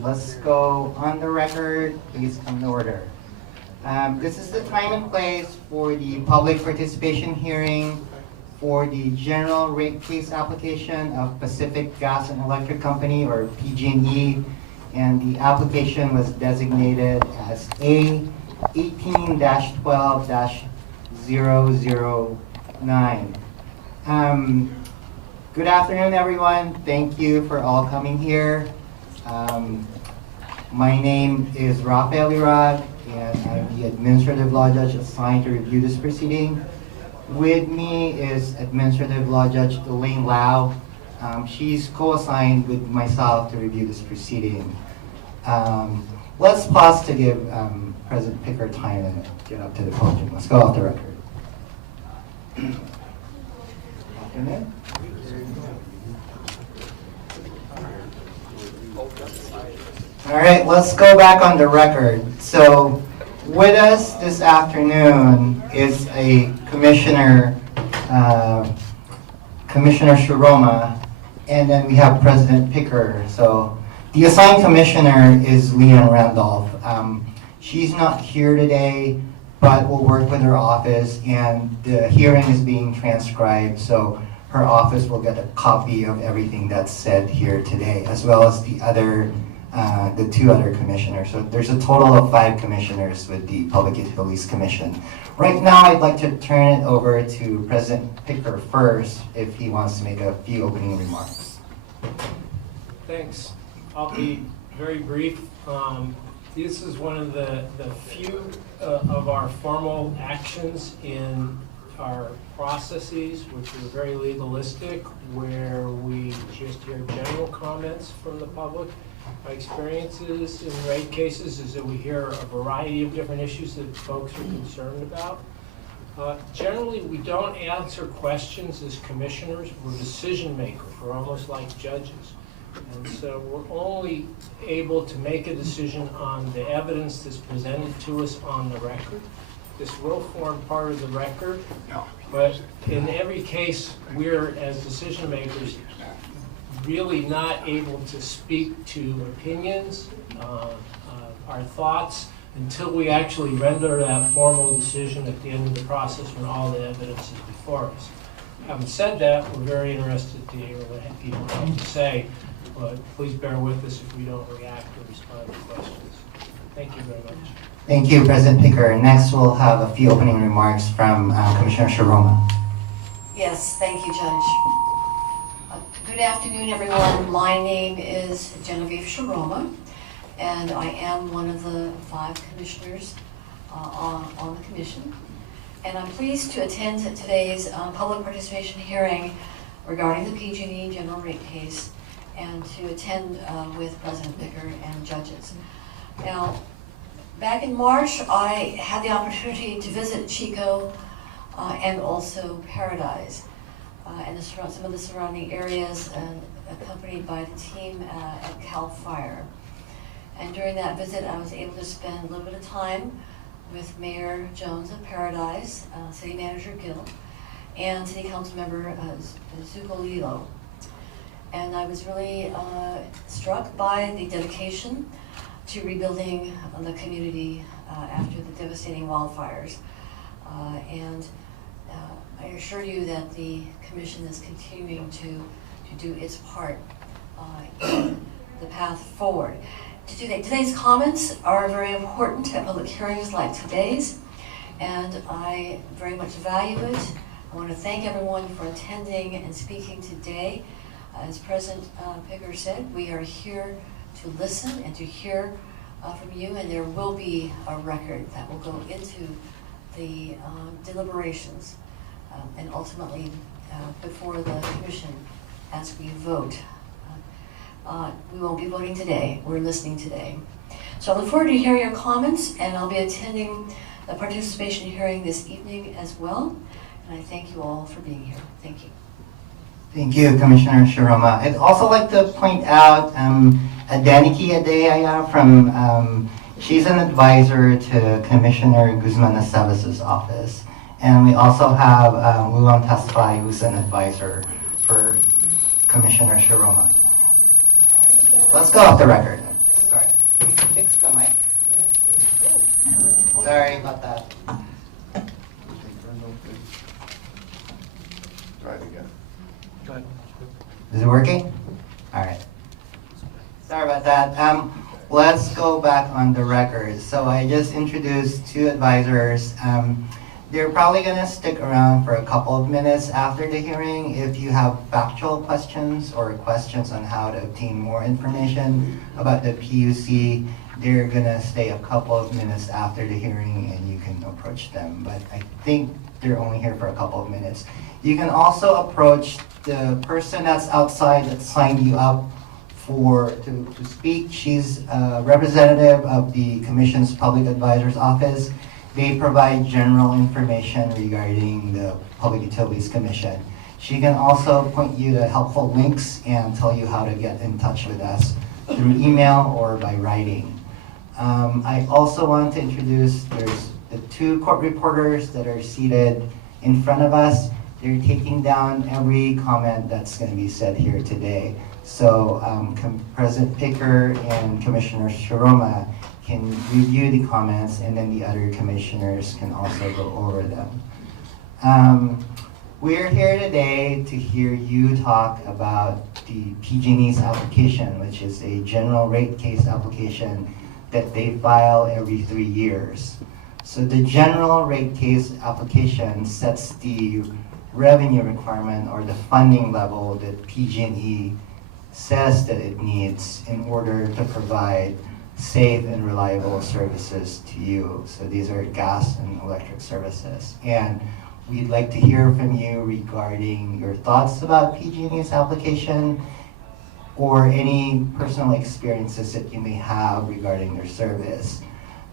Let's go on the record. Please come to order. This is the time and place for the public participation hearing for the general rate case application of Pacific Gas and Electric Company, or PG&E, and the application was designated as A 18-12-009. Good afternoon, everyone. Thank you for all coming here. My name is Rafael Irag, and I'm the Administrative Law Judge assigned to review this proceeding. With me is Administrative Law Judge Elaine Lau. She's co-assigned with myself to review this proceeding. Let's pause to give President Picker time and get up to the podium. Let's go off the record. Afternoon. All right, let's go back on the record. So with us this afternoon is a Commissioner Shoroma, and then we have President Picker. So the assigned commissioner is Leanne Randolph. She's not here today, but we'll work with her office, and the hearing is being transcribed, so her office will get a copy of everything that's said here today, as well as the two other commissioners. So there's a total of 5 commissioners with the Public Utilities Commission. Right now, I'd like to turn it over to President Picker first, if he wants to make a few opening remarks. Thanks. I'll be very brief. This is one of the few of our formal actions in our processes, which are very legalistic, where we just hear general comments from the public. My experiences in rate cases is that we hear a variety of different issues that folks are concerned about. Generally, we don't answer questions as commissioners. We're decision makers. We're almost like judges. And so we're only able to make a decision on the evidence that's presented to us on the record. This will form part of the record, but in every case, we're, as decision makers, really not able to speak to opinions, our thoughts, until we actually render that formal decision at the end of the process when all the evidence is before us. Having said that, we're very interested to hear what people have to say, but please bear with us if we don't react or respond to questions. Thank you very much. Thank you, President Picker. Next, we'll have a few opening remarks from Commissioner Shoroma. Yes, thank you, Judge. Good afternoon, everyone. My name is Genevieve Shoroma, and I am one of the 5 commissioners on the commission. And I'm pleased to attend today's public participation hearing regarding the PG&E general rate case, and to attend with President Picker and judges. Now, back in March, I had the opportunity to visit Chico and also Paradise and some of the surrounding areas, accompanied by the team at CAL FIRE. And during that visit, I was able to spend a little bit of time with Mayor Jones of Paradise, City Manager Gill, and City Council Member Zuko Lilo. And I was really struck by the dedication to rebuilding the community after the devastating wildfires. And I assure you that the Commission is continuing to do its part in the path forward. Today's comments are very important at public hearings like today's, and I very much value it. I want to thank everyone for attending and speaking today. As President Picker said, we are here to listen and to hear from you, and there will be a record that will go into the deliberations and ultimately before the Commission as we vote. We won't be voting today, we're listening today. So I look forward to hearing your comments, and I'll be attending the participation hearing this evening as well. And I thank you all for being here. Thank you. Thank you, Commissioner Shoroma. I'd also like to point out Adaniki Adeyaya from, she's an advisor to Commissioner Guzman Aceves' office. And we also have Luan Tasfai, who's an advisor for Commissioner Shoroma. Let's go off the record. Sorry. Fix the mic. Sorry about that. Try it again. Go ahead. Is it working? All right. Sorry about that. Let's go back on the record. So I just introduced two advisors. They're probably going to stick around for a couple of minutes after the hearing. If you have factual questions or questions on how to obtain more information about the PUC, they're going to stay a couple of minutes after the hearing and you can approach them. But I think they're only here for a couple of minutes. You can also approach the person that's outside that signed you up to speak. She's a representative of the Commission's Public Advisor's Office. They provide general information regarding the Public Utilities Commission. She can also point you to helpful links and tell you how to get in touch with us through email or by writing. I also want to introduce, there's the two court reporters that are seated in front of us. They're taking down every comment that's going to be said here today. So President Picker and Commissioner Shoroma can review the comments, and then the other commissioners can also go over them. We're here today to hear you talk about the PG&E's application, which is a general rate case application that they file every 3 years. So the general rate case application sets the revenue requirement or the funding level that PG&E says that it needs in order to provide safe and reliable services to you. So these are gas and electric services. And we'd like to hear from you regarding your thoughts about PG&E's application or any personal experiences that you may have regarding their service.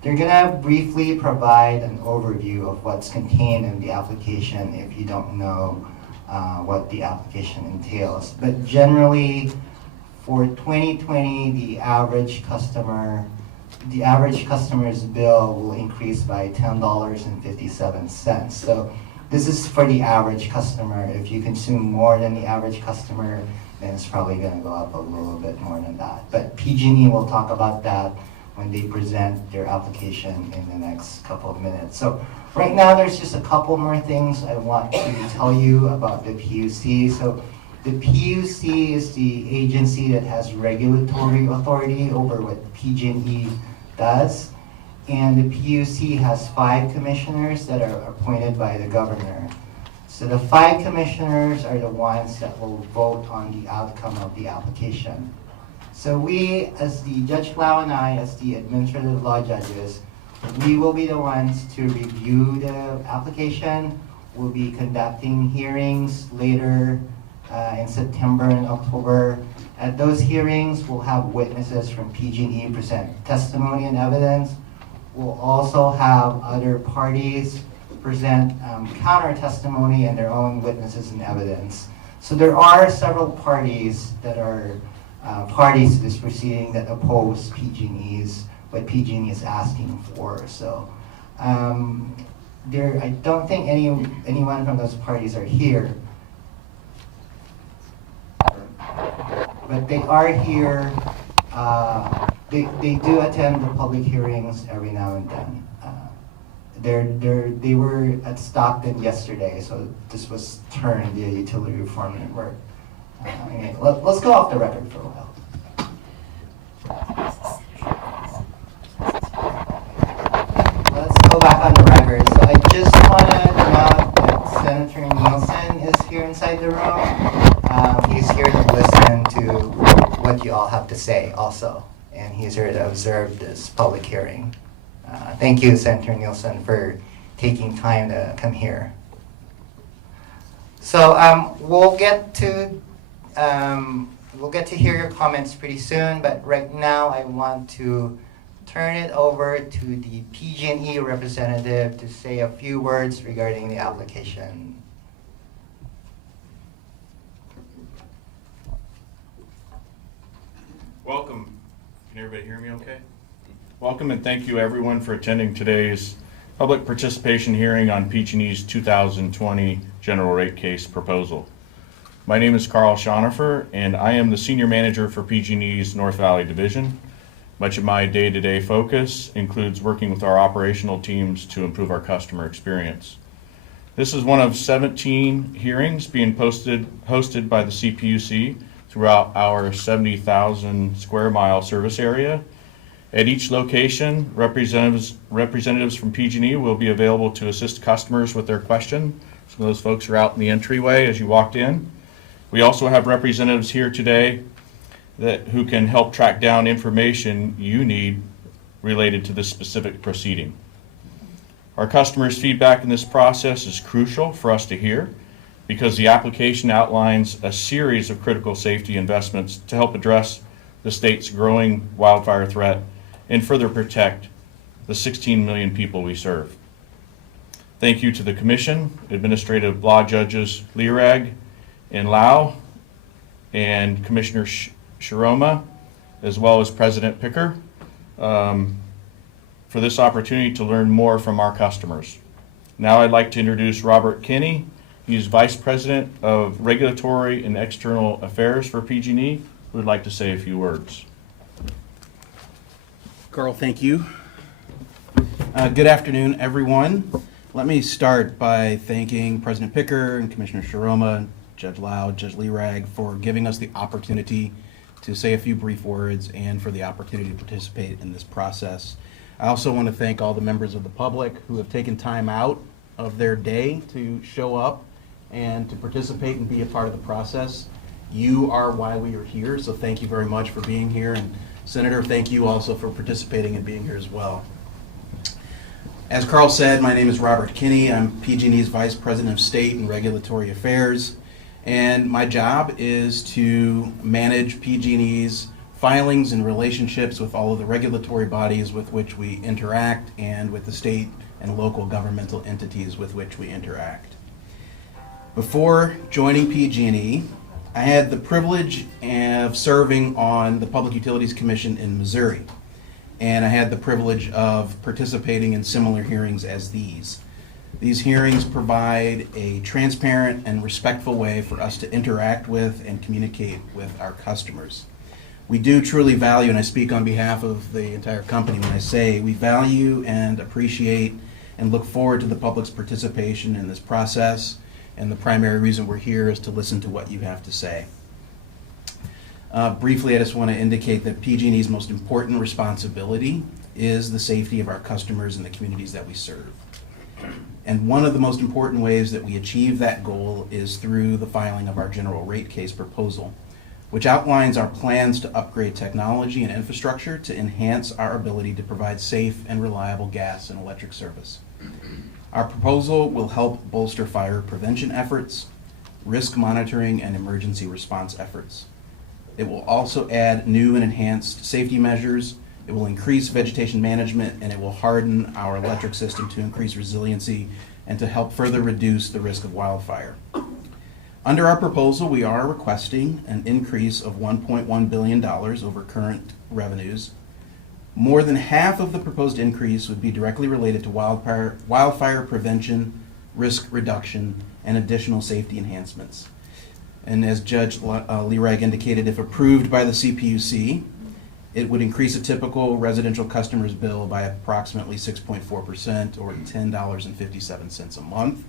They're gonna briefly provide an overview of what's contained in the application if you don't know what the application entails. But generally, for 2020, the average customer's bill will increase by $10.57. So this is for the average customer. If you consume more than the average customer, then it's probably gonna go up a little bit more than that. But PG&E will talk about that when they present their application in the next couple of minutes. So right now, there's just a couple more things I want to tell you about the PUC. So the PUC is the agency that has regulatory authority over what PG&E does. And the PUC has 5 commissioners that are appointed by the governor. So the 5 commissioners are the ones that will vote on the outcome of the application. So we, as the Judge Lau and I, as the administrative law judges, we will be the ones to review the application. We'll be conducting hearings later in September and October. At those hearings, we'll have witnesses from PG&E present testimony and evidence. We'll also have other parties present counter testimony and their own witnesses and evidence. So there are several parties that are parties to this proceeding that oppose what PG&E is asking for. So I don't think anyone from those parties are here. But they are here. They do attend the public hearings every now and then. They were at Stockton yesterday, so this was turned the utility reform network. Anyway, let's go off the record for a while. Let's go back on the record. So I just want to note that Senator Nielsen is here inside the room. He's here to listen to what you all have to say also, and he's here to observe this public hearing. Thank you, Senator Nielsen, for taking time to come here. So we'll get to hear your comments pretty soon, but right now I want to turn it over to the PG&E representative to say a few words regarding the application. Welcome. Can everybody hear me okay? Welcome and thank you everyone for attending today's public participation hearing on PG&E's 2020 general rate case proposal. My name is Carl Schonifer, and I am the Senior Manager for PG&E's North Valley Division. Much of my day-to-day focus includes working with our operational teams to improve our customer experience. This is one of 17 hearings being hosted by the CPUC throughout our 70,000 square mile service area. At each location, representatives from PG&E will be available to assist customers with their question. Some of those folks are out in the entryway as you walked in. We also have representatives here today who can help track down information you need related to this specific proceeding. Our customers' feedback in this process is crucial for us to hear because the application outlines a series of critical safety investments to help address the state's growing wildfire threat and further protect the 16 million people we serve. Thank you to the Commission, Administrative Law Judges Lierag and Lau, and Commissioner Shoroma, as well as President Picker, for this opportunity to learn more from our customers. Now I'd like to introduce Robert Kinney. He's Vice President of Regulatory and External Affairs for PG&E, who would like to say a few words. Carl, thank you. Good afternoon, everyone. Let me start by thanking President Picker and Commissioner Shoroma, Judge Lau, Judge Lierag for giving us the opportunity to say a few brief words and for the opportunity to participate in this process. I also want to thank all the members of the public who have taken time out of their day to show up and to participate and be a part of the process. You are why we are here, so thank you very much for being here. And Senator, thank you also for participating and being here as well. As Carl said, my name is Robert Kinney. I'm PG&E's Vice President of State and Regulatory Affairs. And my job is to manage PG&E's filings and relationships with all of the regulatory bodies with which we interact and with the state and local governmental entities with which we interact. Before joining PG&E, I had the privilege of serving on the Public Utilities Commission in Missouri, and I had the privilege of participating in similar hearings as these. These hearings provide a transparent and respectful way for us to interact with and communicate with our customers. We do truly value, and I speak on behalf of the entire company when I say we value and appreciate and look forward to the public's participation in this process, and the primary reason we're here is to listen to what you have to say. Briefly, I just want to indicate that PG&E's most important responsibility is the safety of our customers and the communities that we serve. And one of the most important ways that we achieve that goal is through the filing of our general rate case proposal, which outlines our plans to upgrade technology and infrastructure to enhance our ability to provide safe and reliable gas and electric service. Our proposal will help bolster fire prevention efforts, risk monitoring, and emergency response efforts. It will also add new and enhanced safety measures. It will increase vegetation management, and it will harden our electric system to increase resiliency and to help further reduce the risk of wildfire. Under our proposal, we are requesting an increase of $1.1 billion over current revenues. More than half of the proposed increase would be directly related to wildfire prevention, risk reduction, and additional safety enhancements. And as Judge Lierag indicated, if approved by the CPUC, it would increase a typical residential customer's bill by approximately 6.4% or $10.57 a month.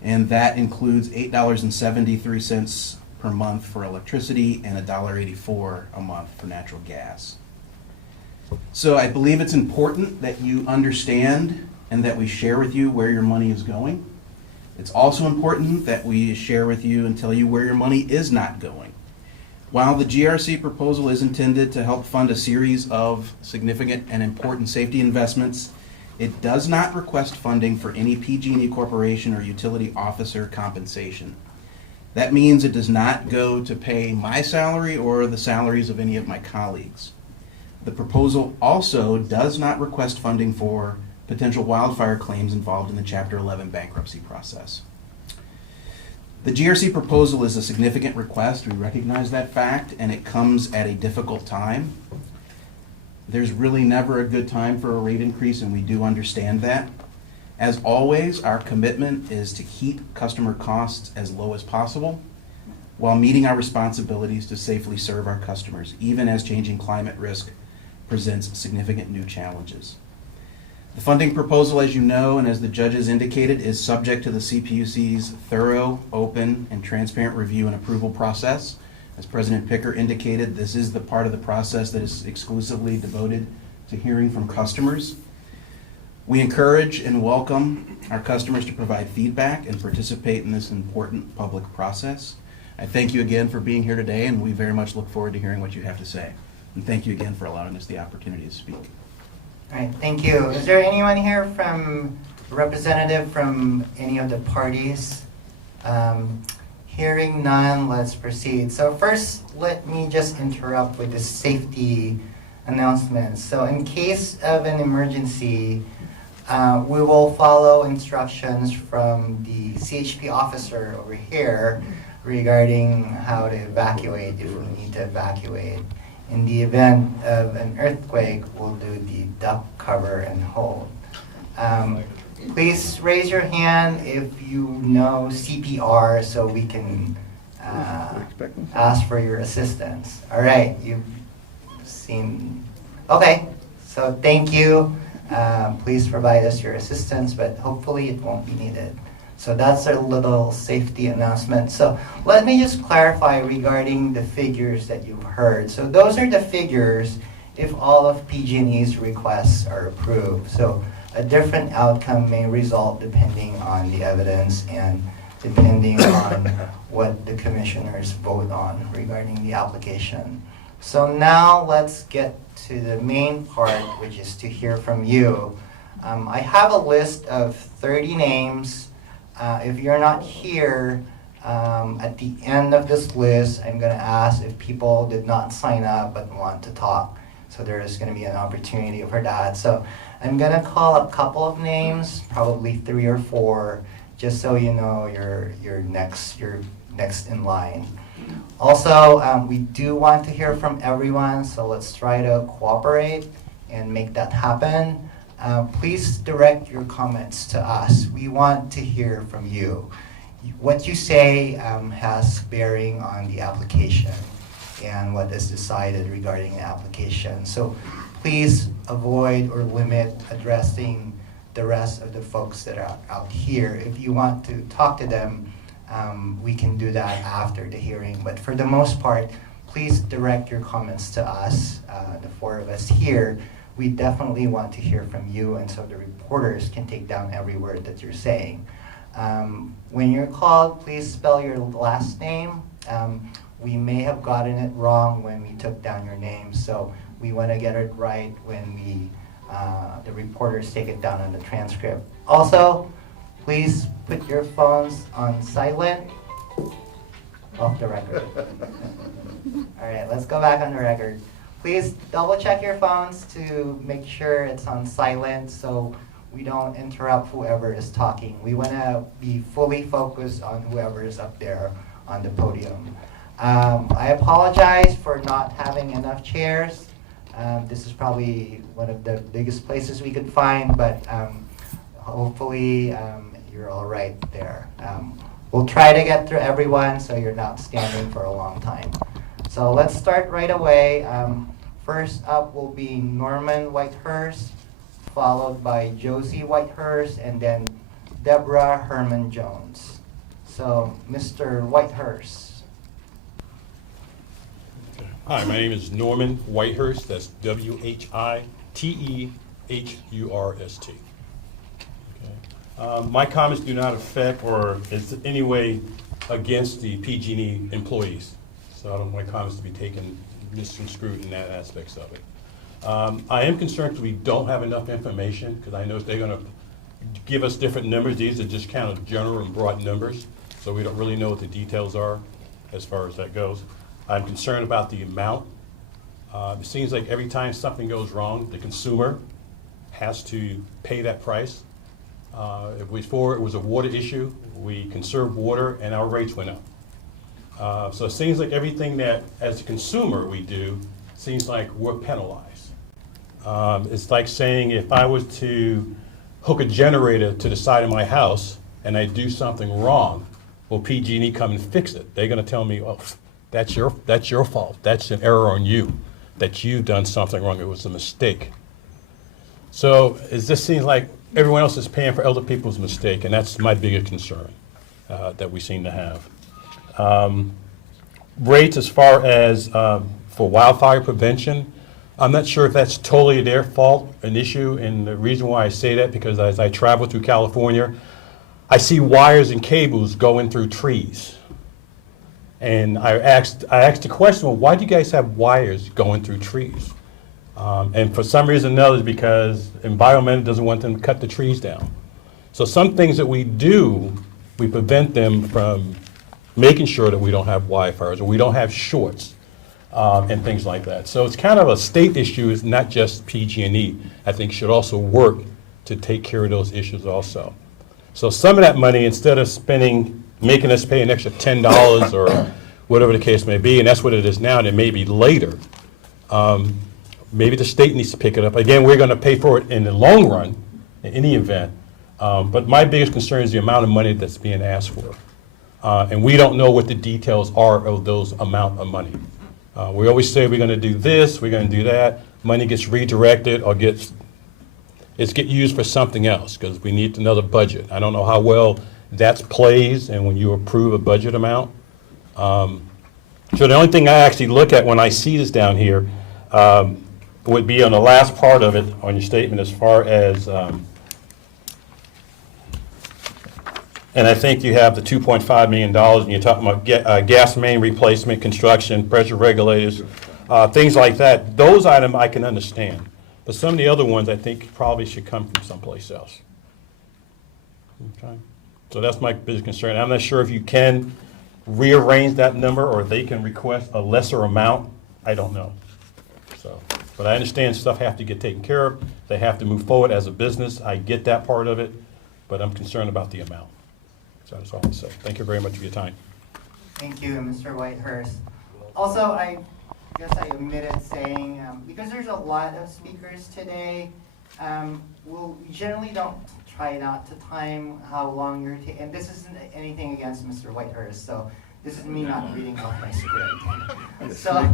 And that includes $8.73 per month for electricity and $1.84 a month for natural gas. So I believe it's important that you understand and that we share with you where your money is going. It's also important that we share with you and tell you where your money is not going. While the GRC proposal is intended to help fund a series of significant and important safety investments, it does not request funding for any PG&E corporation or utility officer compensation. That means it does not go to pay my salary or the salaries of any of my colleagues. The proposal also does not request funding for potential wildfire claims involved in the Chapter 11 bankruptcy process. The GRC proposal is a significant request. We recognize that fact, and it comes at a difficult time. There's really never a good time for a rate increase, and we do understand that. As always, our commitment is to keep customer costs as low as possible. while meeting our responsibilities to safely serve our customers, even as changing climate risk presents significant new challenges. The funding proposal, as you know, and as the judges indicated, is subject to the CPUC's thorough, open, and transparent review and approval process. As President Picker indicated, this is the part of the process that is exclusively devoted to hearing from customers. We encourage and welcome our customers to provide feedback and participate in this important public process. I thank you again for being here today, and we very much look forward to hearing what you have to say. And thank you again for allowing us the opportunity to speak. All right, thank you. Is there anyone here from, representative from any of the parties? Hearing none, let's proceed. So first, let me just interrupt with the safety announcement. So in case of an emergency, we will follow instructions from the CHP officer over here regarding how to evacuate if we need to evacuate. In the event of an earthquake, we'll do the duck cover and hold. Please raise your hand if you know CPR so we can ask for your assistance. All right, you've seen, okay, so thank you. Please provide us your assistance, but hopefully it won't be needed. So that's a little safety announcement. So let me just clarify regarding the figures that you've heard. So those are the figures if all of PG&E's requests are approved. So a different outcome may result depending on the evidence and depending on what the commissioners vote on regarding the application. So now let's get to the main part, which is to hear from you. I have a list of 30 names. If you're not here, at the end of this list, I'm going to ask if people did not sign up but want to talk. So there is going to be an opportunity for that. So I'm going to call a couple of names, probably 3 or 4, just so you know you're next in line. Also, we do want to hear from everyone, so let's try to cooperate and make that happen. Please direct your comments to us. We want to hear from you. What you say has bearing on the application and what is decided regarding the application. So please avoid or limit addressing the rest of the folks that are out here. If you want to talk to them, we can do that after the hearing. But for the most part, please direct your comments to us, the 4 of us here. We definitely want to hear from you, and so the reporters can take down every word that you're saying. When you're called, please spell your last name. We may have gotten it wrong when we took down your name, so we want to get it right when the reporters take it down on the transcript. Also, please put your phones on silent. Off the record. All right, let's go back on the record. Please double check your phones to make sure it's on silent so we don't interrupt whoever is talking. We want to be fully focused on whoever is up there on the podium. I apologize for not having enough chairs. This is probably one of the biggest places we could find, but hopefully you're all right there. We'll try to get through everyone so you're not standing for a long time. So let's start right away. First up will be Norman Whitehurst, followed by Josie Whitehurst, and then Deborah Herman Jones. So, Mr. Whitehurst. Hi, my name is Norman Whitehurst. That's Whitehurst. Okay. My comments do not affect or is in any way against the PG&E employees. So I don't want my comments to be taken misconstrued in that aspects of it. I am concerned because we don't have enough information, because I know they're going to give us different numbers. These are just kind of general and broad numbers, so we don't really know what the details are as far as that goes. I'm concerned about the amount. It seems like every time something goes wrong, the consumer has to pay that price. Before it was a water issue, we conserved water and our rates went up. So it seems like everything that, as a consumer, we do, seems like we're penalized. It's like saying if I was to hook a generator to the side of my house and I do something wrong, will PG&E come and fix it? They're gonna tell me, oh, that's your fault. That's an error on you, that you've done something wrong. It was a mistake. So it just seems like everyone else is paying for other people's mistake, and that's my biggest concern that we seem to have. Rates as far as for wildfire prevention, I'm not sure if that's totally their fault, an issue, and the reason why I say that, because as I travel through California, I see wires and cables going through trees. And I asked the question, well, why do you guys have wires going through trees? And for some reason or another, it's because environment doesn't want them to cut the trees down. So some things that we do, we prevent them from making sure that we don't have wildfires or we don't have shorts and things like that. So it's kind of a state issue, it's not just PG&E. I think should also work to take care of those issues also. So some of that money, instead of making us pay an extra $10 or whatever the case may be, and that's what it is now, and it may be later, maybe the state needs to pick it up. Again, we're gonna pay for it in the long run, in any event, but my biggest concern is the amount of money that's being asked for. And we don't know what the details are of those amount of money. We always say we're gonna do this, we're gonna do that, money gets redirected or gets used for something else, because we need another budget. I don't know how well that plays and when you approve a budget amount. So the only thing I actually look at when I see this down here would be on the last part of it, on your statement as far as, and I think you have the $2.5 million, and you're talking about gas main replacement, construction, pressure regulators, things like that. Those items I can understand. But some of the other ones I think probably should come from someplace else. Okay. So that's my biggest concern. I'm not sure if you can rearrange that number or they can request a lesser amount. I don't know. So, but I understand stuff have to get taken care of. They have to move forward as a business. I get that part of it, but I'm concerned about the amount. So that's all I'm saying. Thank you very much for your time. Thank you, Mr. Whitehurst. Also, I guess I omitted saying, because there's a lot of speakers today, we generally don't try not to time how long you're taking, and this isn't anything against Mr. Whitehurst, so this is me not reading off my script. So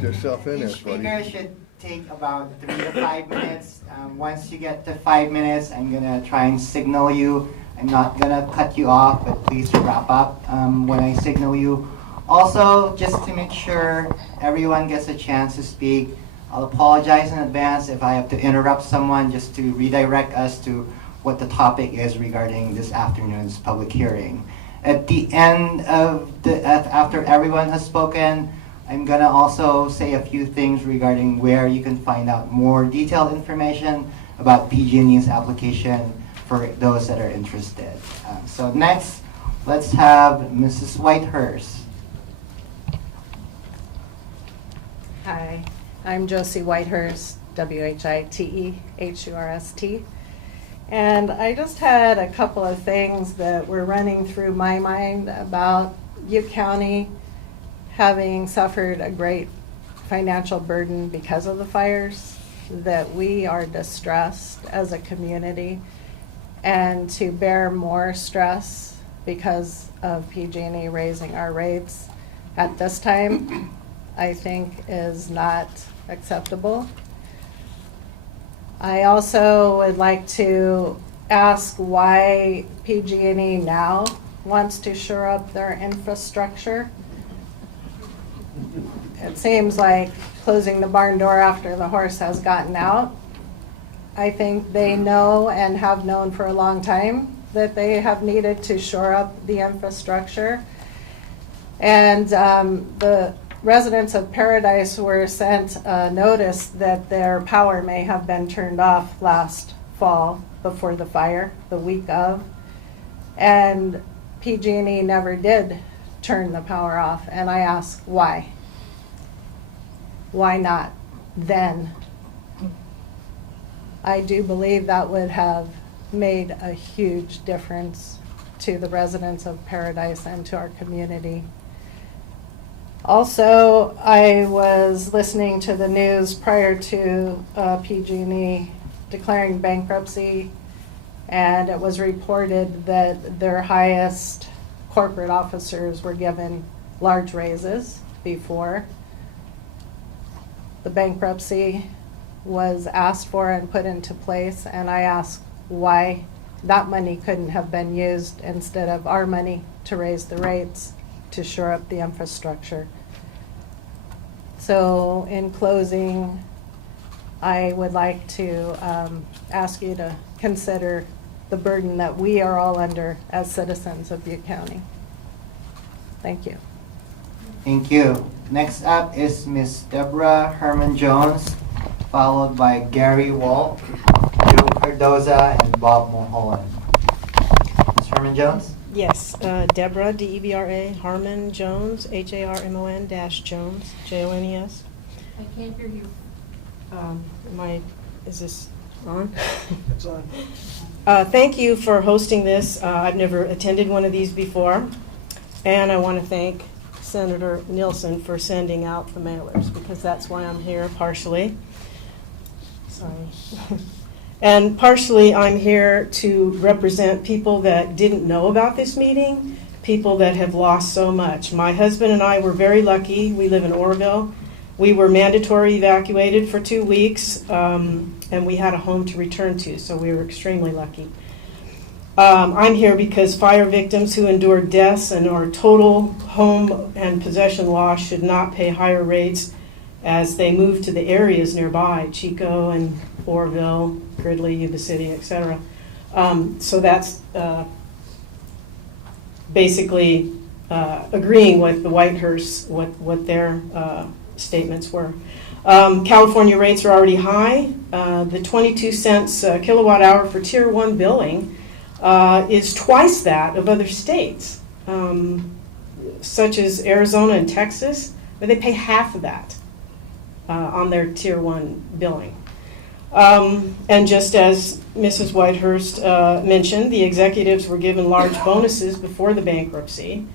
each speaker should take about 3 to 5 minutes. Once you get to 5 minutes, I'm gonna try and signal you. I'm not gonna cut you off, but please wrap up when I signal you. Also, just to make sure everyone gets a chance to speak, I'll apologize in advance if I have to interrupt someone just to redirect us to what the topic is regarding this afternoon's public hearing. At the end of after everyone has spoken, I'm gonna also say a few things regarding where you can find out more detailed information about PG&E's application for those that are interested. So next, let's have Mrs. Whitehurst. Hi, I'm Josie Whitehurst, Whitehurst. And I just had a couple of things that were running through my mind about Butte County having suffered a great financial burden because of the fires, that we are distressed as a community, and to bear more stress because of PG&E raising our rates at this time, I think is not acceptable. I also would like to ask why PG&E now wants to shore up their infrastructure. It seems like closing the barn door after the horse has gotten out. I think they know and have known for a long time that they have needed to shore up the infrastructure. And the residents of Paradise were sent a notice that their power may have been turned off last fall before the fire, the week of. And PG&E never did turn the power off. And I ask why? Why not then? I do believe that would have made a huge difference to the residents of Paradise and to our community. Also, I was listening to the news prior to PG&E declaring bankruptcy, and it was reported that their highest corporate officers were given large raises before. The bankruptcy was asked for and put into place, and I asked why that money couldn't have been used instead of our money to raise the rates to shore up the infrastructure. So in closing, I would like to ask you to consider the burden that we are all under as citizens of Butte County. Thank you. Thank you. Next up is Miss Deborah Herman Jones, followed by Gary Walt, Joe Cardozo, and Bob Mulholland. Ms. Herman Jones? Yes, Deborah, D-E-B-R-A, Harmon Jones, H-A-R-M-O-N dash Jones, J-O-N-E-S. I can't hear you. Is this on? It's on. Thank you for hosting this. I've never attended one of these before. And I want to thank Senator Nielsen for sending out the mailers, because that's why I'm here partially. Sorry. And partially I'm here to represent people that didn't know about this meeting, people that have lost so much. My husband and I were very lucky. We live in Oroville. We were mandatory evacuated for 2 weeks, and we had a home to return to, so we were extremely lucky. I'm here because fire victims who endured deaths and or total home and possession loss should not pay higher rates as they move to the areas nearby, Chico and Oroville, Gridley, Yuba City, etc. So that's basically agreeing with the Whitehurst, what their statements were. California rates are already high. The 22 cents kilowatt hour for Tier 1 billing is twice that of other states, such as Arizona and Texas, where they pay half of that on their Tier 1 billing. And just as Mrs. Whitehurst mentioned, the executives were given large bonuses before the bankruptcy.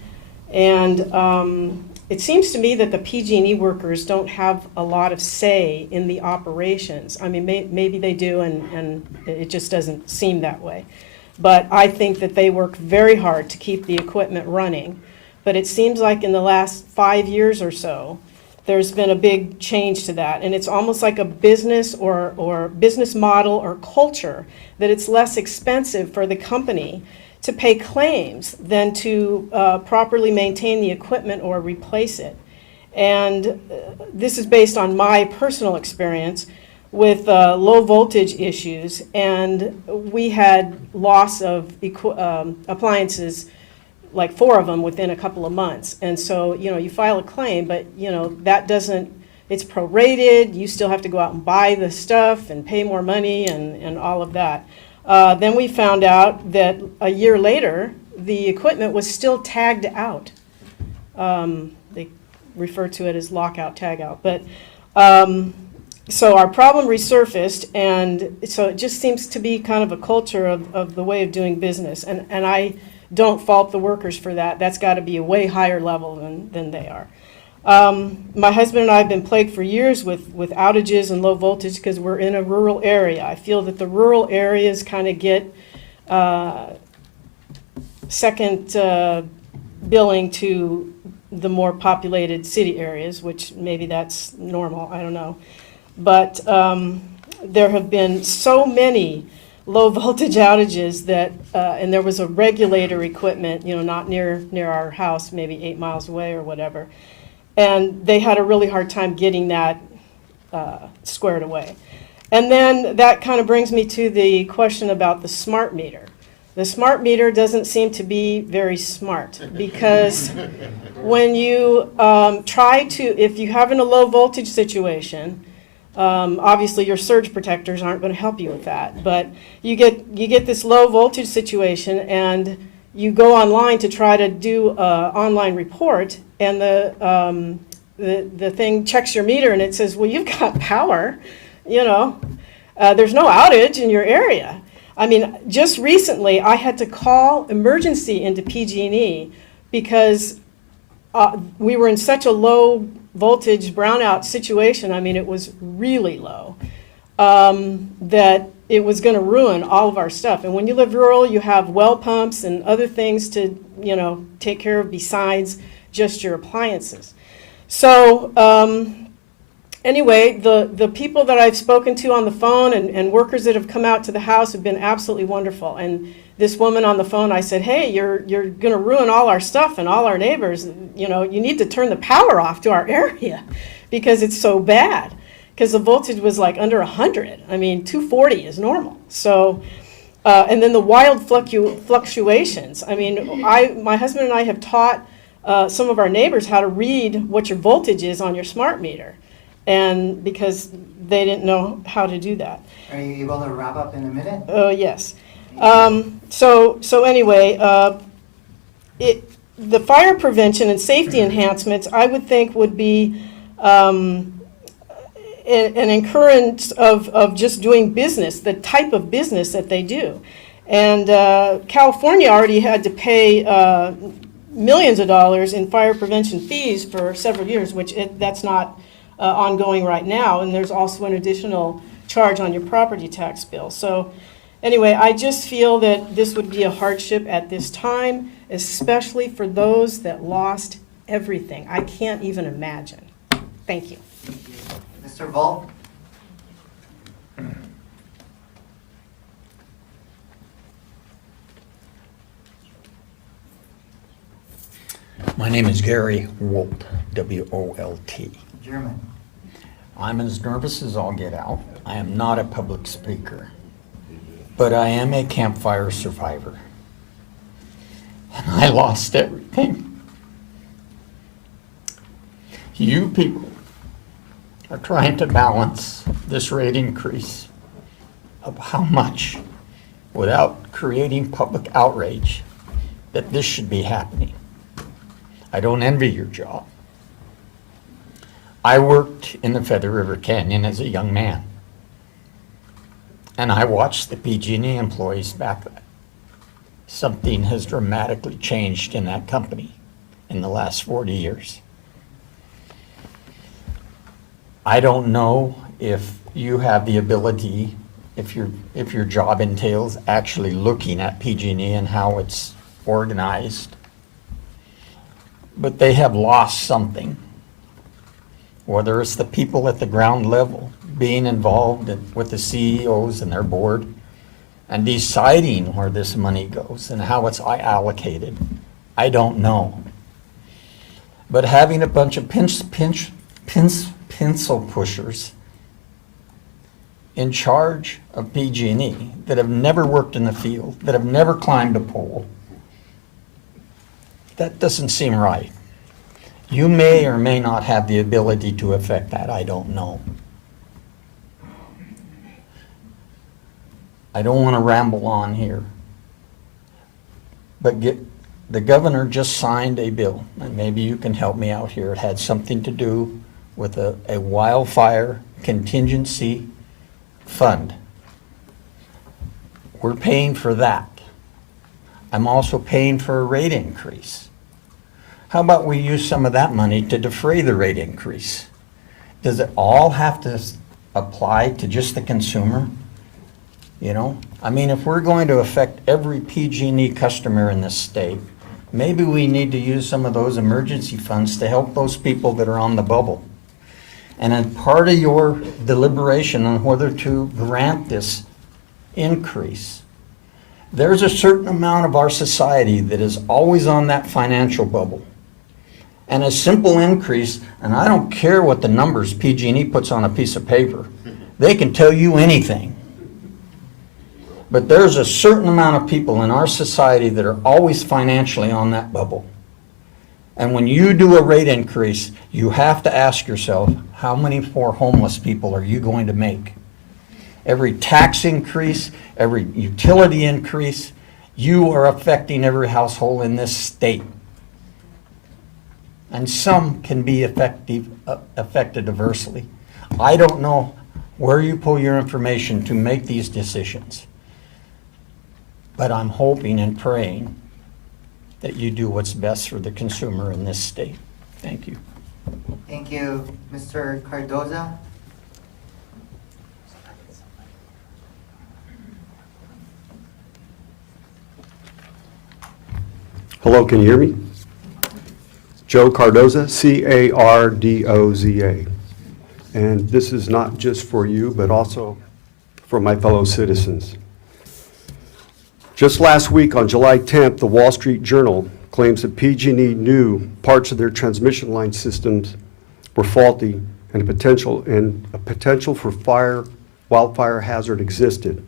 And it seems to me that the PG&E workers don't have a lot of say in the operations. I mean, maybe they do, and it just doesn't seem that way. But I think that they work very hard to keep the equipment running. But it seems like in the last 5 years or so, there's been a big change to that. And it's almost like a business or business model or culture that it's less expensive for the company to pay claims than to properly maintain the equipment or replace it. And this is based on my personal experience with low voltage issues, and we had loss of appliances, like 4 of them within a couple of months. And so, you file a claim, but that doesn't, it's prorated, you still have to go out and buy the stuff and pay more money and all of that. Then we found out that a year later, the equipment was still tagged out. They refer to it as lockout, tag out. But so our problem resurfaced, and so it just seems to be kind of a culture of the way of doing business. And I don't fault the workers for that. That's got to be a way higher level than they are. My husband and I have been plagued for years with outages and low voltage because we're in a rural area. I feel that the rural areas kind of get second billing to the more populated city areas, which maybe that's normal, I don't know. But there have been so many low voltage outages that, and there was a regulator equipment, not near our house, maybe 8 miles away or whatever. And they had a really hard time getting that squared away. And then that kind of brings me to the question about the smart meter. The smart meter doesn't seem to be very smart, because when you if you have in a low voltage situation, obviously your surge protectors aren't going to help you with that, but you get this low voltage situation, and you go online to try to do an online report, and the thing checks your meter and it says, well, you've got power, there's no outage in your area. I mean, just recently I had to call emergency into PG&E because we were in such a low voltage brownout situation. I mean, it was really low, that it was going to ruin all of our stuff. And when you live rural, you have well pumps and other things to take care of besides just your appliances. So anyway, the people that I've spoken to on the phone and workers that have come out to the house have been absolutely wonderful. And this woman on the phone, I said, hey, you're going to ruin all our stuff and all our neighbors. You need to turn the power off to our area because it's so bad. Because the voltage was like under 100. I mean, 240 is normal. So, and then the wild fluctuations. I mean, my husband and I have taught some of our neighbors how to read what your voltage is on your smart meter, and because they didn't know how to do that. Are you able to wrap up in a minute? Yes. So anyway, the fire prevention and safety enhancements, I would think would be an encouragement of just doing business, the type of business that they do. And California already had to pay millions of dollars in fire prevention fees for several years, which that's not ongoing right now. And there's also an additional charge on your property tax bill. So anyway, I just feel that this would be a hardship at this time, especially for those that lost everything. I can't even imagine. Thank you. Mr. Volk? My name is Gary Wolt, W-O-L-T. German. I'm as nervous as all get out. I am not a public speaker, but I am a campfire survivor. And I lost everything. You people are trying to balance this rate increase of how much without creating public outrage that this should be happening. I don't envy your job. I worked in the Feather River Canyon as a young man, and I watched the PG&E employees back then. Something has dramatically changed in that company in the last 40 years. I don't know if you have the ability, if your job entails actually looking at PG&E and how it's organized, but they have lost something. Whether it's the people at the ground level being involved with the CEOs and their board and deciding where this money goes and how it's allocated, I don't know. But having a bunch of pencil pushers in charge of PG&E that have never worked in the field, that have never climbed a pole, that doesn't seem right. You may or may not have the ability to affect that, I don't know. I don't want to ramble on here, but the governor just signed a bill, and maybe you can help me out here. It had something to do with a wildfire contingency fund. We're paying for that. I'm also paying for a rate increase. How about we use some of that money to defray the rate increase? Does it all have to apply to just the consumer? I mean, if we're going to affect every PG&E customer in this state, maybe we need to use some of those emergency funds to help those people that are on the bubble. And as part of your deliberation on whether to grant this increase, there's a certain amount of our society that is always on that financial bubble. And a simple increase, and I don't care what the numbers PG&E puts on a piece of paper, they can tell you anything. But there's a certain amount of people in our society that are always financially on that bubble. And when you do a rate increase, you have to ask yourself, how many more homeless people are you going to make? Every tax increase, every utility increase, you are affecting every household in this state. And some can be affected adversely. I don't know where you pull your information to make these decisions, but I'm hoping and praying that you do what's best for the consumer in this state. Thank you. Thank you. Mr. Cardozo? Hello, can you hear me? Joe Cardozo, C-A-R-D-O-Z-A. And this is not just for you, but also for my fellow citizens. Just last week, on July 10th, the Wall Street Journal claims that PG&E knew parts of their transmission line systems were faulty and a potential for wildfire hazard existed.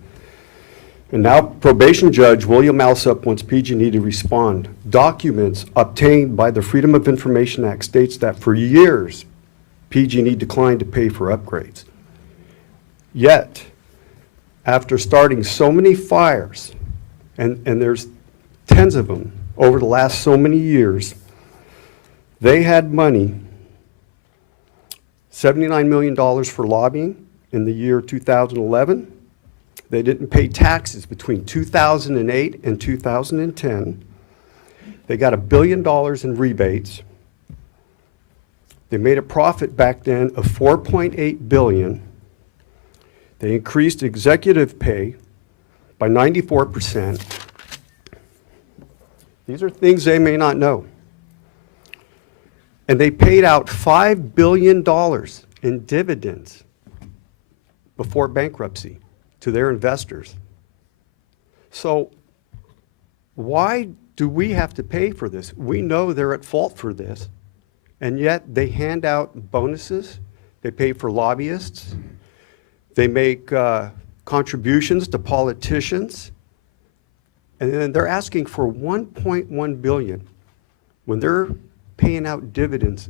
And now probation judge William Alsup wants PG&E to respond. Documents obtained by the Freedom of Information Act states that for years, PG&E declined to pay for upgrades. Yet, after starting so many fires, and there's tens of them over the last so many years, they had money, $79 million for lobbying in the year 2011. They didn't pay taxes between 2008 and 2010. They got $1 billion in rebates. They made a profit back then of $4.8 billion. They increased executive pay by 94%. These are things they may not know. And they paid out $5 billion in dividends before bankruptcy to their investors. So why do we have to pay for this? We know they're at fault for this, and yet they hand out bonuses, they pay for lobbyists, they make contributions to politicians, and then they're asking for $1.1 billion when they're paying out dividends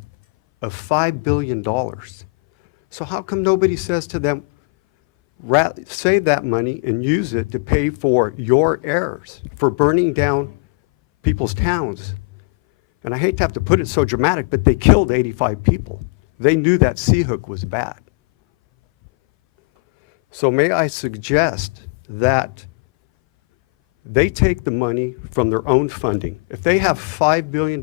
of $5 billion. So how come nobody says to them, save that money and use it to pay for your errors, for burning down people's towns? And I hate to have to put it so dramatic, but they killed 85 people. They knew that Seahook was bad. So may I suggest that they take the money from their own funding. If they have $5 billion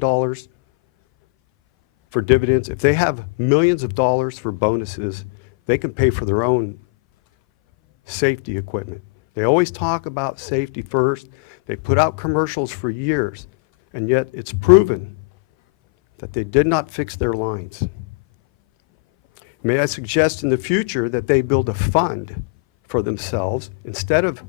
for dividends, if they have millions of dollars for bonuses, they can pay for their own safety equipment. They always talk about safety first. They put out commercials for years, and yet it's proven that they did not fix their lines. May I suggest in the future that they build a fund for themselves instead of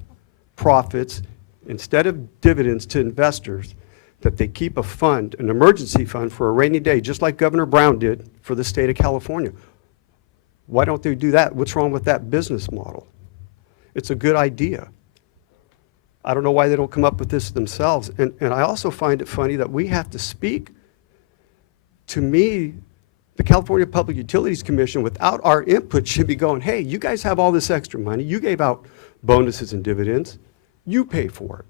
profits, instead of dividends to investors, that they keep a fund, an emergency fund for a rainy day, just like Governor Brown did for the state of California. Why don't they do that? What's wrong with that business model? It's a good idea. I don't know why they don't come up with this themselves. And I also find it funny that we have to speak. To me, the California Public Utilities Commission, without our input, should be going, hey, you guys have all this extra money. You gave out bonuses and dividends. You pay for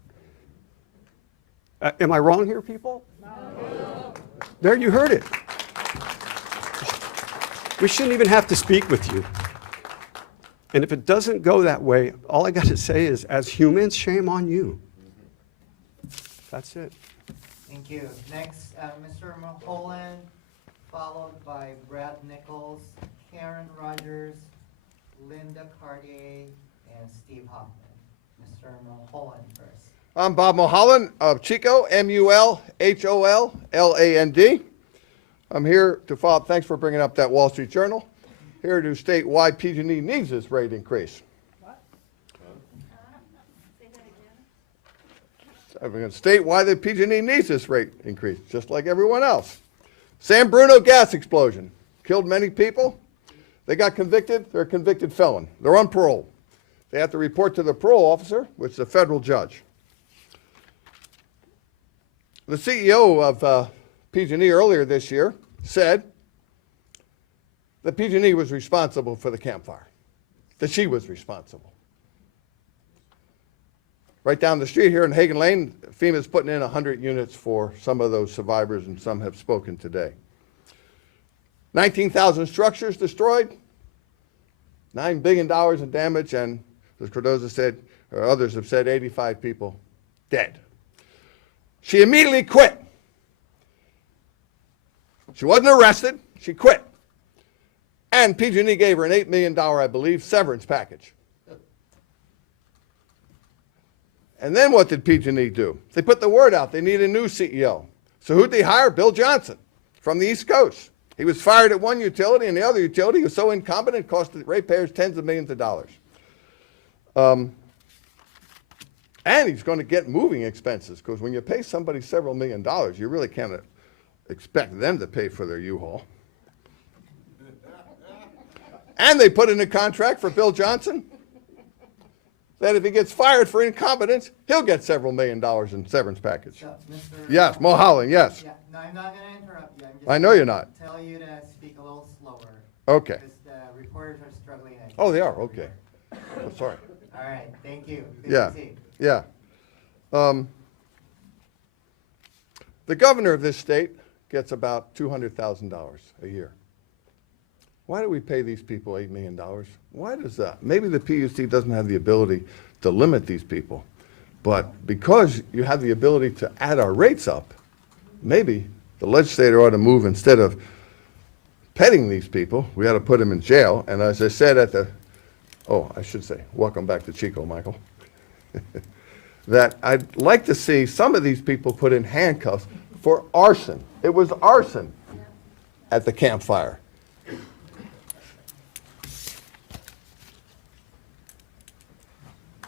it. Am I wrong here, people? No. There, you heard it. We shouldn't even have to speak with you. And if it doesn't go that way, all I got to say is, as humans, shame on you. That's it. Thank you. Next, Mr. Mulholland, followed by Brad Nichols, Karen Rogers, Linda Carty, and Steve Hoffman. Mr. Mulholland first. I'm Bob Mulholland of Chico, M-U-L-H-O-L-L-A-N-D. I'm here to follow up. Thanks for bringing up that Wall Street Journal. Here to state why PG&E needs this rate increase. What? Say that again. I'm going to state why the PG&E needs this rate increase, just like everyone else. San Bruno gas explosion killed many people. They got convicted. They're a convicted felon. They're on parole. They have to report to the parole officer, which is a federal judge. The CEO of PG&E earlier this year said that PG&E was responsible for the campfire, that she was responsible. Right down the street here in Hagen Lane, FEMA's putting in 100 units for some of those survivors, and some have spoken today. 19,000 structures destroyed, $9 billion in damage, and as Cardozo said, or others have said, 85 people dead. She immediately quit. She wasn't arrested, she quit. And PG&E gave her an $8 million, I believe, severance package. And then what did PG&E do? They put the word out. They need a new CEO. So who'd they hire? Bill Johnson from the East Coast. He was fired at one utility, and the other utility was so incompetent it cost the ratepayers tens of millions of dollars. And he's going to get moving expenses, because when you pay somebody several $1 million, you really can't expect them to pay for their U-Haul. And they put in a contract for Bill Johnson that if he gets fired for incompetence, he'll get several $1 million in severance package. So, Mr. Yes, Mulholland, yes. Yeah, no, I'm not going to interrupt you. I'm just I know you're not. Tell you to speak a little slower. Okay. Because the reporters are struggling. Oh, they are, okay. Oh, sorry. All right, thank you. Good Yeah, to see you. yeah. The governor of this state gets about $200,000 a year. Why do we pay these people $8 million? Why does that? Maybe the PUC doesn't have the ability to limit these people, but because you have the ability to add our rates up, maybe the legislator ought to move, instead of petting these people, we ought to put them in jail. And as I said at the, oh, I should say, welcome back to Chico, Michael. That I'd like to see some of these people put in handcuffs for arson. It was arson at the campfire.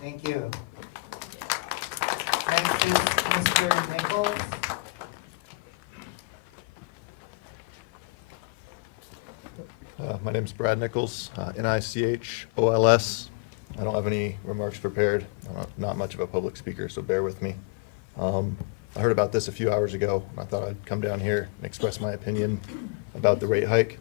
Thank you. Next is Mr. Nichols. My name is Brad Nichols, Nichols. I don't have any remarks prepared. I'm not much of a public speaker, so bear with me. I heard about this a few hours ago. I thought I'd come down here and express my opinion about the rate hike.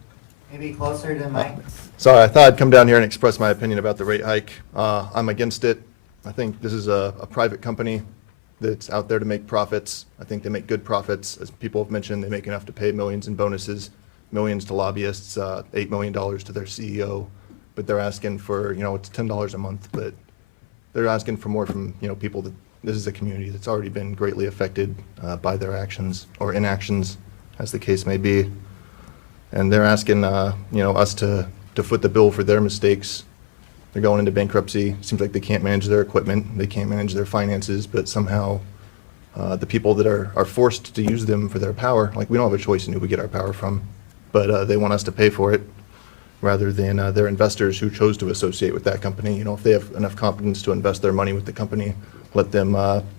Maybe closer to the mic. Sorry, I thought I'd come down here and express my opinion about the rate hike. I'm against it. I think this is a private company that's out there to make profits. I think they make good profits. As people have mentioned, they make enough to pay millions in bonuses, millions to lobbyists, $8 million to their CEO. But they're asking for, it's $10 a month, but they're asking for more from, people that, this is a community that's already been greatly affected by their actions or inactions, as the case may be. And they're asking, us to foot the bill for their mistakes. They're going into bankruptcy. Seems like they can't manage their equipment. They can't manage their finances, but somehow the people that are forced to use them for their power, like we don't have a choice in who we get our power from, but they want us to pay for it rather than their investors who chose to associate with that company. If they have enough confidence to invest their money with the company, let them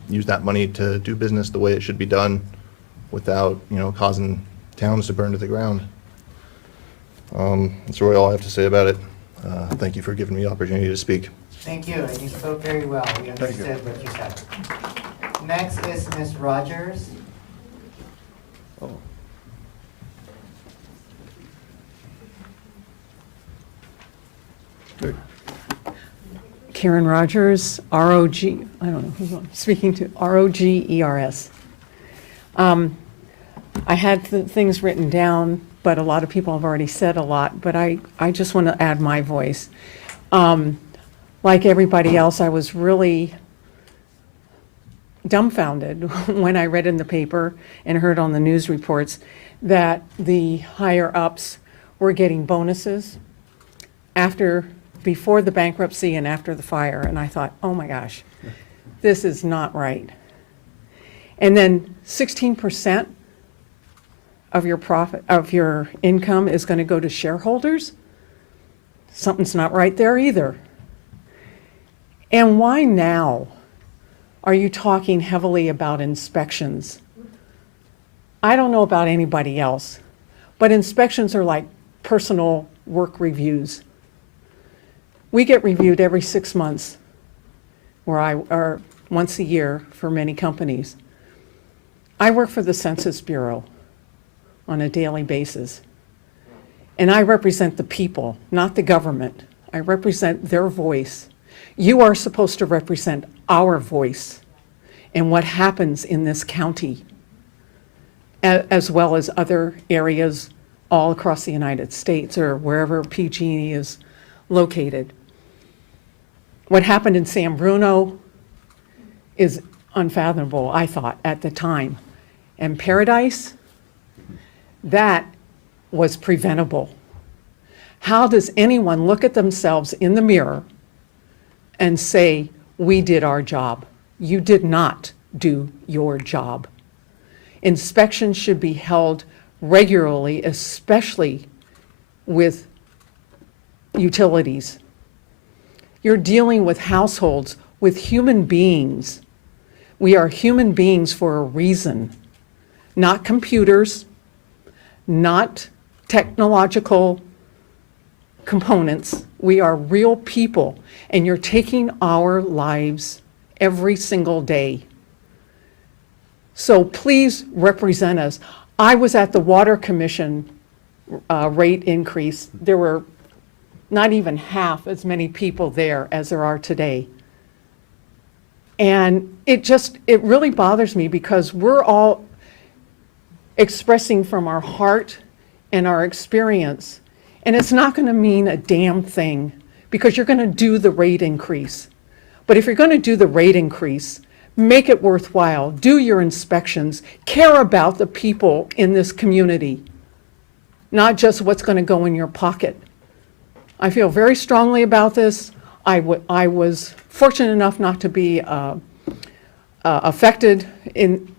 use that money to do business the way it should be done without, causing towns to burn to the ground. That's really all I have to say about it. Thank you for giving me the opportunity to speak. Thank you, and you spoke very well. We understood what you said. Next is Ms. Rogers. Oh. Karen Rogers, R-O-G, I don't know who I'm speaking to, R-O-G-E-R-S. I had things written down, but a lot of people have already said a lot, but I just want to add my voice. Like everybody else, I was really dumbfounded when I read in the paper and heard on the news reports that the higher-ups were getting bonuses before the bankruptcy and after the fire, and I thought, oh my gosh, this is not right. And then 16% of your profit, of your income is going to go to shareholders? Something's not right there either. And why now are you talking heavily about inspections? I don't know about anybody else, but inspections are like personal work reviews. We get reviewed every 6 months, or once a year for many companies. I work for the Census Bureau on a daily basis, and I represent the people, not the government. I represent their voice. You are supposed to represent our voice and what happens in this county, as well as other areas all across the United States or wherever PG&E is located. What happened in San Bruno is unfathomable, I thought, at the time. And Paradise, that was preventable. How does anyone look at themselves in the mirror and say, we did our job? You did not do your job. Inspections should be held regularly, especially with utilities. You're dealing with households, with human beings. We are human beings for a reason, not computers, not technological components. We are real people, and you're taking our lives every single day. So please represent us. I was at the Water Commission rate increase. There were not even half as many people there as there are today. And it really bothers me because we're all expressing from our heart and our experience, and it's not going to mean a damn thing because you're going to do the rate increase. But if you're going to do the rate increase, make it worthwhile. Do your inspections. Care about the people in this community, not just what's going to go in your pocket. I feel very strongly about this. I was fortunate enough not to be affected in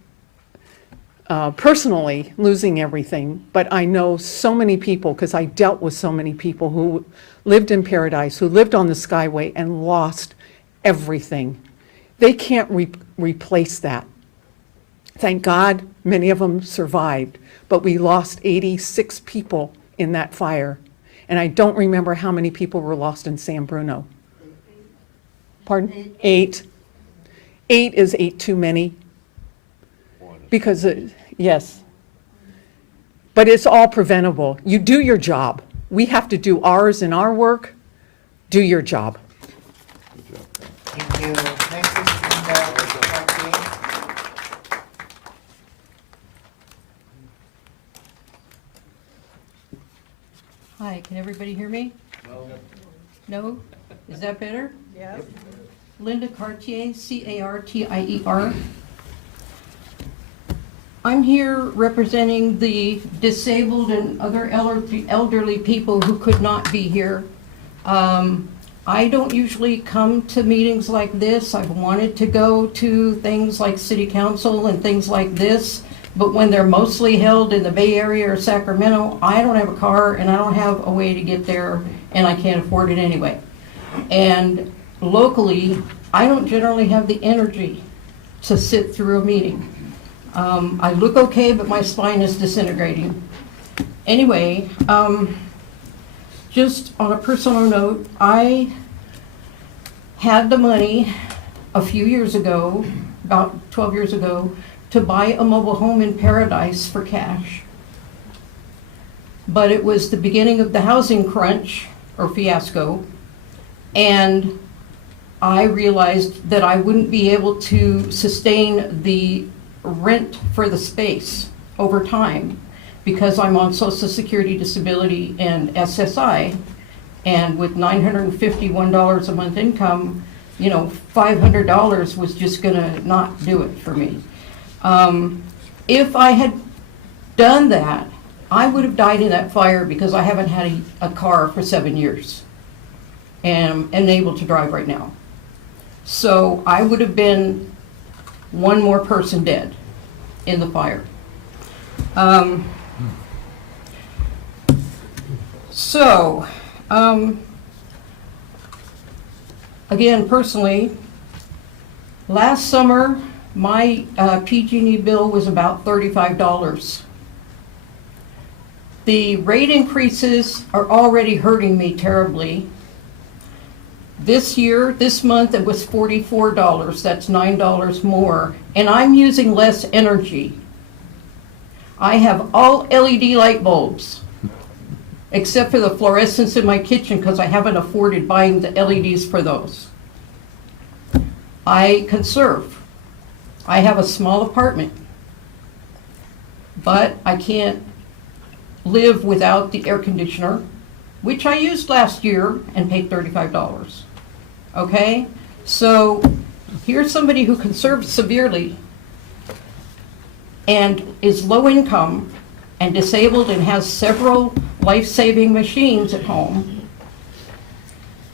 personally losing everything, but I know so many people because I dealt with so many people who lived in Paradise, who lived on the Skyway and lost everything. They can't replace that. Thank God many of them survived, but we lost 86 people in that fire. And I don't remember how many people were lost in San Bruno. Pardon? 8. 8 is 8 too many. Because, yes. But it's all preventable. You do your job. We have to do ours in our work. Do your job. Thank you. Next is Carty. Hi, can everybody hear me? No? Is that better? Yes. Linda Cartier, C-A-R-T-I-E-R. I'm here representing the disabled and other elderly people who could not be here. I don't usually come to meetings like this. I've wanted to go to things like city council and things like this, but when they're mostly held in the Bay Area or Sacramento, I don't have a car and I don't have a way to get there, and I can't afford it anyway. And locally, I don't generally have the energy to sit through a meeting. I look okay, but my spine is disintegrating. Anyway, just on a personal note, I had the money a few years ago, about 12 years ago, to buy a mobile home in Paradise for cash. But it was the beginning of the housing crunch, or fiasco, and I realized that I wouldn't be able to sustain the rent for the space over time because I'm on Social Security Disability and SSI, and with $951 a month income, you know, $500 was just gonna not do it for me. If I had done that, I would have died in that fire because I haven't had a car for 7 years and am able to drive right now. So I would have been one more person dead in the fire. Again, personally, last summer, my PG&E bill was about $35. The rate increases are already hurting me terribly. This year, this month, it was $44. That's $9 more. And I'm using less energy. I have all LED light bulbs, except for the fluorescents in my kitchen because I haven't afforded buying the LEDs for those. I conserve. I have a small apartment, but I can't live without the air conditioner, which I used last year and paid $35. Okay? So here's somebody who conserves severely and is low income and disabled and has several life-saving machines at home.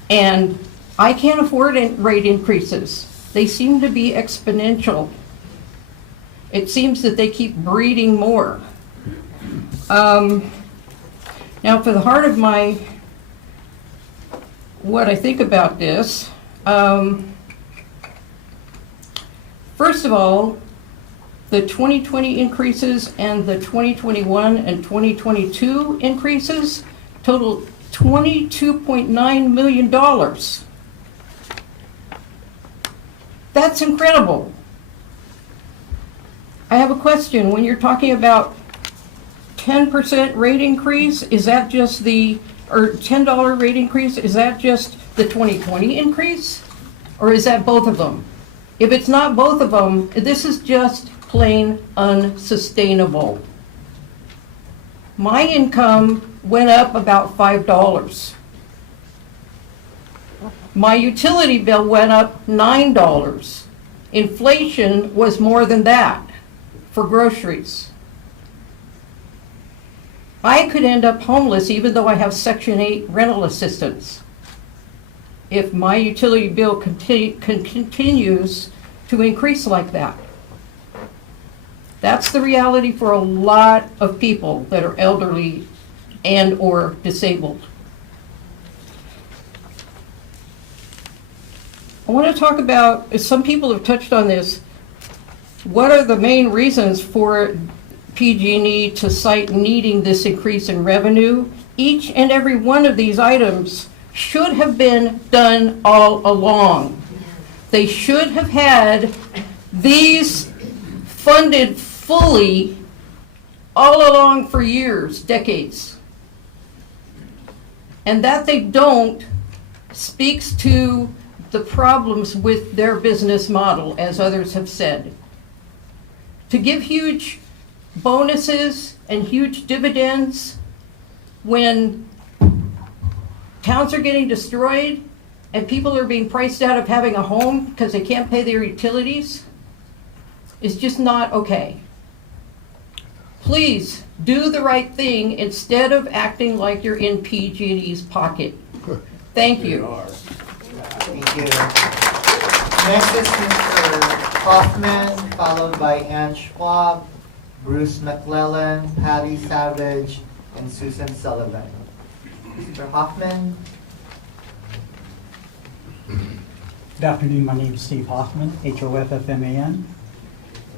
And I can't afford rate increases. they seem to be exponential. It seems that they keep breeding more. Now, for the heart of what I think about this, first of all, the 2020 increases and the 2021 and 2022 increases total $22.9 million. That's incredible. I have a question. When you're talking about 10% rate increase, is that just or $10 rate increase, is that just the 2020 increase? Or is that both of them? If it's not both of them, this is just plain unsustainable. My income went up about $5. My utility bill went up $9. Inflation was more than that for groceries. I could end up homeless even though I have Section 8 rental assistance if my utility bill continues to increase like that. That's the reality for a lot of people that are elderly and or disabled. I want to talk about, as some people have touched on this, what are the main reasons for PG&E to cite needing this increase in revenue? Each and every one of these items should have been done all along. They should have had these funded fully all along for years, decades. And that they don't speaks to the problems with their business model, as others have said. To give huge bonuses and huge dividends when towns are getting destroyed and people are being priced out of having a home because they can't pay their utilities is just not okay. Please do the right thing instead of acting like you're in PG&E's pocket. Thank you. Thank you. Next is Mr. Hoffman, followed by Ann Schwab, Bruce McClellan, Patty Savage, and Susan Sullivan. Mr. Hoffman. Good afternoon, my name is Steve Hoffman, Hoffman.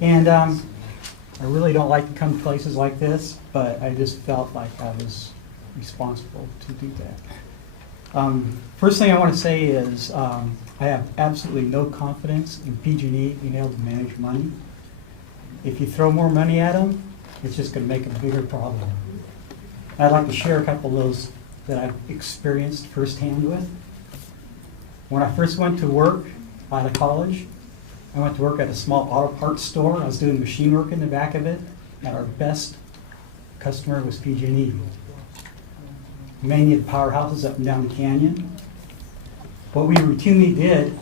And I really don't like to come to places like this, but I just felt like I was responsible to do that. First thing I want to say is I have absolutely no confidence in PG&E being able to manage money. If you throw more money at them, it's just going to make a bigger problem. I'd like to share a couple of those that I've experienced firsthand with. When I first went to work out of college, I went to work at a small auto parts store. I was doing machine work in the back of it, and our best customer was PG&E. Many of the powerhouses up and down the canyon. What we routinely did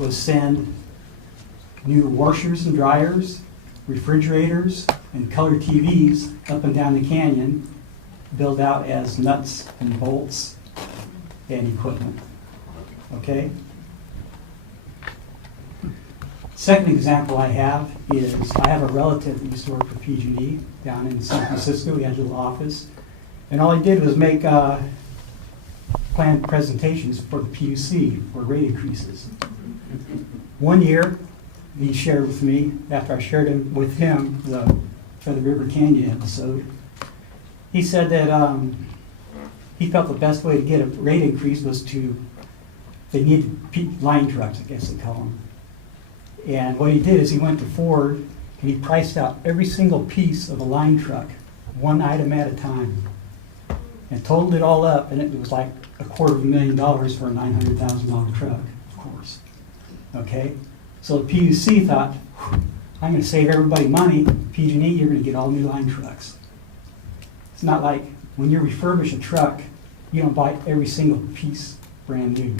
was send new washers and dryers, refrigerators, and color TVs up and down the canyon, billed out as nuts and bolts and equipment. Okay? Second example I have is I have a relative that used to work for PG&E down in San Francisco. He had a little office. And all he did was make planned presentations for the PUC for rate increases. One year, he shared with me, after I shared with him the Feather River Canyon episode, he said that he felt the best way to get a rate increase was they needed line trucks, I guess they call them. And what he did is he went to Ford and he priced out every single piece of a line truck, one item at a time, and totaled it all up, and it was like $250,000 for a $900,000 truck, of course. Okay? So the PUC thought, I'm going to save everybody money. PG&E, you're going to get all new line trucks. It's not like when you refurbish a truck, you don't buy every single piece brand new.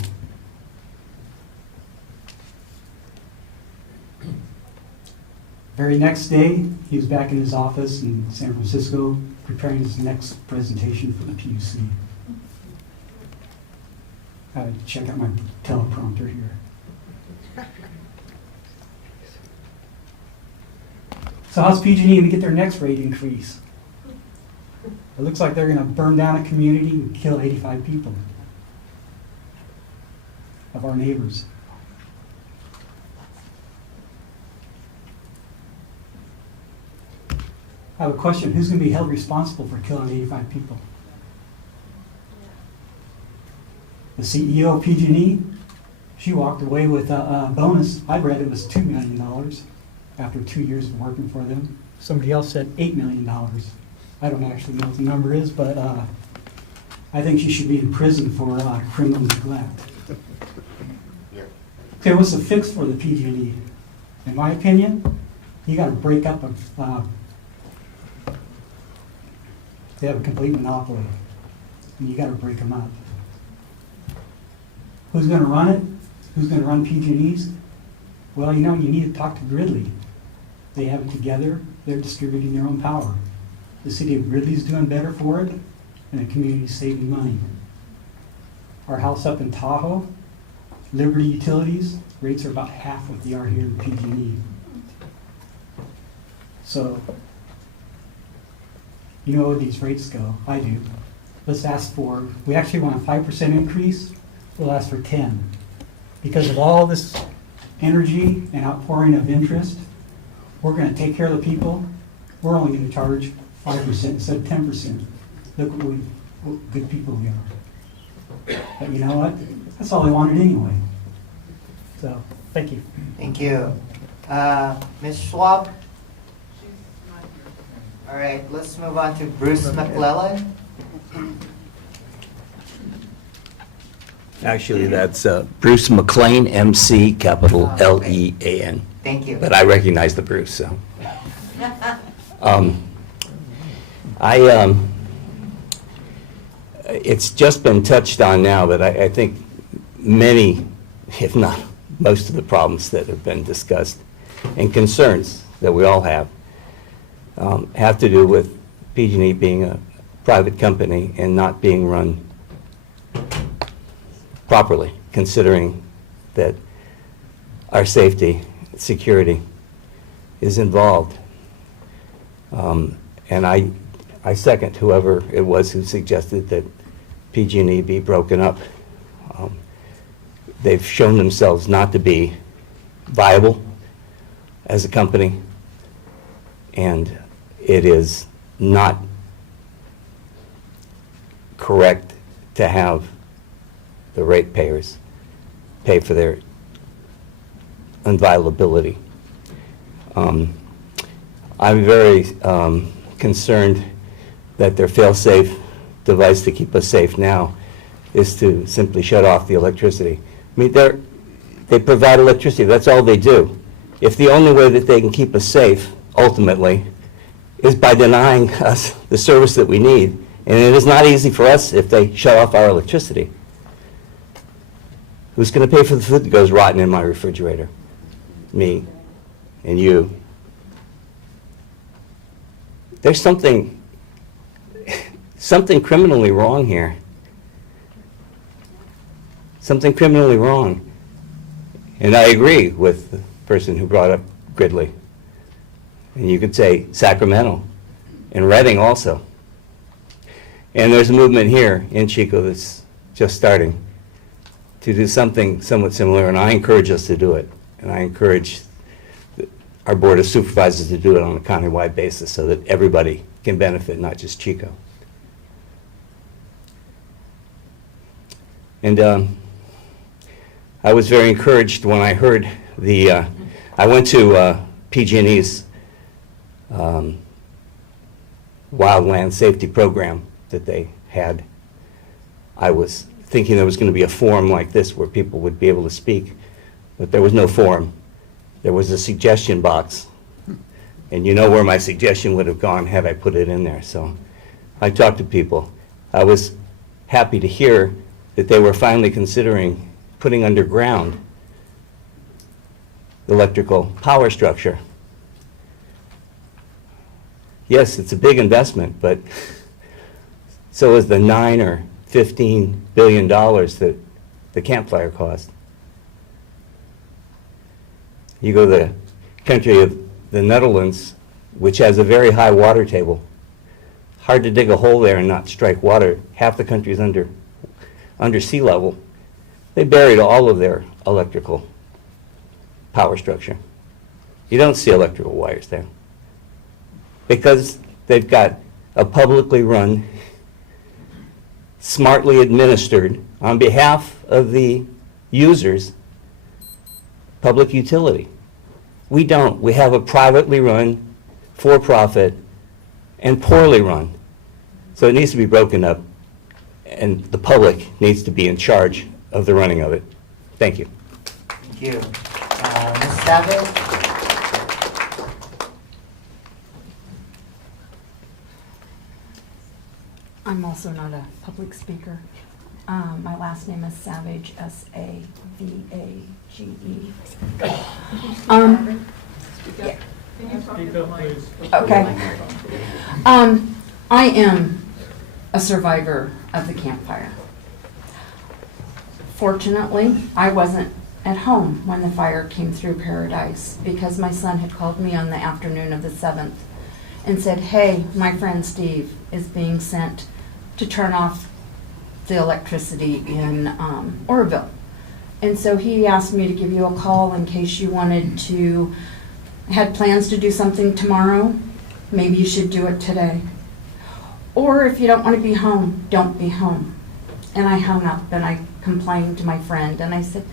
Very next day, he was back in his office in San Francisco preparing his next presentation for the PUC. I had to check out my teleprompter here. So how's PG&E gonna get their next rate increase? It looks like they're gonna burn down a community and kill 85 people of our neighbors. I have a question. Who's gonna be held responsible for killing 85 people? The CEO of PG&E, she walked away with a bonus. I read it was $2 million after 2 years of working for them. Somebody else said $8 million. I don't actually know what the number is, but I think she should be in prison for criminal neglect. Okay, what's the fix for the PG&E? In my opinion, you got to break up they have a complete monopoly, and you got to break them up. Who's going to run it? Who's going to run PG&E's? Well, you know, you need to talk to Gridley. They have it together. They're distributing their own power. The city of Gridley's doing better for it, and the community's saving money. Our house up in Tahoe, Liberty Utilities, rates are about half what they are here in PG&E. So, you know where these rates go. I do. Let's ask for, we actually want a 5% increase. We'll ask for 10. Because of all this energy and outpouring of interest, we're going to take care of the people. We're only going to charge 5% instead of 10%. Look what good people we are. But you know what? That's all they wanted anyway. So, thank you. Thank you. Ms. Schwab? All right, let's move on to Bruce McClellan. Actually, that's Bruce McLean, MC, capital L-E-A-N. Thank you. But I recognize the Bruce, so. It's just been touched on now, but I think many, if not most of the problems that have been discussed and concerns that we all have to do with PG&E being a private company and not being run properly, considering that our safety, security is involved. And I second whoever it was who suggested that PG&E be broken up. They've shown themselves not to be viable as a company, and it is not correct to have the ratepayers pay for their inviolability. I'm very concerned that their fail-safe device to keep us safe now is to simply shut off the electricity. I mean, they provide electricity, that's all they do. If the only way that they can keep us safe, ultimately, is by denying us the service that we need, and it is not easy for us if they shut off our electricity. Who's going to pay for the food that goes rotten in my refrigerator? Me and you. There's something criminally wrong here. Something criminally wrong. And I agree with the person who brought up Gridley. And you could say Sacramento and Redding also. And there's a movement here in Chico that's just starting to do something somewhat similar, and I encourage us to do it. And I encourage our Board of Supervisors to do it on a countywide basis so that everybody can benefit, not just Chico. And I was very encouraged when I heard I went to PG&E's wildland safety program that they had. I was thinking there was going to be a forum like this where people would be able to speak, but there was no forum. There was a suggestion box, and you know where my suggestion would have gone had I put it in there. So I talked to people. I was happy to hear that they were finally considering putting underground the electrical power structure. Yes, it's a big investment, but so is the $9 or $15 billion that the campfire cost. You go to the country of the Netherlands, which has a very high water table. Hard to dig a hole there and not strike water. Half the country's under sea level. They buried all of their electrical power structure. You don't see electrical wires there because they've got a publicly run, smartly administered, on behalf of the users, public utility. We don't. We have a privately run, for-profit, and poorly run. So it needs to be broken up, and the public needs to be in charge of the running of it. Thank you. Thank you. Ms. Savage? I'm also not a public speaker. My last name is Savage, S-A-V-A-G-E. Speak up, please. Okay. I am a survivor of the Camp Fire. Fortunately, I wasn't at home when the fire came through Paradise because my son had called me on the afternoon of the 7th and said, hey, my friend Steve is being sent to turn off the electricity in Oroville. And so he asked me to give you a call in case you had plans to do something tomorrow. Maybe you should do it today. Or if you don't want to be home, don't be home. And I hung up and I complained to my friend and I said,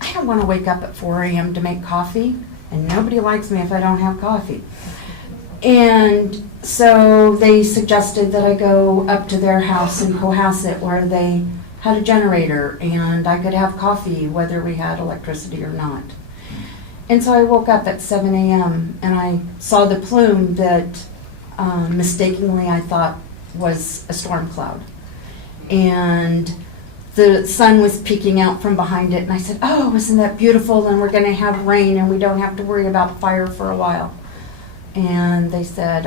I don't want to wake up at 4 a.m. to make coffee, and nobody likes me if I don't have coffee. And so they suggested that I go up to their house in Cohasset where they had a generator and I could have coffee whether we had electricity or not. And so I woke up at 7 a.m. and I saw the plume that mistakenly I thought was a storm cloud. And the sun was peeking out from behind it and I said, oh, isn't that beautiful, and we're going to have rain and we don't have to worry about fire for a while. And they said,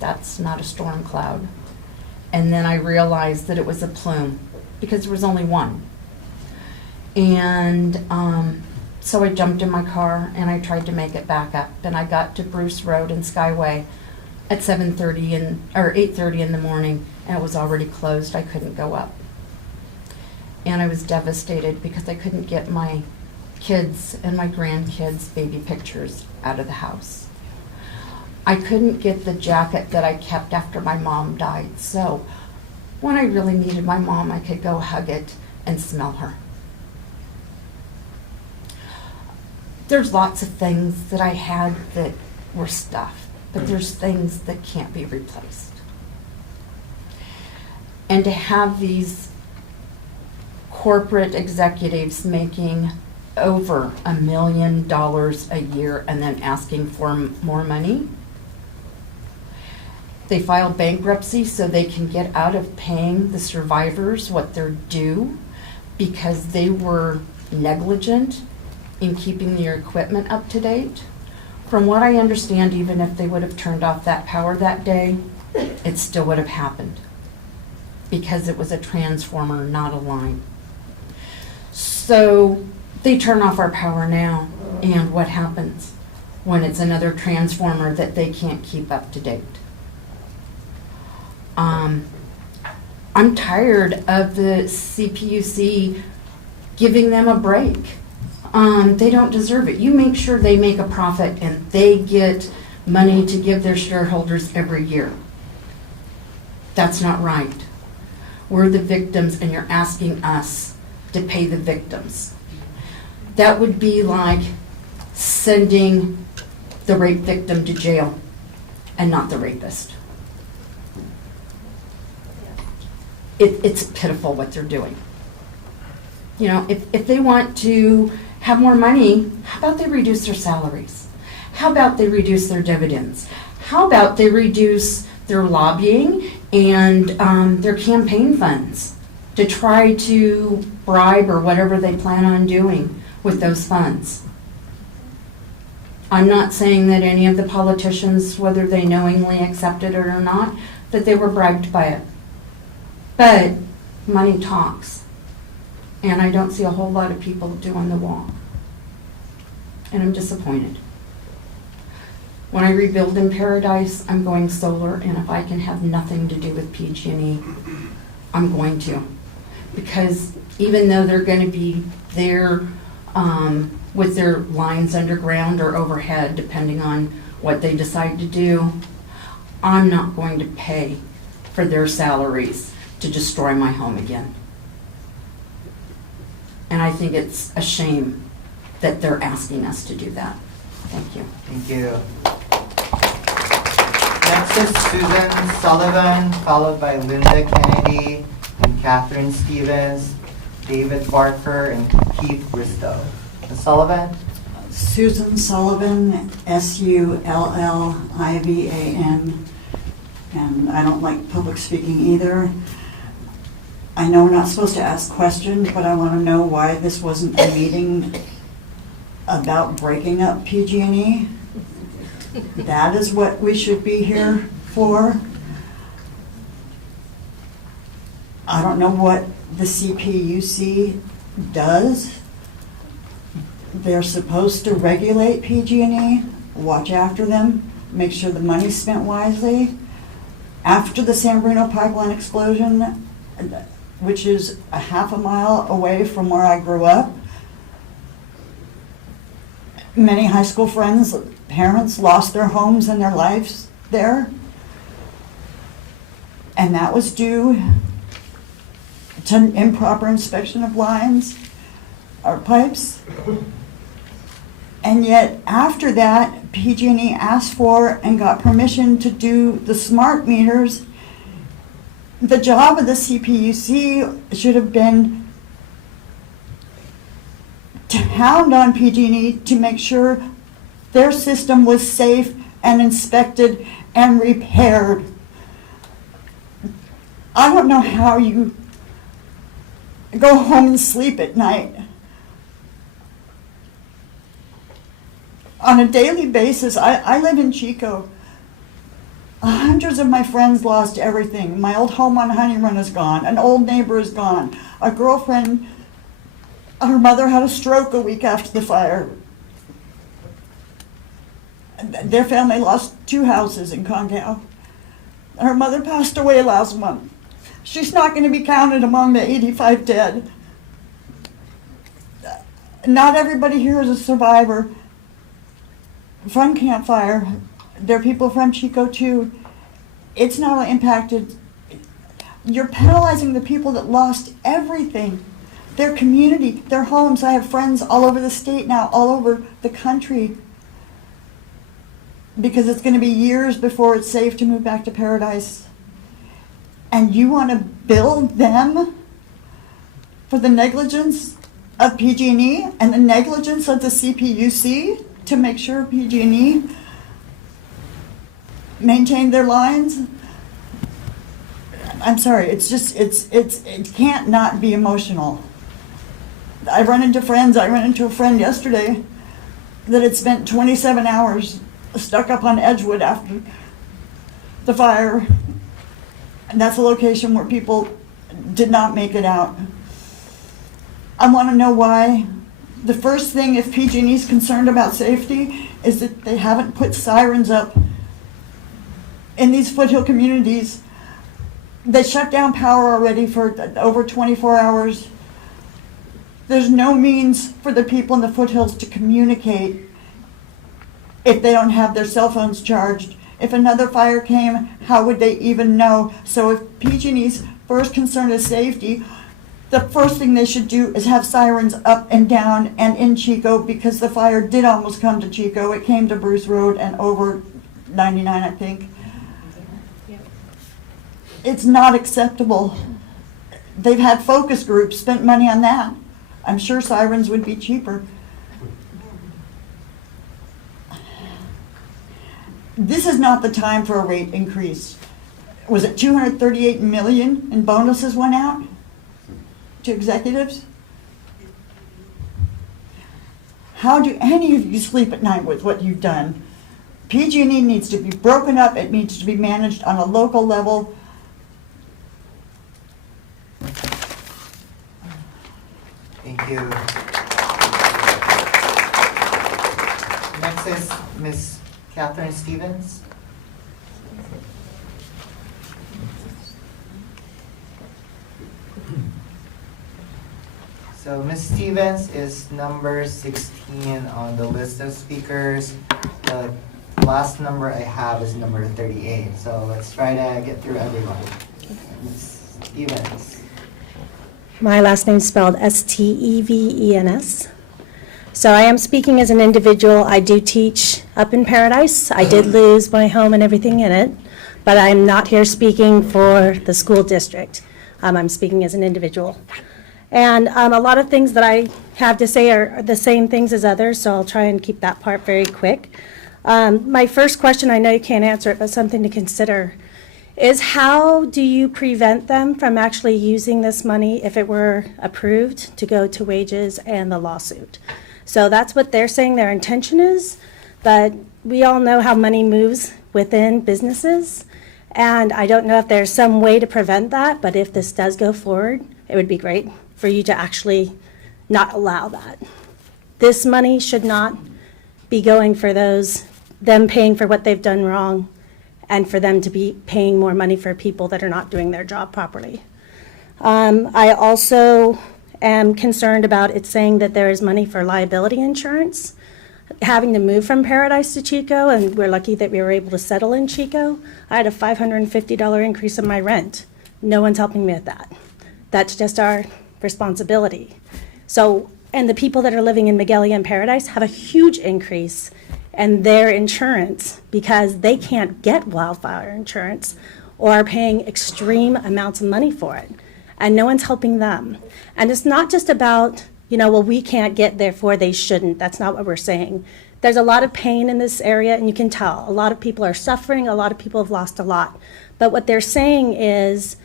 that's not a storm cloud. And then I realized that it was a plume because there was only one. And so I jumped in my car and I tried to make it back up. And I got to Bruce Road and Skyway at 8:30 in the morning, and it was already closed. I couldn't go up. And I was devastated because I couldn't get my kids and my grandkids' baby pictures out of the house. I couldn't get the jacket that I kept after my mom died. So when I really needed my mom, I could go hug it and smell her. There's lots of things that I had that were stuff, but there's things that can't be replaced. And to have these corporate executives making over $1 million a year and then asking for more money. They filed bankruptcy so they can get out of paying the survivors what they're due because they were negligent in keeping their equipment up to date. From what I understand, even if they would have turned off that power that day, it still would have happened because it was a transformer, not a line. So they turn off our power now, and what happens when it's another transformer that they can't keep up to date? I'm tired of the CPUC giving them a break. They don't deserve it. You make sure they make a profit and they get money to give their shareholders every year. That's not right. We're the victims and you're asking us to pay the victims. That would be like sending the rape victim to jail and not the rapist. It's pitiful what they're doing. You know, if they want to have more money, how about they reduce their salaries? How about they reduce their dividends? How about they reduce their lobbying and their campaign funds to try to bribe or whatever they plan on doing with those funds? I'm not saying that any of the politicians, whether they knowingly accepted it or not, that they were bribed by it. But money talks. And I don't see a whole lot of people doing the walk. And I'm disappointed. When I rebuild in Paradise, I'm going solar, and if I can have nothing to do with PG&E, I'm going to. Because even though they're gonna be there with their lines underground or overhead, depending on what they decide to do, I'm not going to pay for their salaries to destroy my home again. And I think it's a shame that they're asking us to do that. Thank you. Thank you. Next is Susan Sullivan, followed by Linda Kennedy and Catherine Stevens, David Barker, and Keith Bristow. Ms. Sullivan? Susan Sullivan, Sullivan, and I don't like public speaking either. I know we're not supposed to ask questions, but I want to know why this wasn't a meeting about breaking up PG&E. That is what we should be here for. I don't know what the CPUC does. They're supposed to regulate PG&E, watch after them, make sure the money's spent wisely. After the San Bruno pipeline explosion, which is a half a mile away from where I grew up, many high school friends, parents lost their homes and their lives there. And that was due to improper inspection of lines or pipes. And yet, after that, PG&E asked for and got permission to do the smart meters. The job of the CPUC should have been to hound on PG&E to make sure their system was safe and inspected and repaired. I don't know how you go home and sleep at night. On a daily basis, I live in Chico. Hundreds of my friends lost everything. My old home on Honey Run is gone. An old neighbor is gone. A girlfriend, her mother had a stroke a week after the fire. Their family lost 2 houses in Congal. Her mother passed away last month. She's not going to be counted among the 85 dead. Not everybody here is a survivor from Camp Fire. There are people from Chico too. It's not impacted. You're penalizing the people that lost everything. Their community, their homes. I have friends all over the state now, all over the country. Because it's going to be years before it's safe to move back to Paradise. And you want to build them for the negligence of PG&E and the negligence of the CPUC to make sure PG&E maintain their lines? I'm sorry, it can't not be emotional. I run into friends. I ran into a friend yesterday that had spent 27 hours stuck up on Edgewood after the fire. And that's a location where people did not make it out. I want to know why. The first thing, if PG&E is concerned about safety, is that they haven't put sirens up in these foothill communities. They shut down power already for over 24 hours. There's no means for the people in the foothills to communicate if they don't have their cell phones charged. If another fire came, how would they even know? So if PG&E's first concern is safety, the first thing they should do is have sirens up and down and in Chico, because the fire did almost come to Chico. It came to Bruce Road and over 99, I think. It's not acceptable. They've had focus groups, spent money on that. I'm sure sirens would be cheaper. This is not the time for a rate increase. Was it 238 million in bonuses went out to executives? How do any of you sleep at night with what you've done? PG&E needs to be broken up. It needs to be managed on a local level. Thank you. Next is Ms. Catherine Stevens. So Ms. Stevens is number 16 on the list of speakers. The last number I have is number 38. So let's try to get through everyone. Ms. Stevens. My last name is spelled Stevens. So I am speaking as an individual. I do teach up in Paradise. I did lose my home and everything in it, but I'm not here speaking for the school district. I'm speaking as an individual. And a lot of things that I have to say are the same things as others, so I'll try and keep that part very quick. My first question, I know you can't answer it, but something to consider, is how do you prevent them from actually using this money if it were approved to go to wages and the lawsuit? So that's what they're saying their intention is, but we all know how money moves within businesses, and I don't know if there's some way to prevent that, but if this does go forward, it would be great for you to actually not allow that. This money should not be going for them paying for what they've done wrong and for them to be paying more money for people that are not doing their job properly. I also am concerned about it saying that there is money for liability insurance. Having to move from Paradise to Chico, and we're lucky that we were able to settle in Chico, I had a $550 increase in my rent. No one's helping me with that. That's just our responsibility. So, and the people that are living in Magalia and Paradise have a huge increase in their insurance because they can't get wildfire insurance or are paying extreme amounts of money for it. And no one's helping them. And it's not just about, well, we can't get, therefore they shouldn't. That's not what we're saying. There's a lot of pain in this area, and you can tell. A lot of people are suffering. A lot of people have lost a lot. But what they're saying is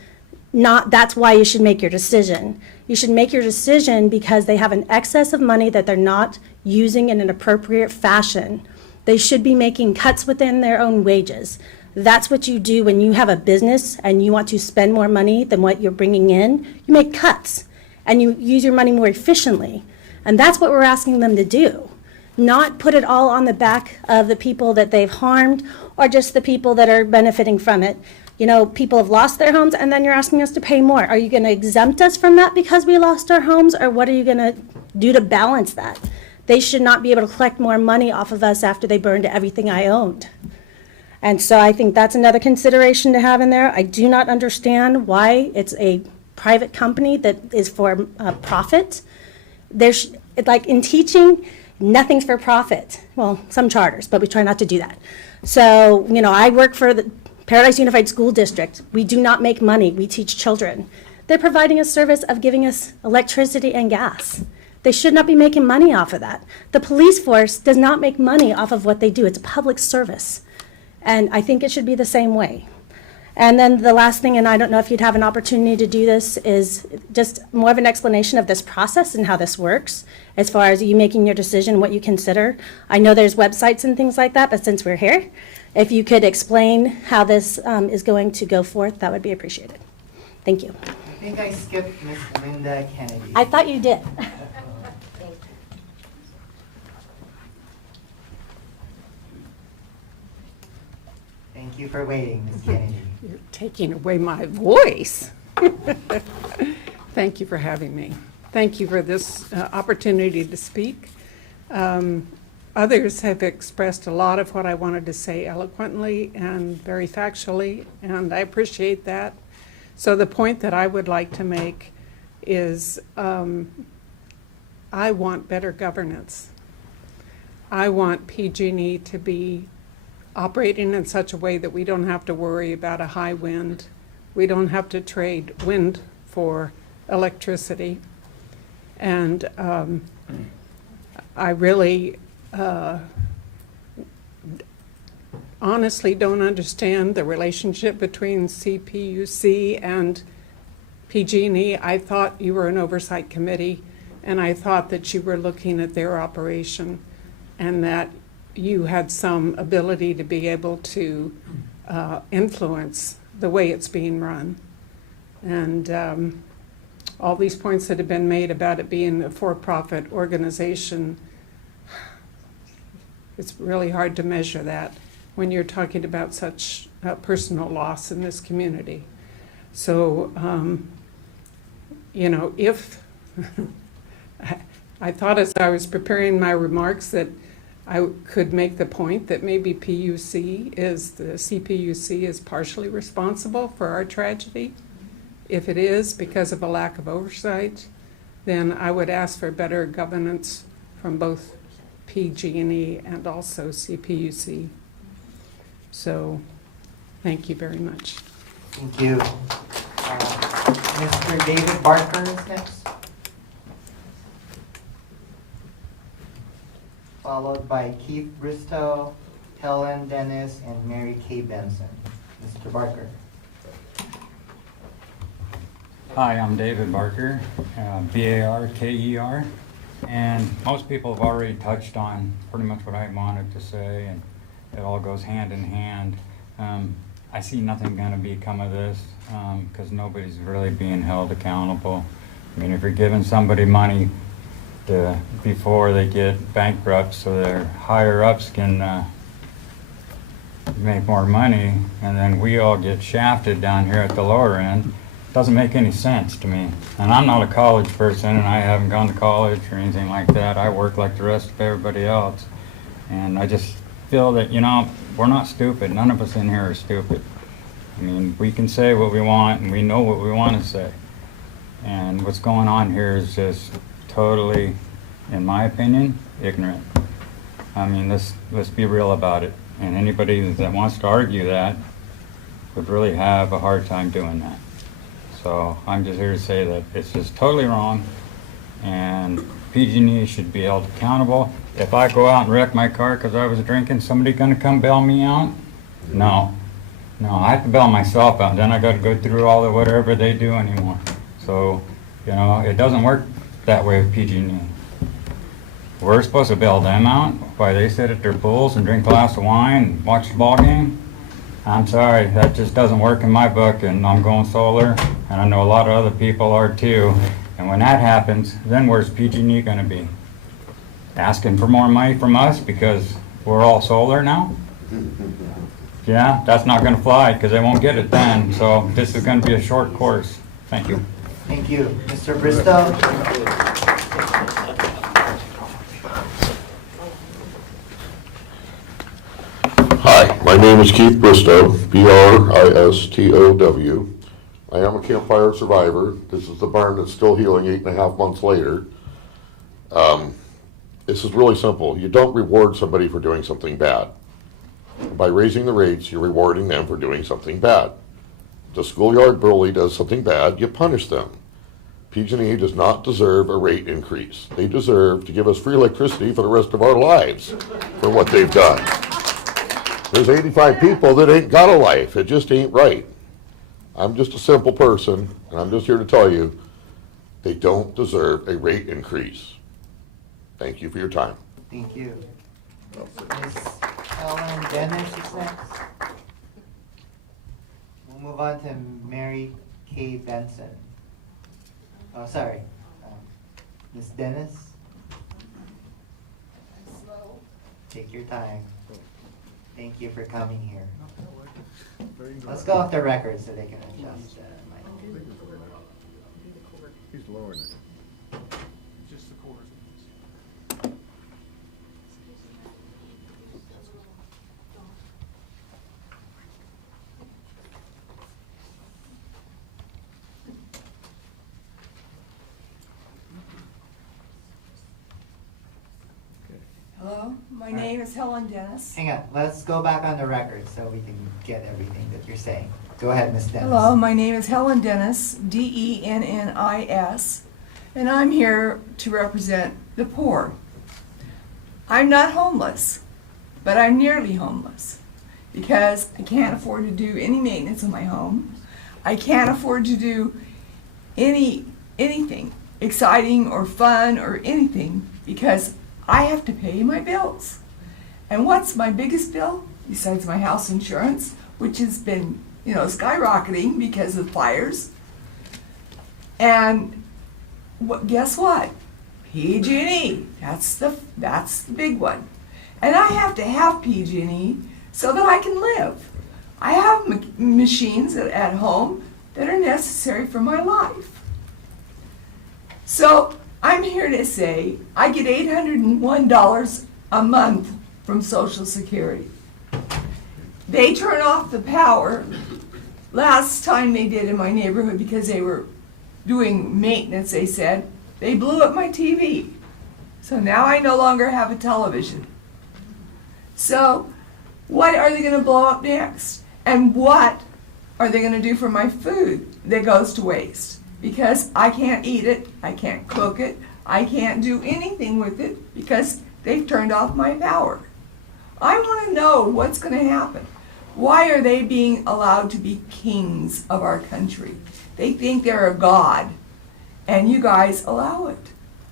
that's why you should make your decision. You should make your decision because they have an excess of money that they're not using in an appropriate fashion. They should be making cuts within their own wages. That's what you do when you have a business and you want to spend more money than what you're bringing in. You make cuts and you use your money more efficiently. And that's what we're asking them to do. Not put it all on the back of the people that they've harmed or just the people that are benefiting from it. People have lost their homes, and then you're asking us to pay more. Are you going to exempt us from that because we lost our homes, or what are you going to do to balance that? They should not be able to collect more money off of us after they burned everything I owned. And so I think that's another consideration to have in there. I do not understand why it's a private company that is for profit. Like in teaching, nothing's for profit. Well, some charters, but we try not to do that. So, I work for the Paradise Unified School District. We do not make money. We teach children. They're providing a service of giving us electricity and gas. They should not be making money off of that. The police force does not make money off of what they do. It's a public service. And I think it should be the same way. And then the last thing, and I don't know if you'd have an opportunity to do this, is just more of an explanation of this process and how this works as far as you making your decision, what you consider. I know there's websites and things like that, but since we're here, if you could explain how this is going to go forth, that would be appreciated. Thank you. I think I skipped Ms. Linda Kennedy. I thought you did. Thank you for waiting, Ms. Kennedy. You're taking away my voice. Thank you for having me. Thank you for this opportunity to speak. Others have expressed a lot of what I wanted to say eloquently and very factually, and I appreciate that. So the point that I would like to make is I want better governance. I want PG&E to be operating in such a way that we don't have to worry about a high wind. We don't have to trade wind for electricity. And I really honestly don't understand the relationship between CPUC and PG&E. I thought you were an oversight committee, and I thought that you were looking at their operation and that you had some ability to be able to influence the way it's being run. And all these points that have been made about it being a for-profit organization, It's really hard to measure that when you're talking about such personal loss in this community. So, if I thought as I was preparing my remarks that I could make the point that maybe the CPUC is partially responsible for our tragedy. If it is because of a lack of oversight, then I would ask for better governance from both PG&E and also CPUC. So, thank you very much. Thank you. Mr. David Barker is next. Followed by Keith Bristow, Helen Dennis, and Mary Kay Benson. Mr. Barker. Hi, I'm David Barker, B-A-R-K-E-R, and most people have already touched on pretty much what I wanted to say, and it all goes hand in hand. I see nothing going to become of this because nobody's really being held accountable. I mean, if you're giving somebody money before they get bankrupt so their higher-ups can make more money, and then we all get shafted down here at the lower end, doesn't make any sense to me. And I'm not a college person, and I haven't gone to college or anything like that. I work like the rest of everybody else. And I just feel that, we're not stupid. None of us in here are stupid. I mean, we can say what we want, and we know what we want to say. And what's going on here is just totally, in my opinion, ignorant. I mean, let's be real about it. And anybody that wants to argue that would really have a hard time doing that. So I'm just here to say that it's just totally wrong, and PG&E should be held accountable. If I go out and wreck my car because I was drinking, somebody gonna come bail me out? No, I have to bail myself out, and then I gotta go through all the whatever they do anymore. So, it doesn't work that way with PG&E. We're supposed to bail them out while they sit at their pools and drink a glass of wine and watch the ball game? I'm sorry, that just doesn't work in my book, and I'm going solar, and I know a lot of other people are too. And when that happens, then where's PG&E gonna be? Asking for more money from us because we're all solar now? Yeah, that's not gonna fly, because they won't get it then, so this is gonna be a short course. Thank you. Thank you. Mr. Bristow? Hi, my name is Keith Bristow, B-R-I-S-T-O-W. I am a campfire survivor. This is the barn that's still healing 8.5 months later. This is really simple. You don't reward somebody for doing something bad. By raising the rates, you're rewarding them for doing something bad. If the schoolyard bully does something bad, you punish them. PG&E does not deserve a rate increase. They deserve to give us free electricity for the rest of our lives for what they've done. There's 85 people that ain't got a life. It just ain't right. I'm just a simple person, and I'm just here to tell you, they don't deserve a rate increase. Thank you for your time. Thank you. Ms. Helen Dennis is next. We'll move on to Mary Kay Benson. Oh, sorry. Ms. Dennis? Take your time. Thank you for coming here. Let's go off the record so they can adjust. He's lowering it. Just the chorus. Hello, my name is Helen Dennis. Hang on, let's go back on the record so we can get everything that you're saying. Go ahead, Ms. Dennis. Hello, my name is Helen Dennis, D-E-N-N-I-S, and I'm here to represent the poor. I'm not homeless, but I'm nearly homeless because I can't afford to do any maintenance on my home. I can't afford to do anything exciting or fun or anything because I have to pay my bills. And what's my biggest bill? Besides my house insurance, which has been, skyrocketing because of fires. And guess what? PG&E, that's the big one. And I have to have PG&E so that I can live. I have machines at home that are necessary for my life. So I'm here to say I get $801 a month from Social Security. They turn off the power. Last time they did in my neighborhood because they were doing maintenance, they said, they blew up my TV. So now I no longer have a television. So what are they going to blow up next? And what are they going to do for my food that goes to waste? Because I can't eat it, I can't cook it, I can't do anything with it because they've turned off my power. I want to know what's going to happen. Why are they being allowed to be kings of our country? They think they're a god, and you guys allow it.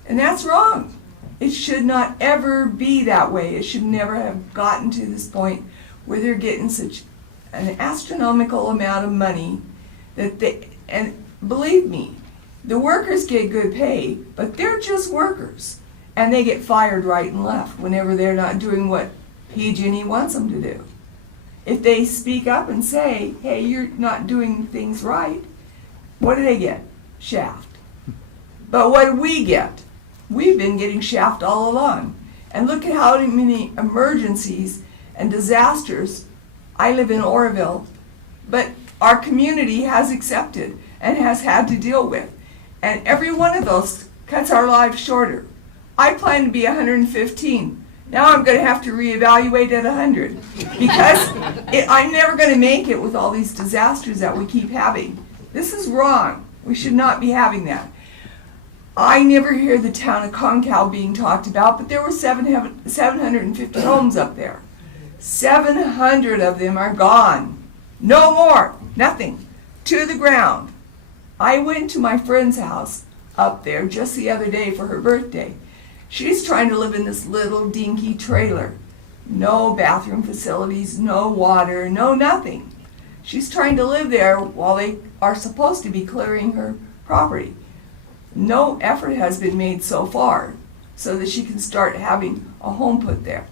And that's wrong. It should not ever be that way. It should never have gotten to this point where they're getting such an astronomical amount of money that they, and believe me, the workers get good pay, but they're just workers. And they get fired right and left whenever they're not doing what PG&E wants them to do. If they speak up and say, hey, you're not doing things right, what do they get? Shaft. But what do we get? We've been getting shaft all along. And look at how many emergencies and disasters. I live in Oroville, but our community has accepted and has had to deal with. And every one of those cuts our lives shorter. I plan to be 115. Now I'm going to have to reevaluate at 100 because I'm never going to make it with all these disasters that we keep having. This is wrong. We should not be having that. I never hear the town of Concal being talked about, but there were 750 homes up there. 700 of them are gone. No more. Nothing. To the ground. I went to my friend's house up there just the other day for her birthday. She's trying to live in this little dinky trailer. No bathroom facilities, no water, no nothing. She's trying to live there while they are supposed to be clearing her property. No effort has been made so far so that she can start having a home put there.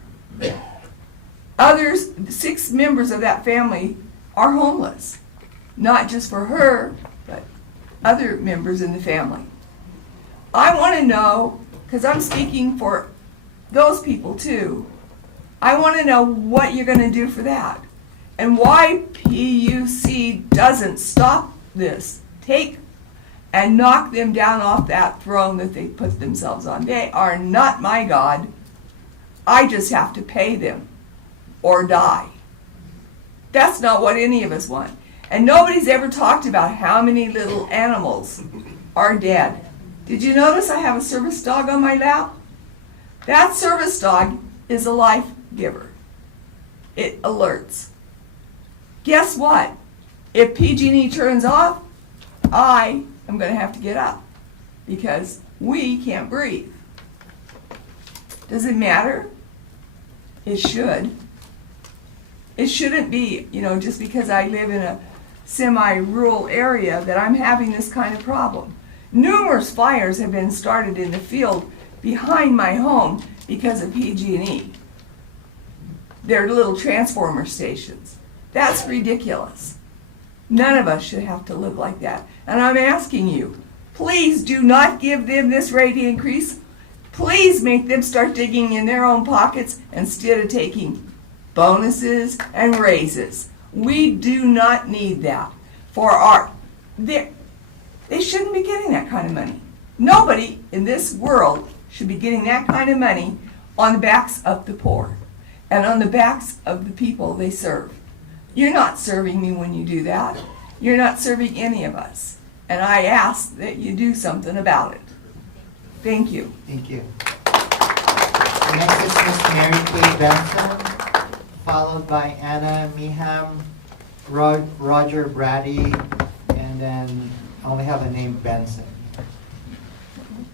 Others, 6 members of that family are homeless. Not just for her, but other members in the family. I want to know, because I'm speaking for those people too, I want to know what you're going to do for that. And why PUC doesn't stop this. Take and knock them down off that throne that they put themselves on. They are not my God. I just have to pay them or die. That's not what any of us want. And nobody's ever talked about how many little animals are dead. Did you notice I have a service dog on my lap? That service dog is a life giver. It alerts. Guess what? If PG&E turns off, I am going to have to get up because we can't breathe. Does it matter? It should. It shouldn't be, just because I live in a semi-rural area that I'm having this kind of problem. Numerous fires have been started in the field behind my home because of PG&E. They're little transformer stations. That's ridiculous. None of us should have to live like that. And I'm asking you, please do not give them this rate increase. Please make them start digging in their own pockets instead of taking bonuses and raises. We do not need that for they shouldn't be getting that kind of money. Nobody in this world should be getting that kind of money on the backs of the poor and on the backs of the people they serve. You're not serving me when you do that. You're not serving any of us. And I ask that you do something about it. Thank you. Thank you. Next is Miss Mary Kay Benson, followed by Anna Meham, Roger Brady, and then I only have the name Benson.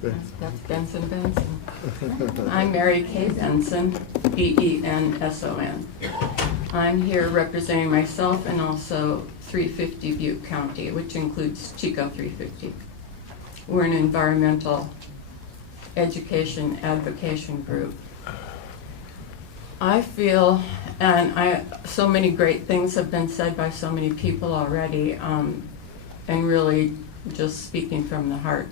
That's Benson. I'm Mary Kay Benson, B-E-N-S-O-N. I'm here representing myself and also 350 Butte County, which includes Chico 350. We're an environmental education advocacy group. I feel, and so many great things have been said by so many people already, and really just speaking from the heart.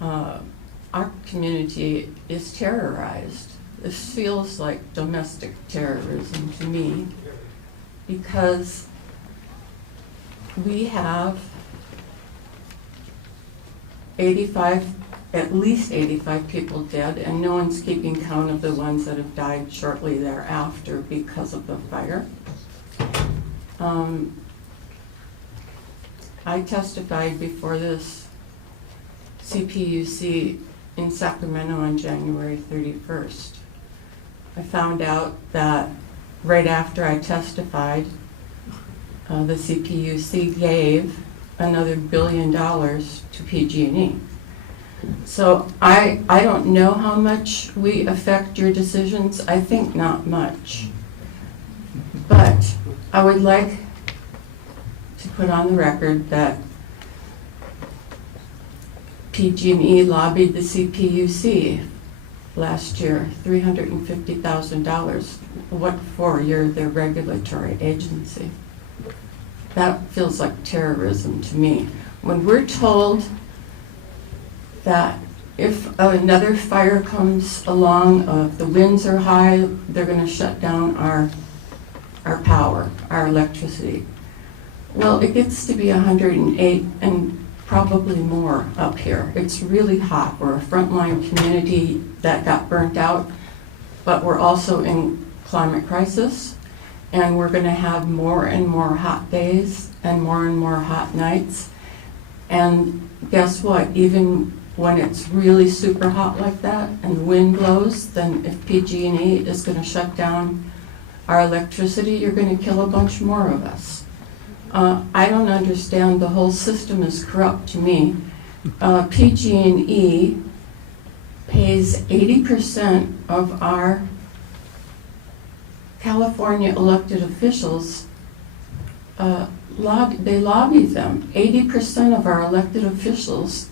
Our community is terrorized. This feels like domestic terrorism to me, because we have at least 85 people dead, and no one's keeping count of the ones that have died shortly thereafter because of the fire. I testified before this CPUC in Sacramento on January 31st. I found out that right after I testified, the CPUC gave another $1 billion to PG&E. So I don't know how much we affect your decisions. I think not much. But I would like to put on the record that PG&E lobbied the CPUC last year, $350,000. What for? You're their regulatory agency. That feels like terrorism to me. When we're told that if another fire comes along, if the winds are high, they're going to shut down our power, our electricity. Well, it gets to be 108 and probably more up here. It's really hot. We're a frontline community that got burnt out, but we're also in climate crisis, and we're going to have more and more hot days and more hot nights. And guess what? Even when it's really super hot like that and the wind blows, then if PG&E is going to shut down our electricity, you're going to kill a bunch more of us. I don't understand. The whole system is corrupt to me. PG&E pays 80% of our California elected officials. They lobby them. 80% of our elected officials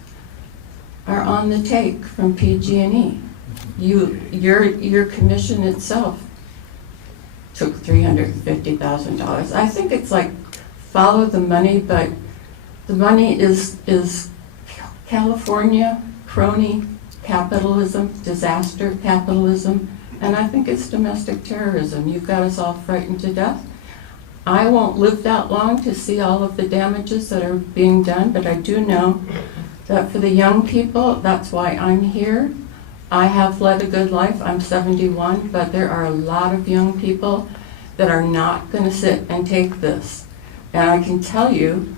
are on the take from PG&E. Your commission itself took $350,000. I think it's like follow the money, but the money is California crony capitalism, disaster capitalism, and I think it's domestic terrorism. You've got us all frightened to death. I won't live that long to see all of the damages that are being done, but I do know that for the young people, that's why I'm here. I have led a good life. I'm 71, but there are a lot of young people that are not going to sit and take this. And I can tell you,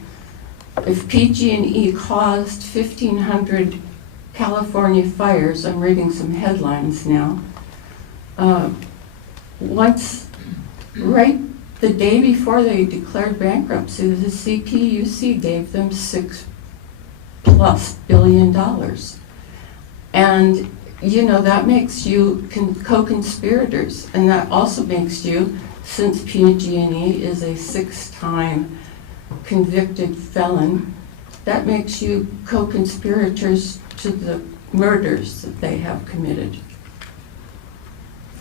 if PG&E caused 1,500 California fires, I'm reading some headlines now, right the day before they declared bankruptcy, the CPUC gave them $6+ billion. And you know, that makes you co-conspirators, and that also makes you, since PG&E is a 6-time convicted felon, that makes you co-conspirators to the murders that they have committed.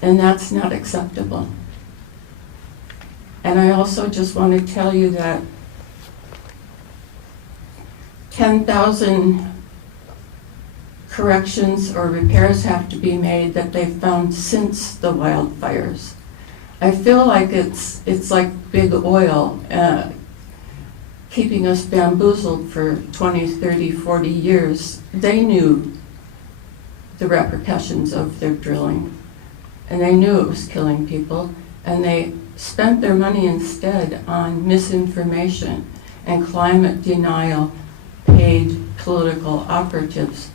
And that's not acceptable. And I also just want to tell you that 10,000 corrections or repairs have to be made that they've found since the wildfires. I feel like it's like big oil keeping us bamboozled for 20, 30, 40 years. They knew the repercussions of their drilling, and they knew it was killing people, and they spent their money instead on misinformation and climate denial, paid political operatives.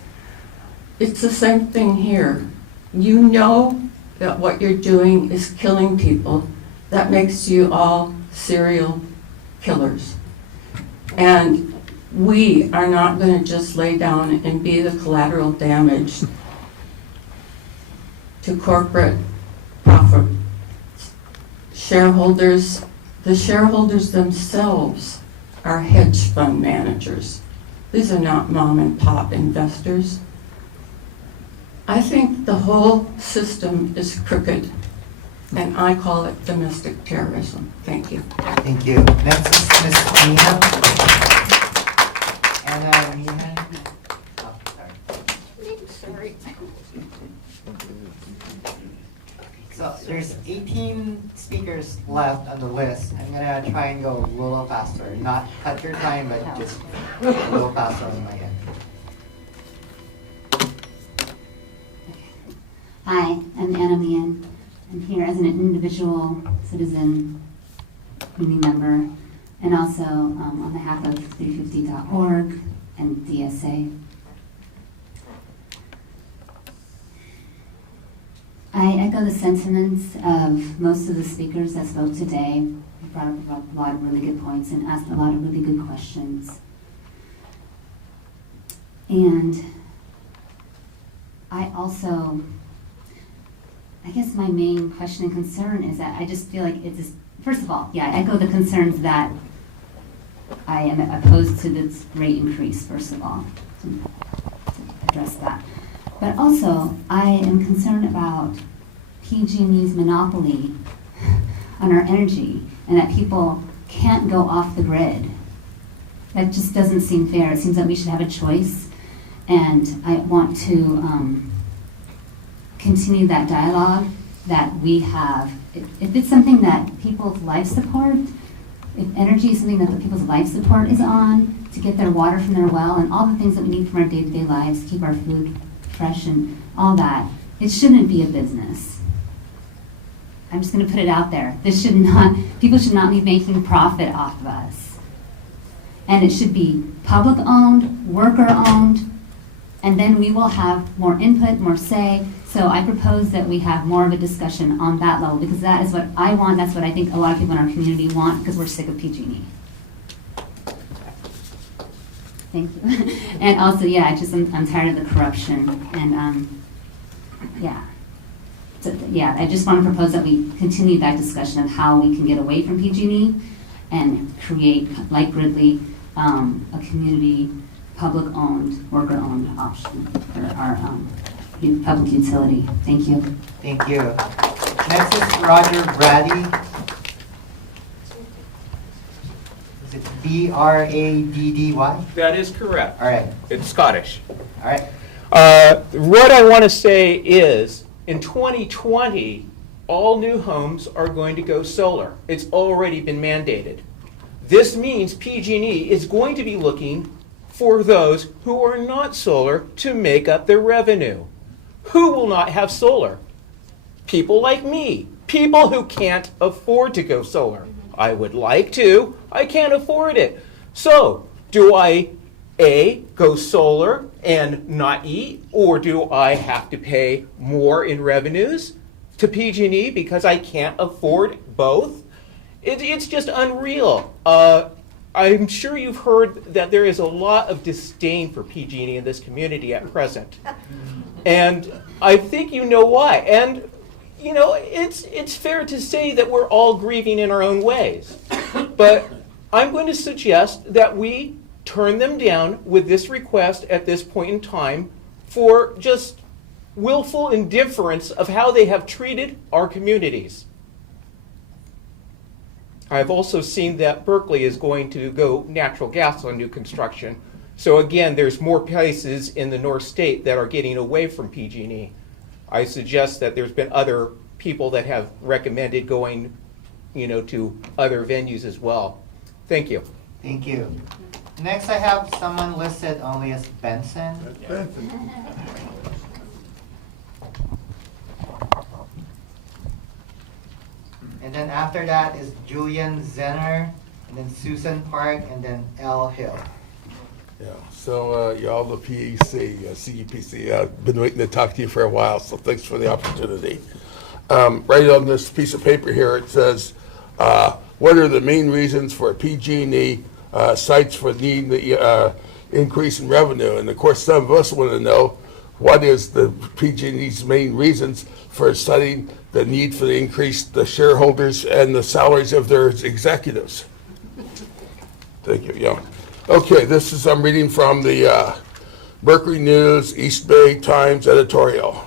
It's the same thing here. You know that what you're doing is killing people. That makes you all serial killers. And we are not going to just lay down and be the collateral damage to corporate profit. Shareholders, the shareholders themselves are hedge fund managers. These are not mom and pop investors. I think the whole system is crooked, And I call it domestic terrorism. Thank you. Thank you. Next is Ms. Nina. Anna Nina. Oh, sorry. So there's 18 speakers left on the list. I'm gonna try and go a little faster. Not cut your time, but just a little faster on my end. Hi, I'm Anna Meehan. I'm here as an individual citizen, community member, and also on behalf of 350.org and DSA. I echo the sentiments of most of the speakers that spoke today. They brought up a lot of really good points and asked a lot of really good questions. And I guess my main question and concern is that I just feel like it's just, first of all, yeah, I echo the concerns that I am opposed to this rate increase, first of all, to address that. But also, I am concerned about PG&E's monopoly on our energy and that people can't go off the grid. That just doesn't seem fair. It seems that we should have a choice, and I want to continue that dialogue that we have. If it's something that people's life support, if energy is something that the people's life support is on, to get their water from their well and all the things that we need from our day-to-day lives, keep our food fresh and all that, it shouldn't be a business. I'm just gonna put it out there. People should not be making profit off of us. And it should be public-owned, worker-owned, and then we will have more input, more say. So I propose that we have more of a discussion on that level, because that is what I want, that's what I think a lot of people in our community want, because we're sick of PG&E. Thank you. And also, yeah, I'm tired of the corruption, and yeah. So, yeah, I just want to propose that we continue that discussion of how we can get away from PG&E and create, like Gridley, a community, public-owned, worker-owned option for our public utility. Thank you. Thank you. Next is Roger Brady. Is it B-R-A-D-D-Y? That is correct. All right. It's Scottish. All right. What I want to say is, in 2020, all new homes are going to go solar. It's already been mandated. This means PG&E is going to be looking for those who are not solar to make up their revenue. Who will not have solar? People like me. People who can't afford to go solar. I would like to. I can't afford it. So, do I, A, go solar and not eat? Or do I have to pay more in revenues to PG&E because I can't afford both? It's just unreal. I'm sure you've heard that there is a lot of disdain for PG&E in this community at present. And I think you know why. And, you know, it's fair to say that we're all grieving in our own ways. But I'm going to suggest that we turn them down with this request at this point in time for just willful indifference of how they have treated our communities. I've also seen that Berkeley is going to go natural gas on new construction. So again, there's more places in the North State that are getting away from PG&E. I suggest that there's been other people that have recommended going, you know, to other venues as well. Thank you. Thank you. Next, I have someone listed only as Benson. Benson. And then after that is Julian Zenner, and then Susan Park, and then L. Hill. Yeah, so y'all the PEC, CEPC, I've been waiting to talk to you for a while, so thanks for the opportunity. Right on this piece of paper here, it says, what are the main reasons for PG&E sites for needing the increase in revenue? And of course, some of us want to know what is the PG&E's main reasons for citing the need for the increase the shareholders and the salaries of their executives. Thank you, yeah. Okay, this is, I'm reading from the Berkeley News East Bay Times editorial.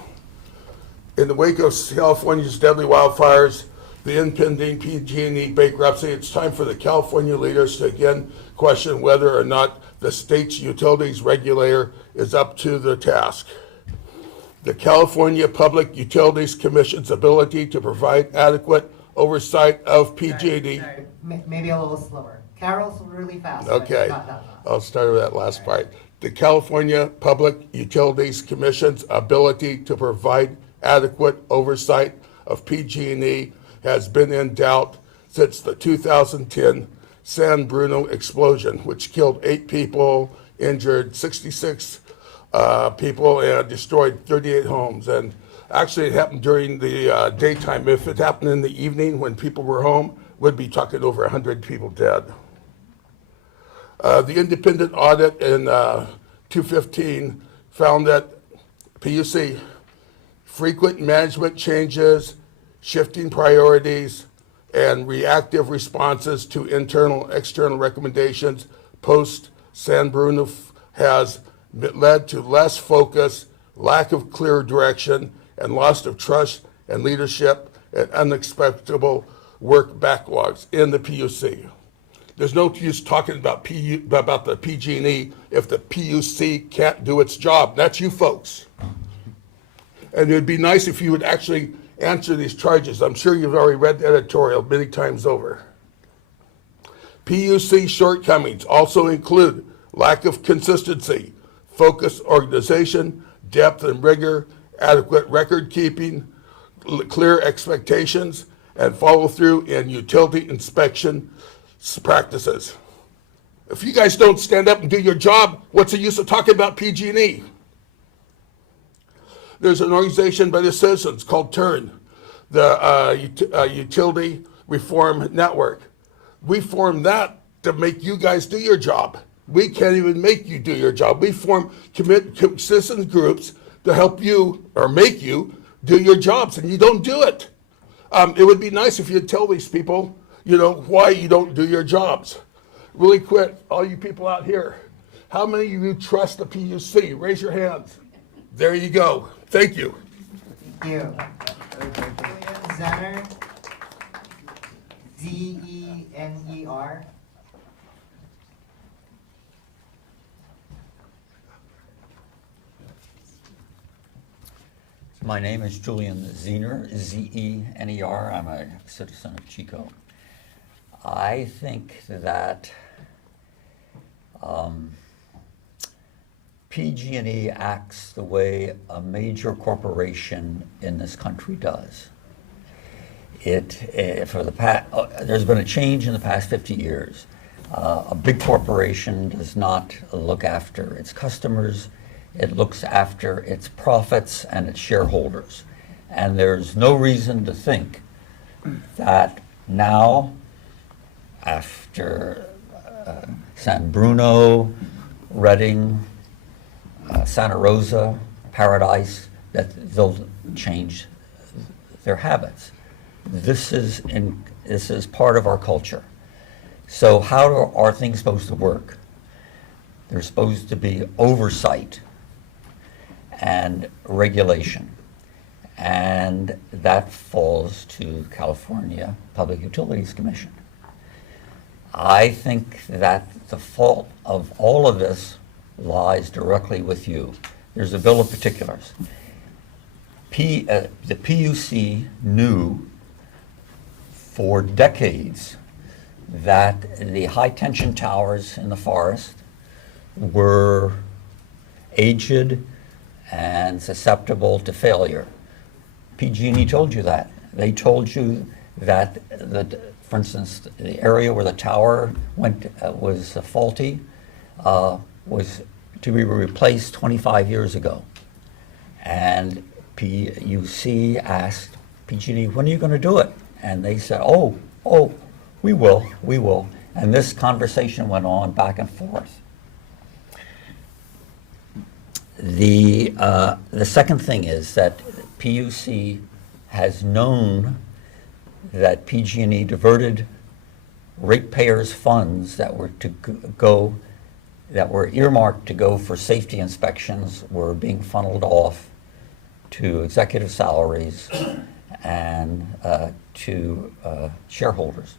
In the wake of California's deadly wildfires, the impending PG&E bankruptcy, it's time for the California leaders to again question whether or not the state's utilities regulator is up to the task. The California Public Utilities Commission's ability to provide adequate oversight of PG&E. Sorry, maybe a little slower. Carol's really fast. but Okay, not that fast. I'll start with that last part. The California Public Utilities Commission's ability to provide adequate oversight of PG&E has been in doubt since the 2010 San Bruno explosion, which killed 8 people, injured 66 people, and destroyed 38 homes. And actually, it happened during the daytime. If it happened in the evening when people were home, we'd be talking over 100 people dead. The independent audit in 2015 found that PUC frequent management changes, shifting priorities, and reactive responses to internal, external recommendations post San Bruno has led to less focus, lack of clear direction, and loss of trust and leadership, and unacceptable work backlogs in the PUC. There's no use talking about the PG&E if the PUC can't do its job. That's you folks. And it would be nice if you would actually answer these charges. I'm sure you've already read the editorial many times over. PUC shortcomings also include lack of consistency, focused organization, depth and rigor, adequate record keeping, clear expectations, and follow through in utility inspection practices. If you guys don't stand up and do your job, what's the use of talking about PG&E? There's an organization by the citizens called TURN, the Utility Reform Network. We formed that to make you guys do your job. We can't even make you do your job. We form citizen groups to help you or make you do your jobs, and you don't do it. It would be nice if you'd tell these people, why you don't do your jobs. Really quick, all you people out here, how many of you trust the PUC? Raise your hands. There you go. Thank you. Thank you. Zenner, Zener. My name is Julian Zener, Z-E-N-E-R. I'm a citizen of Chico. I think that PG&E acts the way a major corporation in this country does. There's been a change in the past 50 years. A big corporation does not look after its customers. It looks after its profits and its shareholders. And there's no reason to think that now, after San Bruno, Redding, Santa Rosa, Paradise, that they'll change their habits. This is part of our culture. So how are things supposed to work? There's supposed to be oversight and regulation, and that falls to California Public Utilities Commission. I think that the fault of all of this lies directly with you. There's a bill of particulars. The PUC knew for decades that the high-tension towers in the forest were aged and susceptible to failure. PG&E told you that. They told you that, for instance, the area where the tower was faulty was to be replaced 25 years ago. And PUC asked PG&E, when are you going to do it? And they said, oh, we will. And this conversation went on back and forth. The second thing is that PUC has known that PG&E diverted ratepayers' funds that were earmarked to go for safety inspections were being funneled off to executive salaries and to shareholders.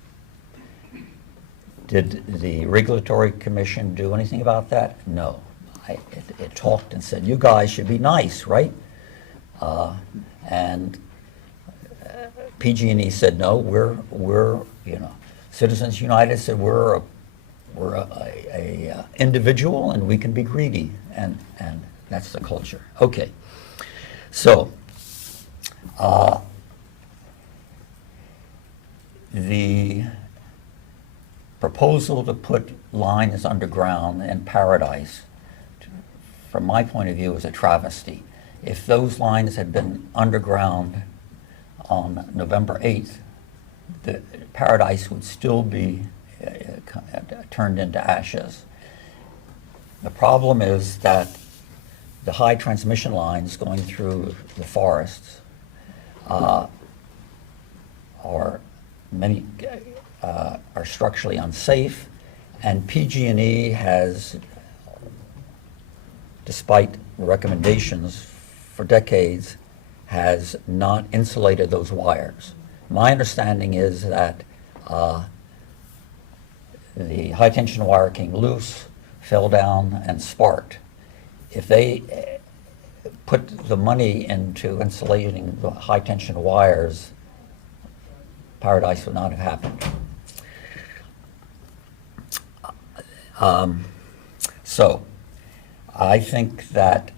Did the Regulatory Commission do anything about that? No. It talked and said, you guys should be nice, right? And PG&E said, no, we're Citizens United said we're a individual and we can be greedy, and that's the culture. Okay, so the proposal to put lines underground in Paradise, from my point of view, is a travesty. If those lines had been underground on November 8th, the Paradise would still be turned into ashes. The problem is that the high transmission lines going through the forests are structurally unsafe, and PG&E has, despite recommendations for decades, has not insulated those wires. My understanding is that the high tension wire came loose, fell down, and sparked. If they put the money into insulating the high tension wires, Paradise would not have happened. So I think that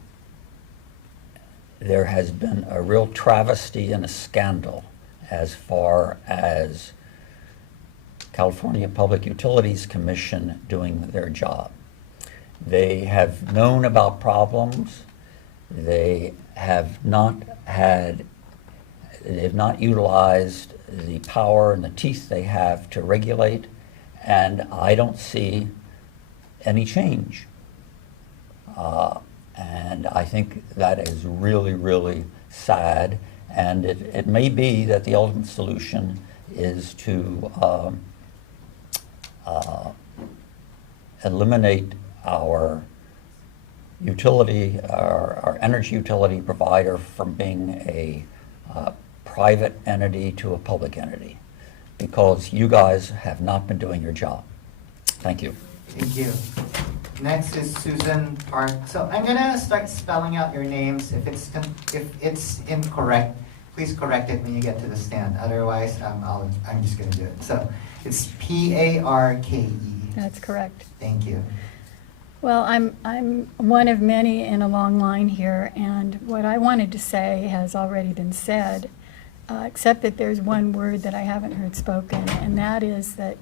there has been a real travesty and a scandal as far as California Public Utilities Commission doing their job. They have known about problems. They have not utilized the power and the teeth they have to regulate, and I don't see any change. And I think that is really, really sad. And it may be that the ultimate solution is to eliminate our utility, our energy utility provider from being a private entity to a public entity, because you guys have not been doing your job. Thank you. Thank you. Next is Susan Park. So I'm gonna start spelling out your names. If it's incorrect, please correct it when you get to the stand. Otherwise, I'm just gonna do it. So it's Parke. That's correct. Thank you. Well, I'm one of many in a long line here, and what I wanted to say has already been said, except that there's one word that I haven't heard spoken, and that is that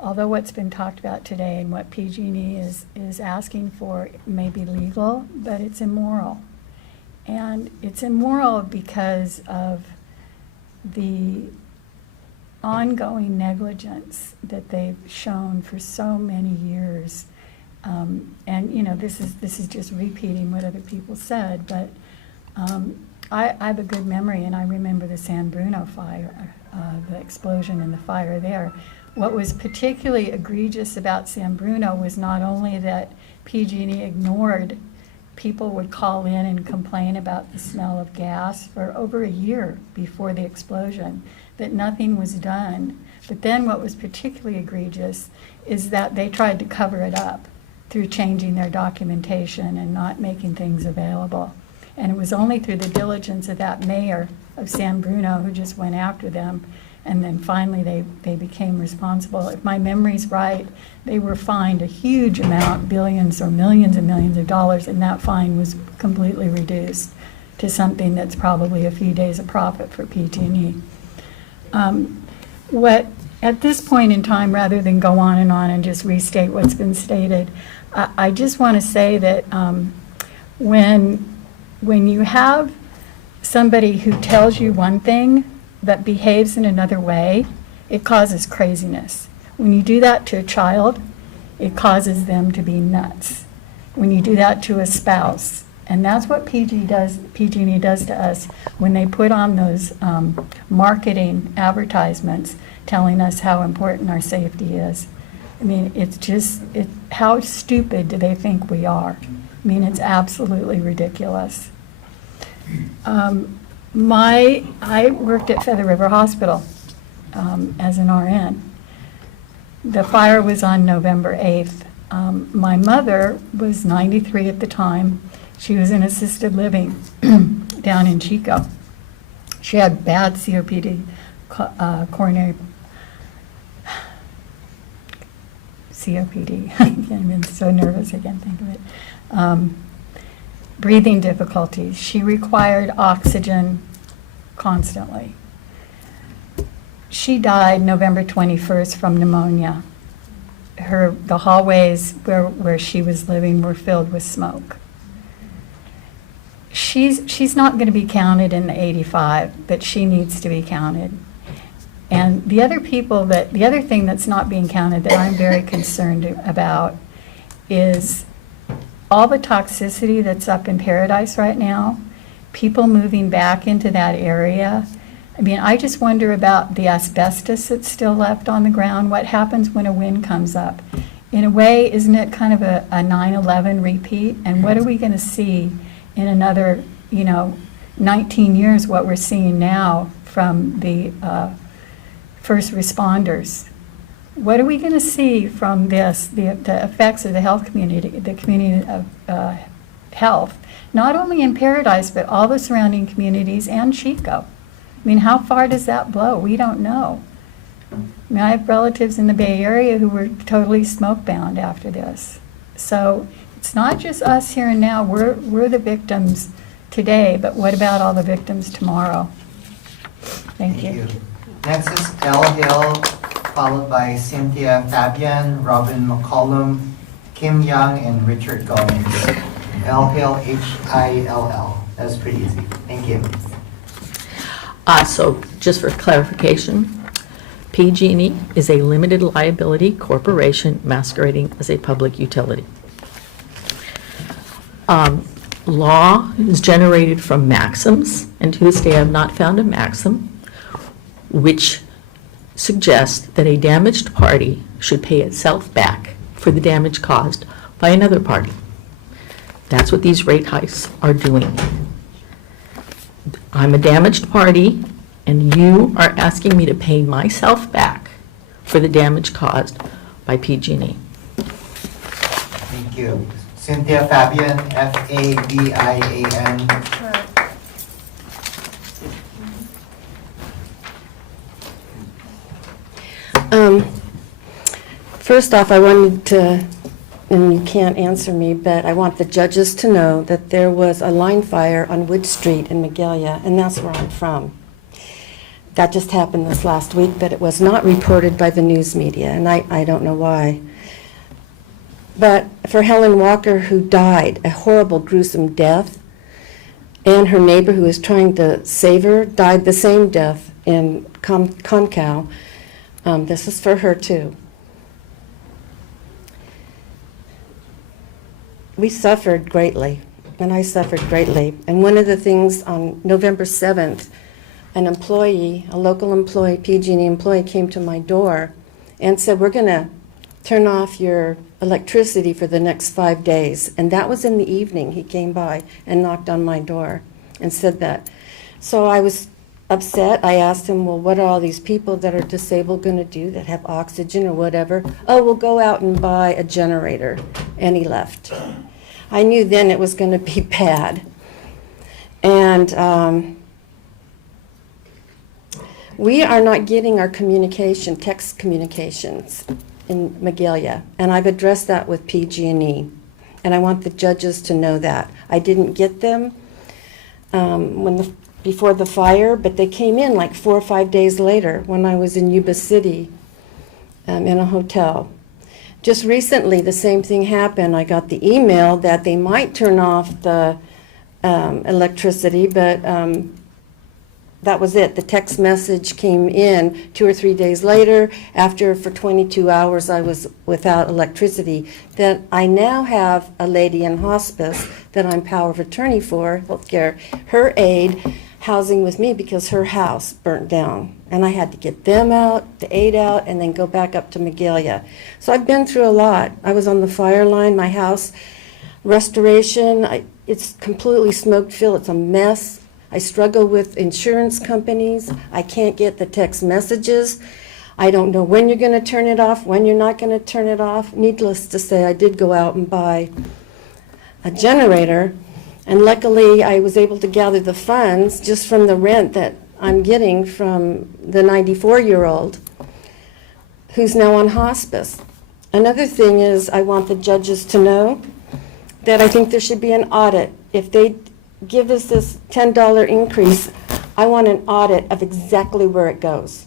although what's been talked about today and what PG&E is asking for may be legal, but it's immoral. And it's immoral because of the ongoing negligence that they've shown for so many years. And you know, this is just repeating what other people said, but I have a good memory, and I remember the San Bruno fire, the explosion and the fire there. What was particularly egregious about San Bruno was not only that PG&E ignored, people would call in and complain about the smell of gas for over a year before the explosion, that nothing was done. But then what was particularly egregious is that they tried to cover it up through changing their documentation and not making things available. And it was only through the diligence of that mayor of San Bruno who just went after them, and then finally they became responsible. If my memory's right, they were fined a huge amount, billions or millions and millions of dollars, and that fine was completely reduced to something that's probably a few days of profit for PG&E. At this point in time, rather than go on and just restate what's been stated, I just want to say that when you have somebody who tells you one thing but behaves in another way, it causes craziness. When you do that to a child, it causes them to be nuts. When you do that to a spouse, and that's what PG&E does to us when they put on those marketing advertisements telling us how important our safety is. I mean, how stupid do they think we are? I mean, it's absolutely ridiculous. I worked at Feather River Hospital as an RN. The fire was on November 8th. My mother was 93 at the time. She was in assisted living down in Chico. She had bad COPD, coronary COPD. I'm so nervous I can't think of it. Breathing difficulties. She required oxygen constantly. She died November 21st from pneumonia. The hallways where she was living were filled with smoke. She's not going to be counted in the 85, but she needs to be counted. And the other thing that's not being counted that I'm very concerned about is all the toxicity that's up in Paradise right now, people moving back into that area. I mean, I just wonder about the asbestos that's still left on the ground. What happens when a wind comes up? In a way, isn't it kind of a 9/11 repeat? And what are we going to see in another, 19 years, what we're seeing now from the first responders? What are we going to see from this, the effects of the health community, the community of health, not only in Paradise, but all the surrounding communities and Chico? I mean, how far does that blow? We don't know. I mean, I have relatives in the Bay Area who were totally smoke-bound after this. So it's not just us here and now. We're the victims today, but what about all the victims tomorrow? Thank you. Next is Elle Hill, followed by Cynthia Fabian, Robin McCollum, Kim Young, and Richard Goins. Elle Hill, Hill. That's pretty easy. Thank you. So just for clarification, PG&E is a limited liability corporation masquerading as a public utility. Law is generated from maxims, and to this day I have not found a maxim which suggests that a damaged party should pay itself back for the damage caused by another party. That's what these rate hikes are doing. I'm a damaged party, and you are asking me to pay myself back for the damage caused by PG&E. Thank you. Cynthia Fabian, Fabian. First off, I wanted to, and you can't answer me, but I want the judges to know that there was a line fire on Wood Street in Magalia, and that's where I'm from. That just happened this last week, but it was not reported by the news media, and I don't know why. But for Helen Walker, who died a horrible, gruesome death, and her neighbor who was trying to save her died the same death in Concow, this is for her too. We suffered greatly, and I suffered greatly. And one of the things on November 7th, an employee, a local employee, PG&E employee, came to my door and said, we're going to turn off your electricity for the next 5 days. And that was in the evening. He came by and knocked on my door and said that. So I was upset. I asked him, well, what are all these people that are disabled going to do that have oxygen or whatever? Oh, we'll go out and buy a generator. And he left. I knew then it was going to be bad. And we are not getting our communication, text communications in Magalia. And I've addressed that with PG&E. And I want the judges to know that. I didn't get them before the fire, but they came in like 4 or 5 days later when I was in Yuba City in a hotel. Just recently, the same thing happened. I got the email that they might turn off the electricity, but that was it. The text message came in 2 or 3 days later, after for 22 hours I was without electricity, that I now have a lady in hospice that I'm power of attorney for, healthcare, her aide, housing with me because her house burnt down. And I had to get them out, the aide out, and then go back up to Magalia. So I've been through a lot. I was on the fire line, my house restoration. It's completely smoke-filled. It's a mess. I struggle with insurance companies. I can't get the text messages. I don't know when you're going to turn it off, when you're not going to turn it off. Needless to say, I did go out and buy a generator, and luckily I was able to gather the funds just from the rent that I'm getting from the 94-year-old who's now on hospice. Another thing is I want the judges to know that I think there should be an audit. If they give us this $10 increase, I want an audit of exactly where it goes.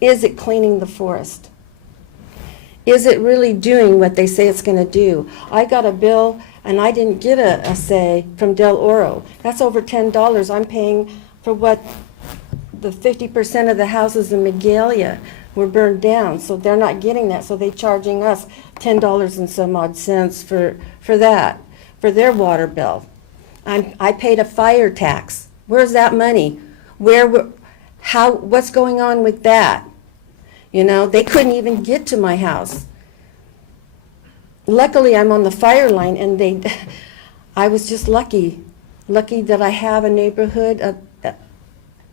Is it cleaning the forest? Is it really doing what they say it's going to do? I got a bill and I didn't get a say from Del Oro. That's over $10 I'm paying for what the 50% of the houses in Magalia were burned down, so they're not getting that, so they're charging us $10 and some odd cents for that, for their water bill. I paid a fire tax. Where's that money? What's going on with that? You know, they couldn't even get to my house. Luckily, I'm on the fire line, and I was just lucky that I have a neighborhood,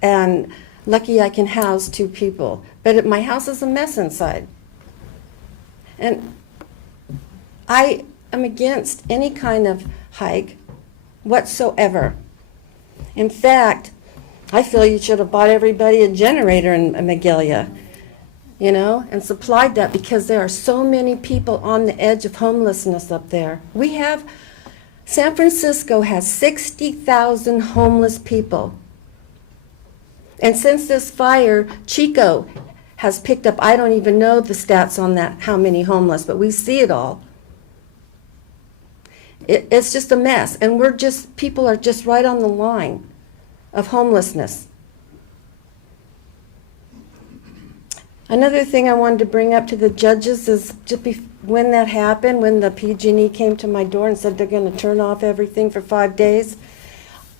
and lucky I can house 2 people. But my house is a mess inside. And I am against any kind of hike whatsoever. In fact, I feel you should have bought everybody a generator in Magalia, you know, and supplied that, because there are so many people on the edge of homelessness up there. San Francisco has 60,000 homeless people. And since this fire, Chico has picked up, I don't even know the stats on that, how many homeless, but we see it all. It's just a mess, and people are just right on the line of homelessness. Another thing I wanted to bring up to the judges is when that happened, when the PG&E came to my door and said they're going to turn off everything for 5 days,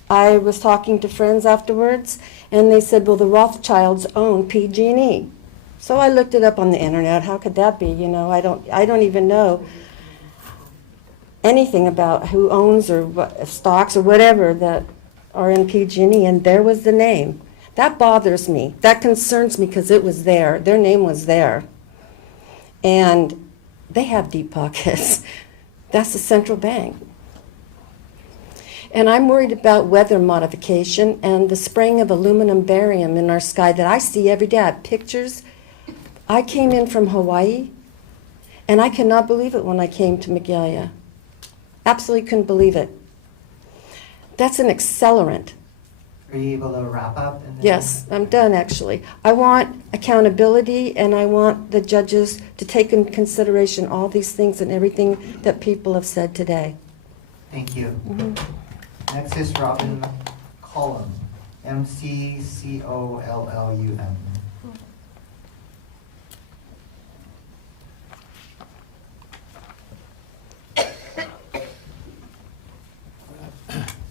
I was talking to friends afterwards, and they said, well, the Rothschilds own PG&E. So I looked it up on the internet. How could that be? You know, I don't even know anything about who owns or what stocks or whatever that are in PG&E, and there was the name. That bothers me. That concerns me because it was there. Their name was there. And they have deep pockets. That's the central bank. And I'm worried about weather modification and the spraying of aluminum barium in our sky that I see every day. I have pictures. I came in from Hawaii, and I cannot believe it when I came to Magalia. Absolutely couldn't believe it. That's an accelerant. Are you able to wrap up? Yes, I'm done, actually. I want accountability, and I want the judges to take into consideration all these things and everything that people have said today. Thank you. Next is Robin McCollum, McCollum.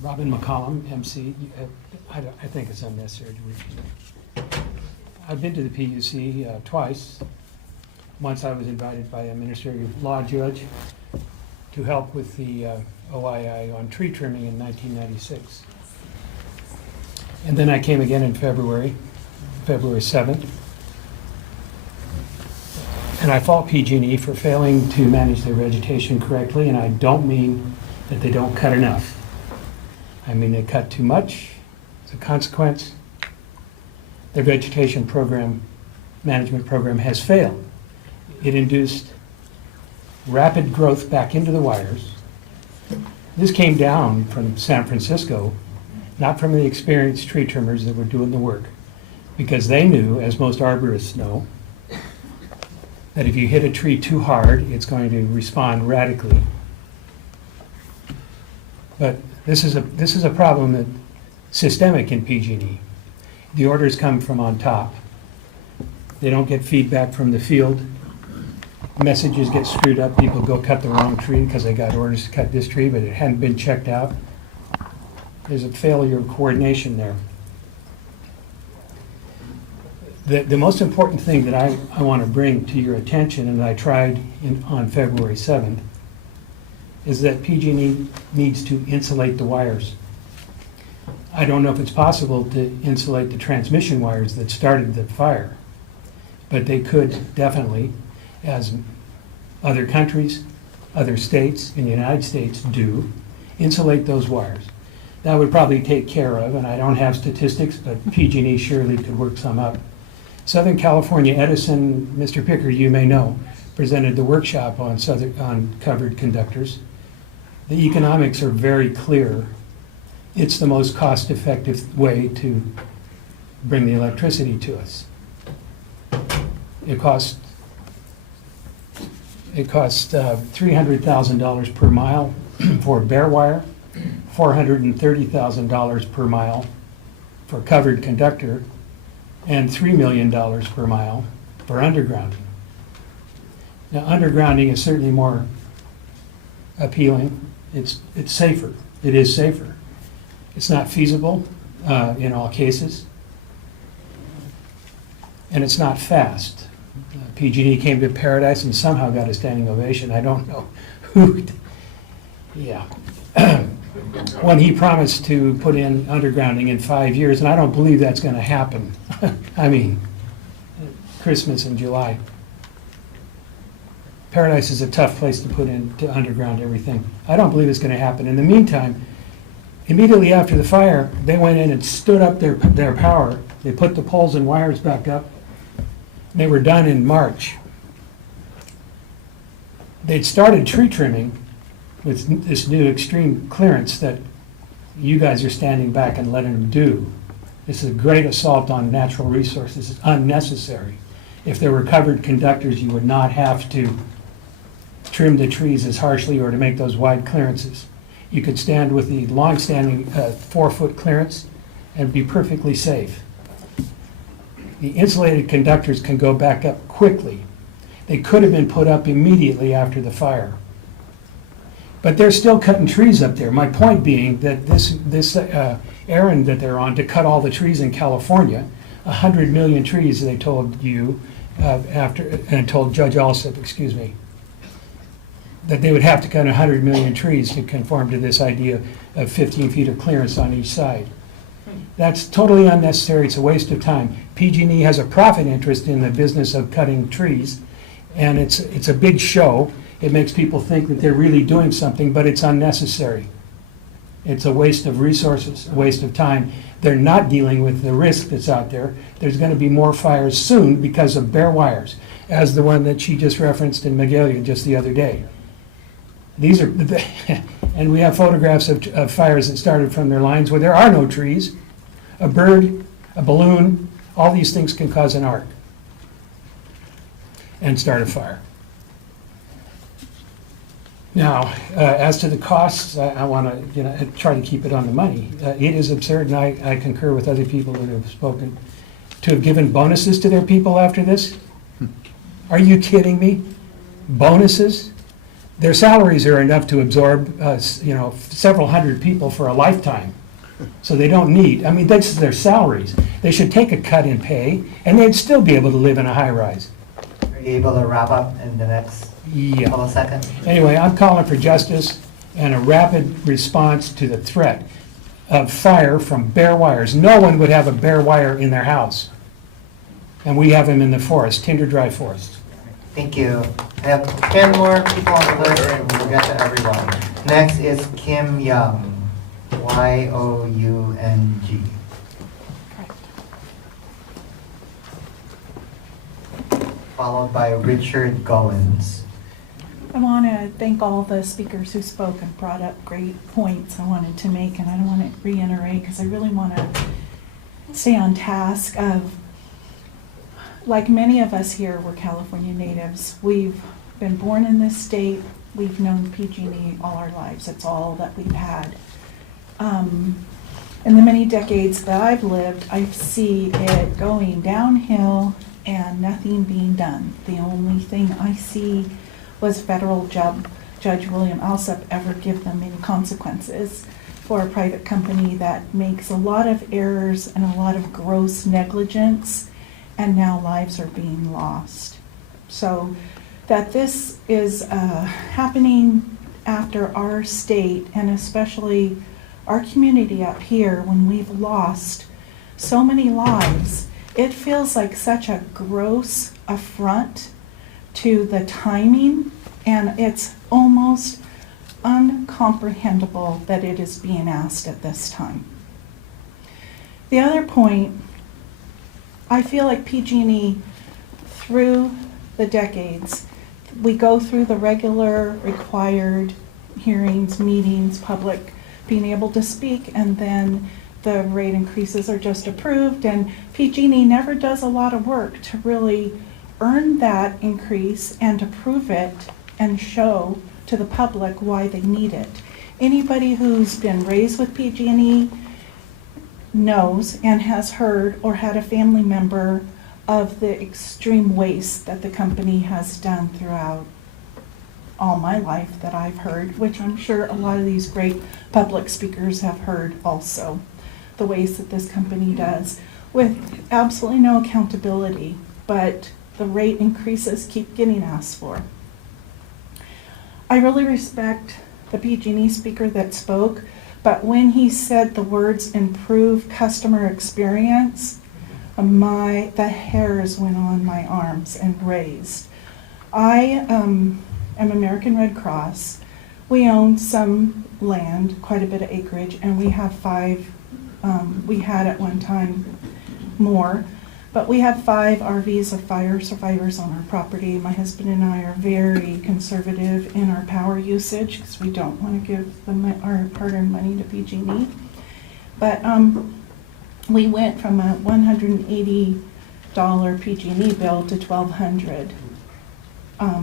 Robin McCollum, MC. I think it's unnecessary to repeat. I've been to the PUC twice. Once I was invited by a ministerial law judge to help with the OII on tree trimming in 1996. And then I came again in February 7th. And I fault PG&E for failing to manage their vegetation correctly, and I don't mean that they don't cut enough. I mean they cut too much. As a consequence, their vegetation program, management program has failed. It induced rapid growth back into the wires. This came down from San Francisco, not from the experienced tree trimmers that were doing the work, because they knew, as most arborists know, that if you hit a tree too hard, it's going to respond radically. But this is a problem that's systemic in PG&E. The orders come from on top. They don't get feedback from the field. Messages get screwed up. People go cut the wrong tree because they got orders to cut this tree, but it hadn't been checked out. There's a failure of coordination there. The most important thing that I want to bring to your attention, and I tried on February 7th, is that PG&E needs to insulate the wires. I don't know if it's possible to insulate the transmission wires that started the fire, but they could definitely, as other countries, other states in the United States do, insulate those wires. That would probably take care of, and I don't have statistics, but PG&E surely could work some up. Southern California Edison, Mr. Picker, you may know, presented the workshop on covered conductors. The economics are very clear. It's the most cost-effective way to bring the electricity to us. It costs $300,000 per mile for bare wire, $430,000 per mile for covered conductor, and $3 million per mile for undergrounding. Now, undergrounding is certainly more appealing. It's safer. It is safer. It's not feasible in all cases, and it's not fast. PG&E came to Paradise and somehow got a standing ovation. I don't know who. Yeah. When he promised to put in undergrounding in 5 years, and I don't believe that's going to happen. I mean, Christmas in July. Paradise is a tough place to put in to underground everything. I don't believe it's going to happen. In the meantime, immediately after the fire, they went in and stood up their power. They put the poles and wires back up. They were done in March. They'd started tree trimming with this new extreme clearance that you guys are standing back and letting them do. This is a great assault on natural resources. It's unnecessary. If there were covered conductors, you would not have to trim the trees as harshly or to make those wide clearances. You could stand with the long-standing 4-foot clearance and be perfectly safe. The insulated conductors can go back up quickly. They could have been put up immediately after the fire. But they're still cutting trees up there. My point being that this errand that they're on to cut all the trees in California, 100 million trees, they told you, and told Judge Alsop, excuse me, that they would have to cut 100 million trees to conform to this idea of 15 feet of clearance on each side. That's totally unnecessary. It's a waste of time. PG&E has a profit interest in the business of cutting trees, and it's a big show. It makes people think that they're really doing something, but it's unnecessary. It's a waste of resources, a waste of time. They're not dealing with the risk that's out there. There's going to be more fires soon because of bare wires, as the one that she just referenced in Magalia just the other day. These are, and we have photographs of fires that started from their lines where there are no trees. A bird, a balloon, all these things can cause an arc and start a fire. Now, as to the costs, I want to try to keep it on the money. It is absurd, and I concur with other people that have spoken, to have given bonuses to their people after this. Are you kidding me? Bonuses? Their salaries are enough to absorb, several hundred people for a lifetime. So they don't need, I mean, that's their salaries. They should take a cut in pay, and they'd still be able to live in a high rise. Are you able to wrap up in the next couple of seconds? Anyway, I'm calling for justice and a rapid response to the threat of fire from bare wires. No one would have a bare wire in their house. And we have them in the forest, tinder dry forest. Thank you. I have 10 more people on the list, and we'll get to everyone. Next is Kim Young, Y-O-U-N-G. Followed by Richard Goins. I want to thank all the speakers who spoke and brought up great points I wanted to make, and I don't want to reiterate because I really want to stay on task of, like many of us here, we're California natives. We've been born in this state. We've known PG&E all our lives. That's all that we've had. In the many decades that I've lived, I see it going downhill and nothing being done. The only thing I see was federal Judge William Alsop ever give them any consequences for a private company that makes a lot of errors and a lot of gross negligence, and now lives are being lost. So that this is happening after our state, and especially our community up here, when we've lost so many lives, it feels like such a gross affront to the timing, and it's almost uncomprehendable that it is being asked at this time. The other point, I feel like PG&E, through the decades, we go through the regular required hearings, meetings, public being able to speak, and then the rate increases are just approved, and PG&E never does a lot of work to really earn that increase and to prove it and show to the public why they need it. Anybody who's been raised with PG&E knows and has heard or had a family member of the extreme waste that the company has done throughout all my life that I've heard, which I'm sure a lot of these great public speakers have heard also. The waste that this company does with absolutely no accountability, but the rate increases keep getting asked for. I really respect the PG&E speaker that spoke, but when he said the words improve customer experience, the hairs went on my arms and raised. I am American Red Cross. We own some land, quite a bit of acreage, and we have we had at one time more, but we have 5 RVs of fire survivors on our property. My husband and I are very conservative in our power usage because we don't want to give them our hard-earned money to PG&E. But we went from a $180 PG&E bill to $1,200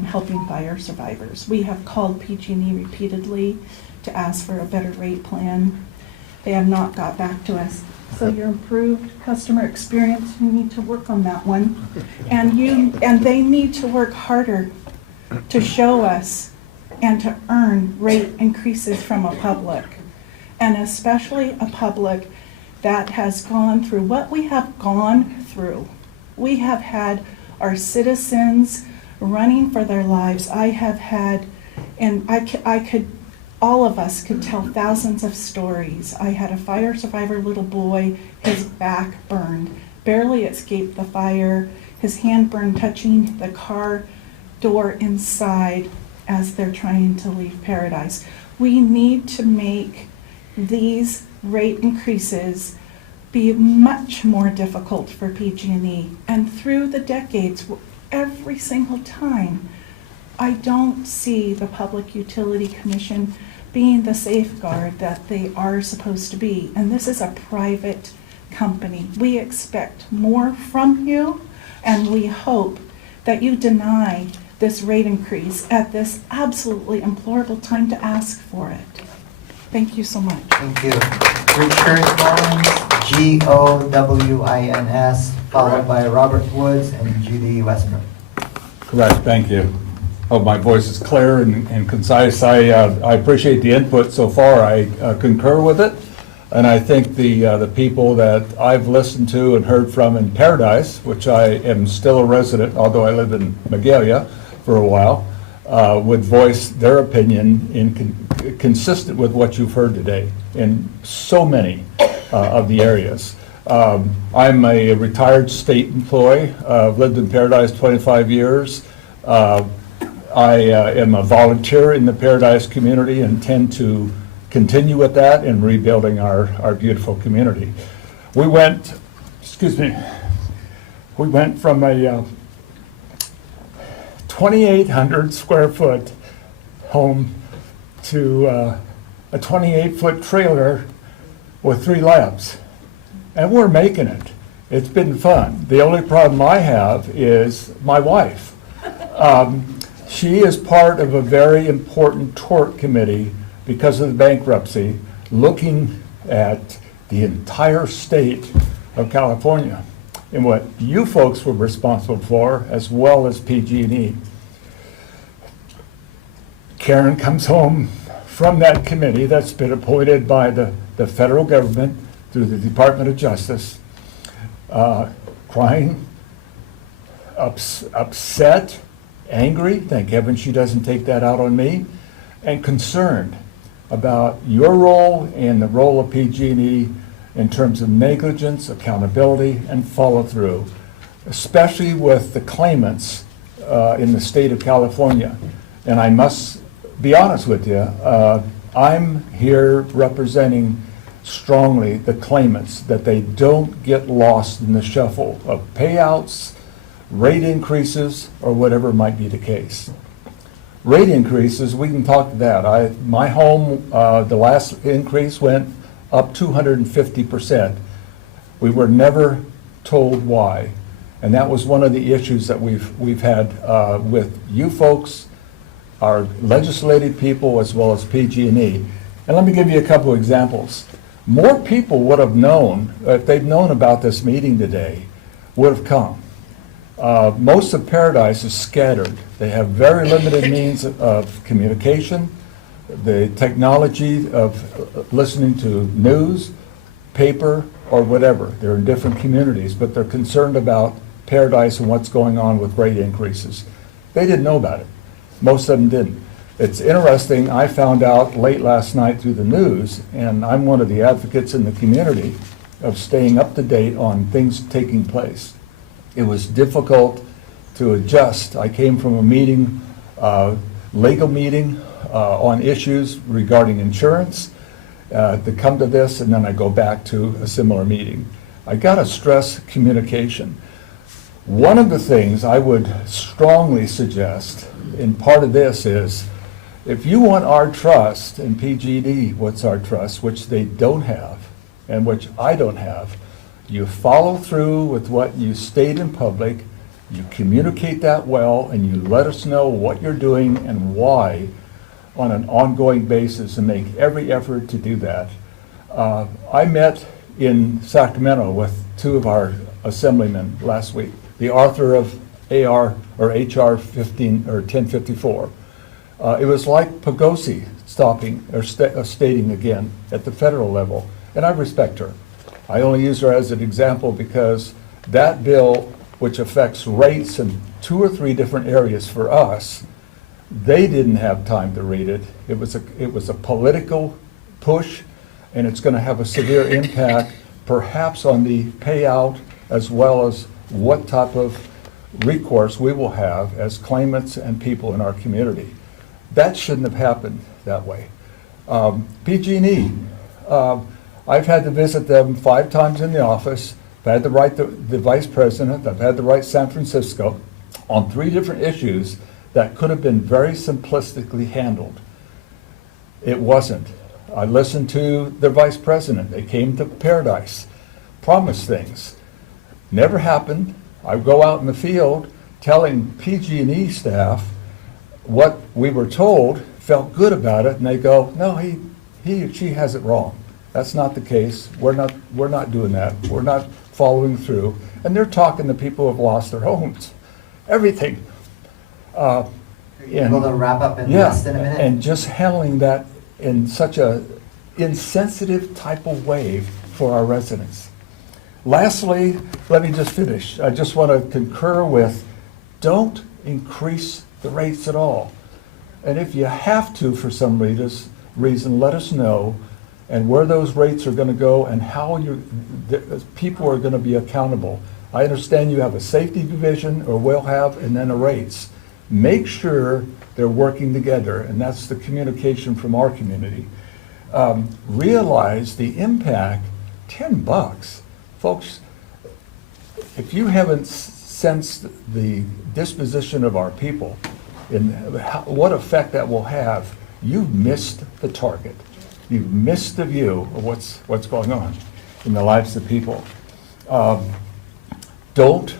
helping fire survivors. We have called PG&E repeatedly to ask for a better rate plan. They have not got back to us. So your improved customer experience, you need to work on that one. And they need to work harder to show us and to earn rate increases from a public. And especially a public that has gone through what we have gone through. We have had our citizens running for their lives. I have had, and I could, all of us could tell thousands of stories. I had a fire survivor little boy, his back burned, barely escaped the fire, his hand burned touching the car door inside as they're trying to leave paradise. We need to make these rate increases be much more difficult for PG&E. And through the decades, every single time, I don't see the Public Utility Commission being the safeguard that they are supposed to be. And this is a private company. We expect more from you, and we hope that you deny this rate increase at this absolutely implorable time to ask for it. Thank you so much. Thank you. Richard Gowins, Gowins, followed by Robert Woods and Judy Westbrook. Correct, thank you. Oh, my voice is clear and concise. I appreciate the input so far. I concur with it. And I think the people that I've listened to and heard from in Paradise, which I am still a resident, although I lived in Magalia for a while, would voice their opinion consistent with what you've heard today in so many of the areas. I'm a retired state employee. I've lived in Paradise 25 years. I am a volunteer in the Paradise community and intend to continue with that in rebuilding our beautiful community. We went from a 2,800 square foot home to a 28-foot trailer with 3 labs. And we're making it. It's been fun. The only problem I have is my wife. She is part of a very important tort committee because of the bankruptcy, looking at the entire state of California and what you folks were responsible for, as well as PG&E. Karen comes home from that committee that's been appointed by the federal government through the Department of Justice, crying, upset, angry. Thank heaven she doesn't take that out on me. and concerned about your role and the role of PG&E in terms of negligence, accountability, and follow-through, especially with the claimants in the state of California. And I must be honest with you, I'm here representing strongly the claimants, that they don't get lost in the shuffle of payouts, rate increases, or whatever might be the case. Rate increases, we can talk to that. My home, the last increase went up 250%. We were never told why. And that was one of the issues that we've had with you folks, our legislative people, as well as PG&E. And let me give you a couple of examples. More people would have known, if they'd known about this meeting today, would have come. Most of Paradise is scattered. They have very limited means of communication, the technology of listening to news, paper, or whatever. They're in different communities, but they're concerned about Paradise and what's going on with rate increases. They didn't know about it. Most of them didn't. It's interesting, I found out late last night through the news, and I'm one of the advocates in the community of staying up to date on things taking place. It was difficult to adjust. I came from a meeting, legal meeting on issues regarding insurance, to come to this, and then I go back to a similar meeting. I gotta stress communication. One of the things I would strongly suggest, and part of this is, if you want our trust, and PG&E what's our trust, which they don't have, and which I don't have, you follow through with what you state in public, you communicate that well, and you let us know what you're doing and why on an ongoing basis, and make every effort to do that. I met in Sacramento with two of our assemblymen last week, the author of HR 15 or 1054. It was like Pegosi stopping or stating again at the federal level, and I respect her. I only use her as an example because that bill, which affects rates in 2 or 3 different areas for us, they didn't have time to read it. It was a political push, and it's going to have a severe impact, perhaps on the payout, as well as what type of recourse we will have as claimants and people in our community. That shouldn't have happened that way. PG&E, I've had to visit them 5 times in the office. I've had to write the vice president. I've had to write San Francisco on 3 different issues that could have been very simplistically handled. It wasn't. I listened to their vice president. They came to Paradise, promised things. Never happened. I go out in the field telling PG&E staff what we were told, felt good about it, and they go, no, he or she has it wrong. That's not the case. We're not doing that. We're not following through. And they're talking to people who have lost their homes. Everything. Able to wrap up in less than a minute? And just handling that in such a insensitive type of way for our residents. Lastly, let me just finish. I just want to concur with, don't increase the rates at all. And if you have to for some reason, let us know, and where those rates are going to go and how people are going to be accountable. I understand you have a safety division, or will have, and then a rates. Make sure they're working together, and that's the communication from our community. Realize the impact, $10. Folks, if you haven't sensed the disposition of our people and what effect that will have, you've missed the target. You've missed the view of what's going on in the lives of people. Don't,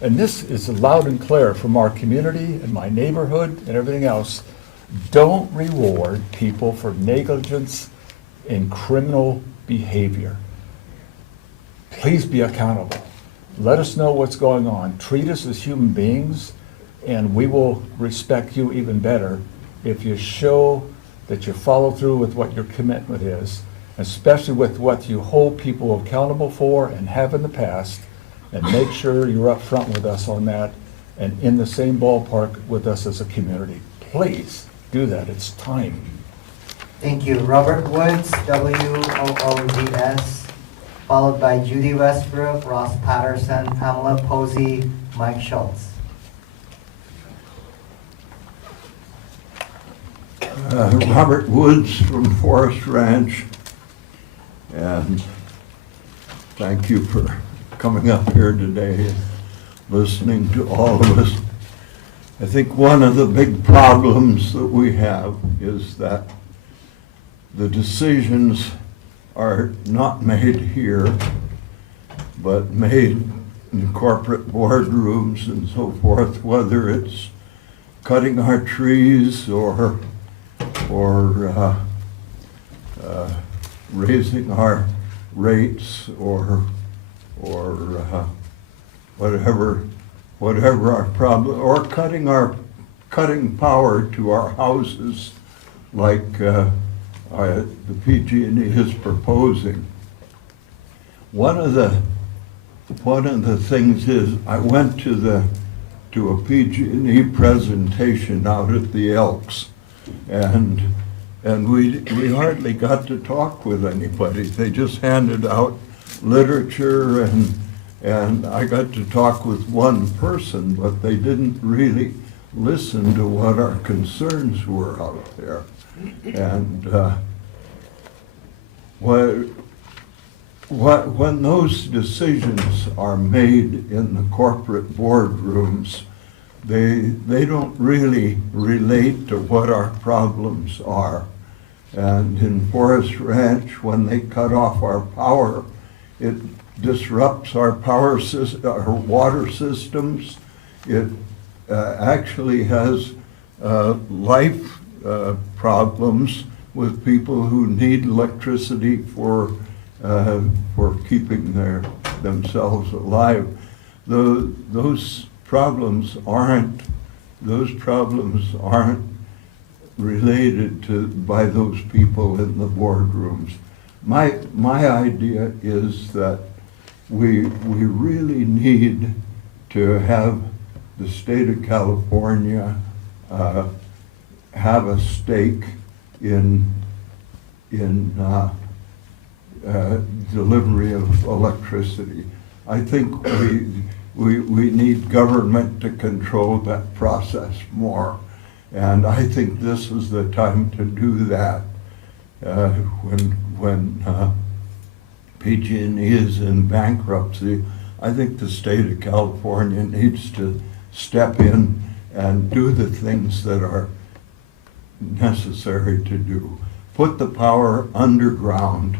and this is loud and clear from our community and my neighborhood and everything else, don't reward people for negligence and criminal behavior. Please be accountable. Let us know what's going on. Treat us as human beings, and we will respect you even better if you show that you follow through with what your commitment is, especially with what you hold people accountable for and have in the past, and make sure you're up front with us on that and in the same ballpark with us as a community. Please, do that. It's time. Thank you. Robert Woods, WOODS, followed by Judy Westbrook, Ross Patterson, Pamela Posey, Mike Schultz. Robert Woods from Forest Ranch, and thank you for coming up here today and listening to all of us. I think one of the big problems that we have is that the decisions are not made here, but made in corporate boardrooms and so forth, whether it's cutting our trees or raising our rates or whatever our problem, or cutting power to our houses like the PG&E is proposing. One of the things is I went to a PG&E presentation out at the Elks, and we hardly got to talk with anybody. They just handed out literature, and I got to talk with one person, but they didn't really listen to what our concerns were out there. And when those decisions are made in the corporate boardrooms, they don't really relate to what our problems are. And in Forest Ranch, when they cut off our power, it disrupts our our water systems. It actually has life problems with people who need electricity for keeping themselves alive. Those problems aren't related by those people in the boardrooms. My idea is that we really need to have the state of California have a stake in delivery of electricity. I think we need government to control that process more. And I think this is the time to do that. When PG&E is in bankruptcy, I think the state of California needs to step in and do the things that are necessary to do. Put the power underground.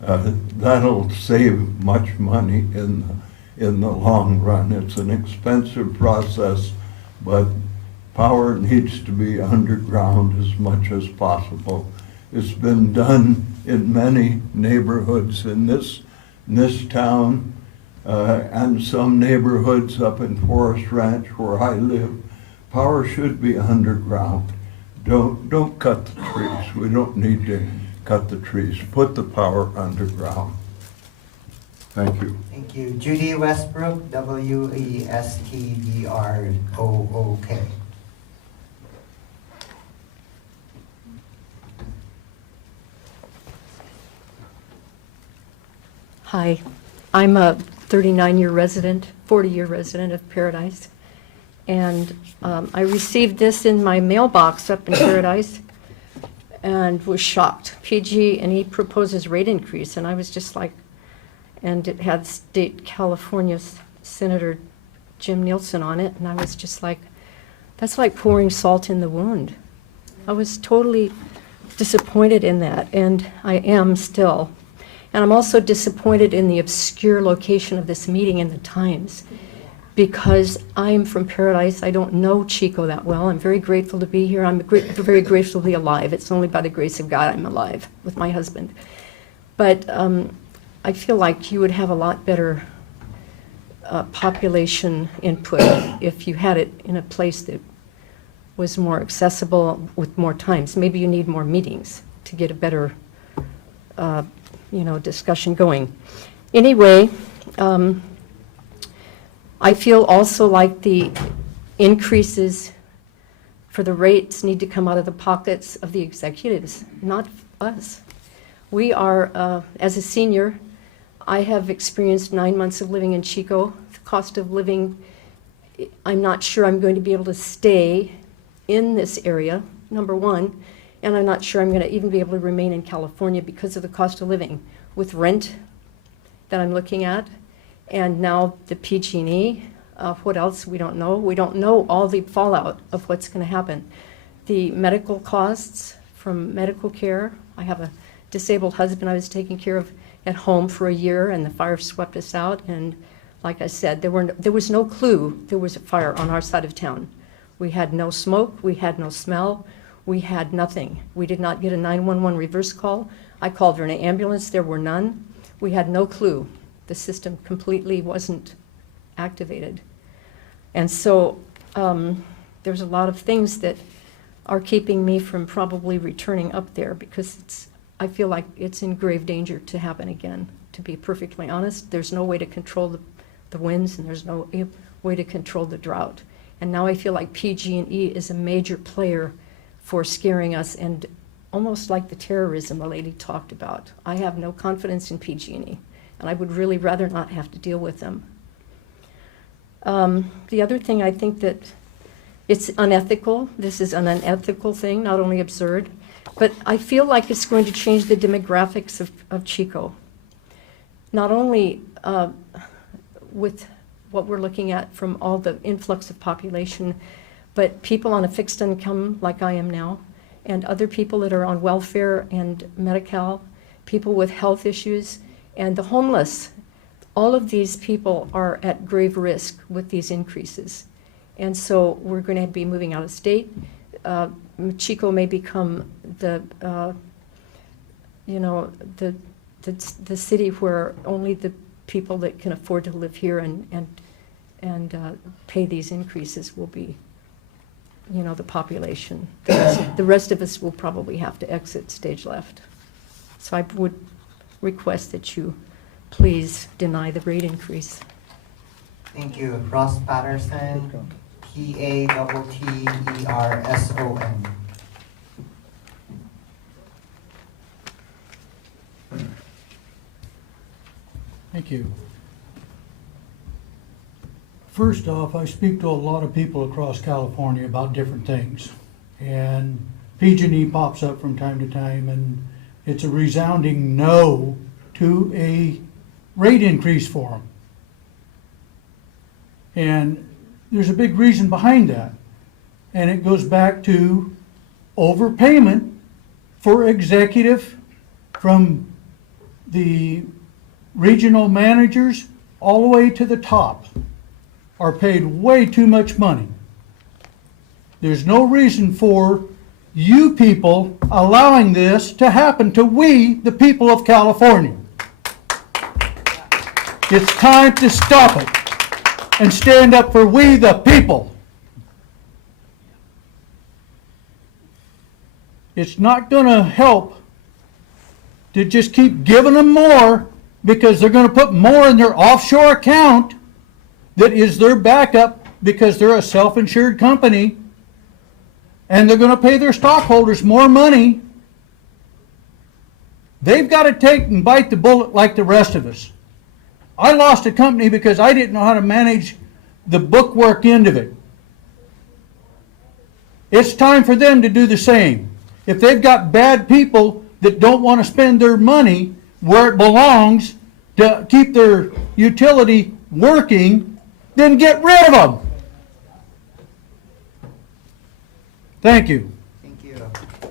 That'll save much money in the long run. It's an expensive process, but power needs to be underground as much as possible. It's been done in many neighborhoods in this town and some neighborhoods up in Forest Ranch where I live. Power should be underground. Don't cut the trees. We don't need to cut the trees. Put the power underground. Thank you. Thank you. Judy Westbrook, WESTBROOK. Hi, I'm a 39-year resident, 40-year resident of Paradise, and I received this in my mailbox up in Paradise and was shocked. PG&E proposes rate increase, and I was just like, and it had State California Senator Jim Nielsen on it, and I was just like, that's like pouring salt in the wound. I was totally disappointed in that, and I am still. And I'm also disappointed in the obscure location of this meeting in the Times, because I'm from Paradise. I don't know Chico that well. I'm very grateful to be here. I'm very grateful to be alive. It's only by the grace of God I'm alive with my husband. But I feel like you would have a lot better population input if you had it in a place that was more accessible with more times. Maybe you need more meetings to get a better discussion going. Anyway, I feel also like the increases for the rates need to come out of the pockets of the executives, not us. We are, as a senior, I have experienced 9 months of living in Chico. The cost of living, I'm not sure I'm going to be able to stay in this area, number one, and I'm not sure I'm going to even be able to remain in California because of the cost of living with rent that I'm looking at, and now the PG&E. What else? We don't know. We don't know all the fallout of what's going to happen. The medical costs from medical care. I have a disabled husband I was taking care of at home for a year, and the fire swept us out. And like I said, there was no clue there was a fire on our side of town. We had no smoke. We had no smell. We had nothing. We did not get a 911 reverse call. I called for an ambulance. There were none. We had no clue. The system completely wasn't activated. And so there's a lot of things that are keeping me from probably returning up there because I feel like it's in grave danger to happen again. To be perfectly honest, there's no way to control the winds, and there's no way to control the drought. And now I feel like PG&E is a major player for scaring us, and almost like the terrorism the lady talked about. I have no confidence in PG&E, and I would really rather not have to deal with them. The other thing, I think that it's unethical. This is an unethical thing, not only absurd, but I feel like it's going to change the demographics of Chico. Not only with what we're looking at from all the influx of population, but people on a fixed income like I am now, and other people that are on welfare and Medi-Cal, people with health issues, and the homeless. All of these people are at grave risk with these increases. And so we're going to be moving out of state. Chico may become the city where only the people that can afford to live here and pay these increases will be, the population. The rest of us will probably have to exit stage left. So I would request that you please deny the rate increase. Thank you. Ross Patterson, Patterson. Thank you. First off, I speak to a lot of people across California about different things. And PG&E pops up from time to time, and it's a resounding no to a rate increase for them. And there's a big reason behind that. And it goes back to overpayment for executive from the regional managers all the way to the top are paid way too much money. There's no reason for you people allowing this to happen to we, the people of California. It's time to stop it and stand up for we, the people. It's not going to help to just keep giving them more because they're going to put more in their offshore account that is their backup because they're a self-insured company, and they're going to pay their stockholders more money. They've got to take and bite the bullet like the rest of us. I lost a company because I didn't know how to manage the bookwork end of it. It's time for them to do the same. If they've got bad people that don't want to spend their money where it belongs to keep their utility working, then get rid of them. Thank you. Thank you.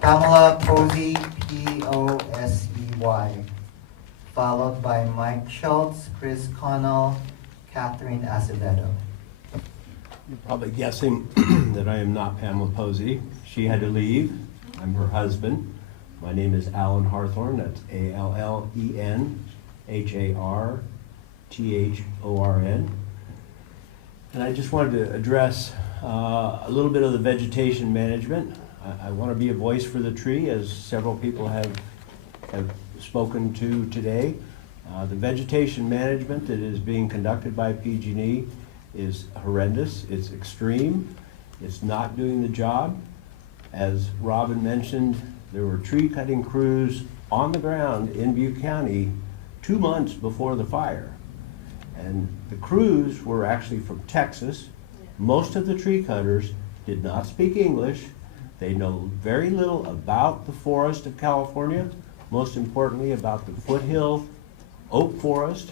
Pamela Posey, Posey, followed by Mike Schultz, Chris Connell, Catherine Acevedo. You're probably guessing that I am not Pamela Posey. She had to leave. I'm her husband. My name is Alan Harthorn. That's ALLENHARTHORN. And I just wanted to address a little bit of the vegetation management. I want to be a voice for the tree, as several people have spoken to today. The vegetation management that is being conducted by PG&E is horrendous. It's extreme. It's not doing the job. As Robin mentioned, there were tree cutting crews on the ground in Butte County 2 months before the fire. And the crews were actually from Texas. Most of the tree cutters did not speak English. They know very little about the forest of California, most importantly about the foothill oak forest,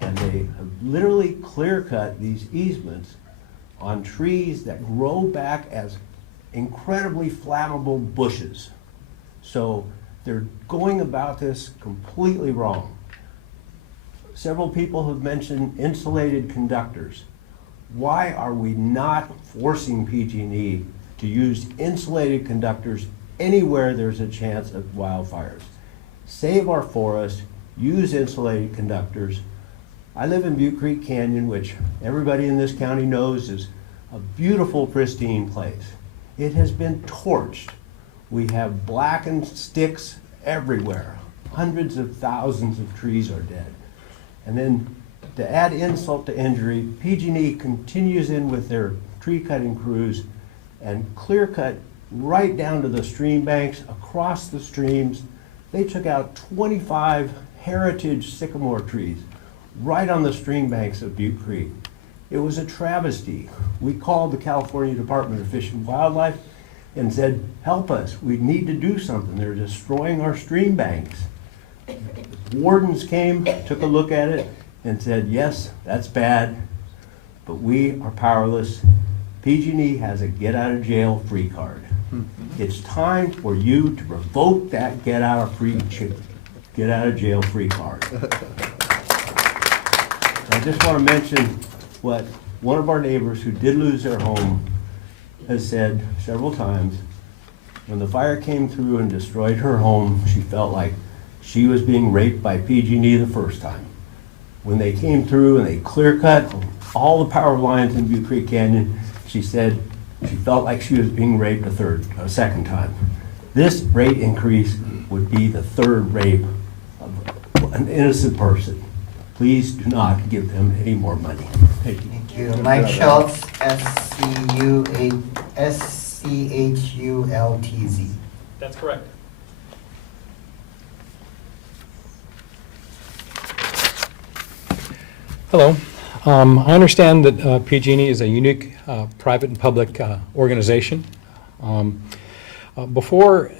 and they have literally clear-cut these easements on trees that grow back as incredibly flammable bushes. So they're going about this completely wrong. Several people have mentioned insulated conductors. Why are we not forcing PG&E to use insulated conductors anywhere there's a chance of wildfires? Save our forests, use insulated conductors. I live in Butte Creek Canyon, which everybody in this county knows is a beautiful, pristine place. It has been torched. We have blackened sticks everywhere. Hundreds of thousands of trees are dead. And then to add insult to injury, PG&E continues in with their tree cutting crews and clear cut right down to the stream banks, across the streams. They took out 25 heritage sycamore trees right on the stream banks of Butte Creek. It was a travesty. We called the California Department of Fish and Wildlife and said, help us, we need to do something. They're destroying our stream banks. Wardens came, took a look at it, and said, yes, that's bad, but we are powerless. PG&E has a get-out-of-jail-free card. It's time for you to revoke that get-out-of-jail-free card. I just want to mention what one of our neighbors who did lose their home has said several times. When the fire came through and destroyed her home, she felt like she was being raped by PG&E the first time. When they came through and they clear cut all the power lines in Butte Creek Canyon, she said she felt like she was being raped a second time. This rate increase would be the third rape of an innocent person. Please do not give them any more money. Thank you. Thank you. Mike Schultz, SCHULTZ. That's correct. Hello. I understand that PG&E is a unique private and public organization. Before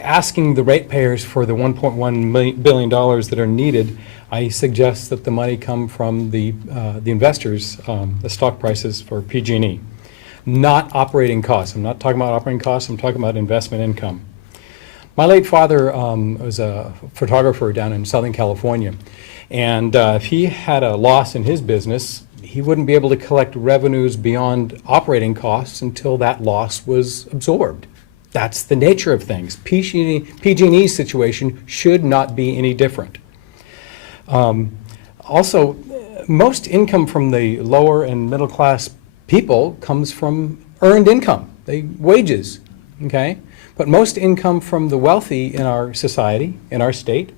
asking the ratepayers for the $1.1 billion that are needed, I suggest that the money come from the investors, the stock prices for PG&E, not operating costs. I'm not talking about operating costs, I'm talking about investment income. My late father was a photographer down in Southern California, and if he had a loss in his business, he wouldn't be able to collect revenues beyond operating costs until that loss was absorbed. That's the nature of things. PG&E's situation should not be any different. Also, most income from the lower and middle class people comes from earned income, wages, okay? But most income from the wealthy in our society, in our state,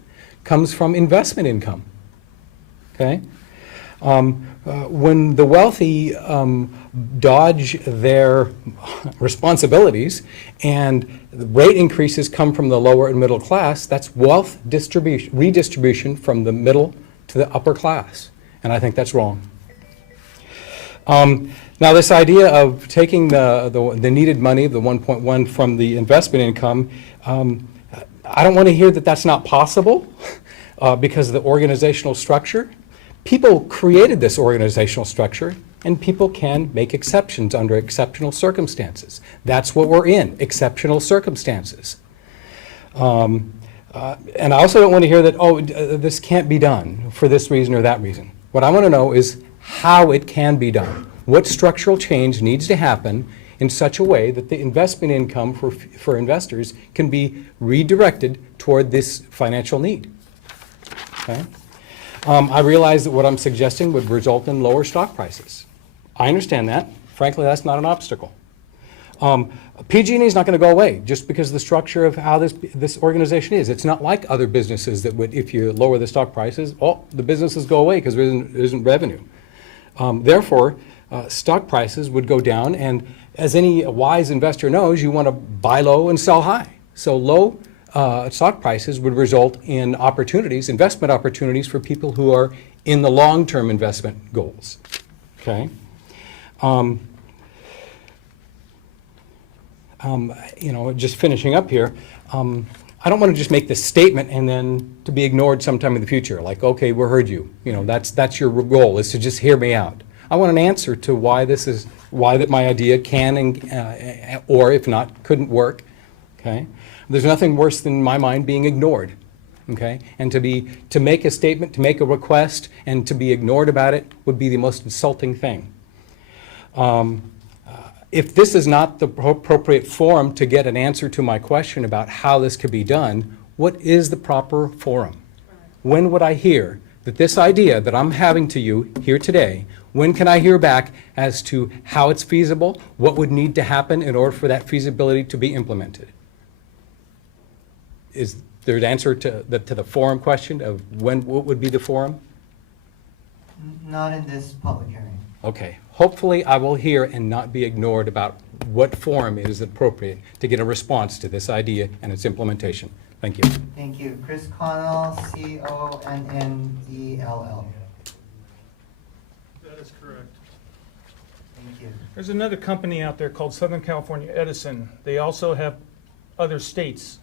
comes from investment income, okay? When the wealthy dodge their responsibilities and the rate increases come from the lower and middle class, that's wealth redistribution from the middle to the upper class. And I think that's wrong. Now this idea of taking the needed money, the 1.1 from the investment income, I don't want to hear that that's not possible because of the organizational structure. People created this organizational structure, and people can make exceptions under exceptional circumstances. That's what we're in, exceptional circumstances. And I also don't want to hear that, oh, this can't be done for this reason or that reason. What I want to know is how it can be done. What structural change needs to happen in such a way that the investment income for investors can be redirected toward this financial need. Okay? I realize that what I'm suggesting would result in lower stock prices. I understand that. Frankly, that's not an obstacle. PG&E is not going to go away just because of the structure of how this organization is. It's not like other businesses that would, if you lower the stock prices, the businesses go away because there isn't revenue. Therefore, stock prices would go down, and as any wise investor knows, you want to buy low and sell high. So low stock prices would result in opportunities, investment opportunities for people who are in the long-term investment goals. Okay? Just finishing up here, I don't want to just make this statement and then to be ignored sometime in the future. Like, okay, we heard you. That's your goal, is to just hear me out. I want an answer to why that my idea can and or if not couldn't work. Okay, there's nothing worse than, in my mind, being ignored. Okay, and to make a statement, to make a request, and to be ignored about it would be the most insulting thing. If this is not the appropriate forum to get an answer to my question about how this could be done, what is the proper forum? When would I hear that this idea that I'm having to you here today, when can I hear back as to how it's feasible, what would need to happen in order for that feasibility to be implemented? Is there an answer to the forum question of what would be the forum? Not in this public hearing. Okay. Hopefully I will hear and not be ignored about what forum is appropriate to get a response to this idea and its implementation. Thank you. Thank you. Chris Connell, Connell. That is correct. Thank you. There's another company out there called Southern California Edison. They also have other states.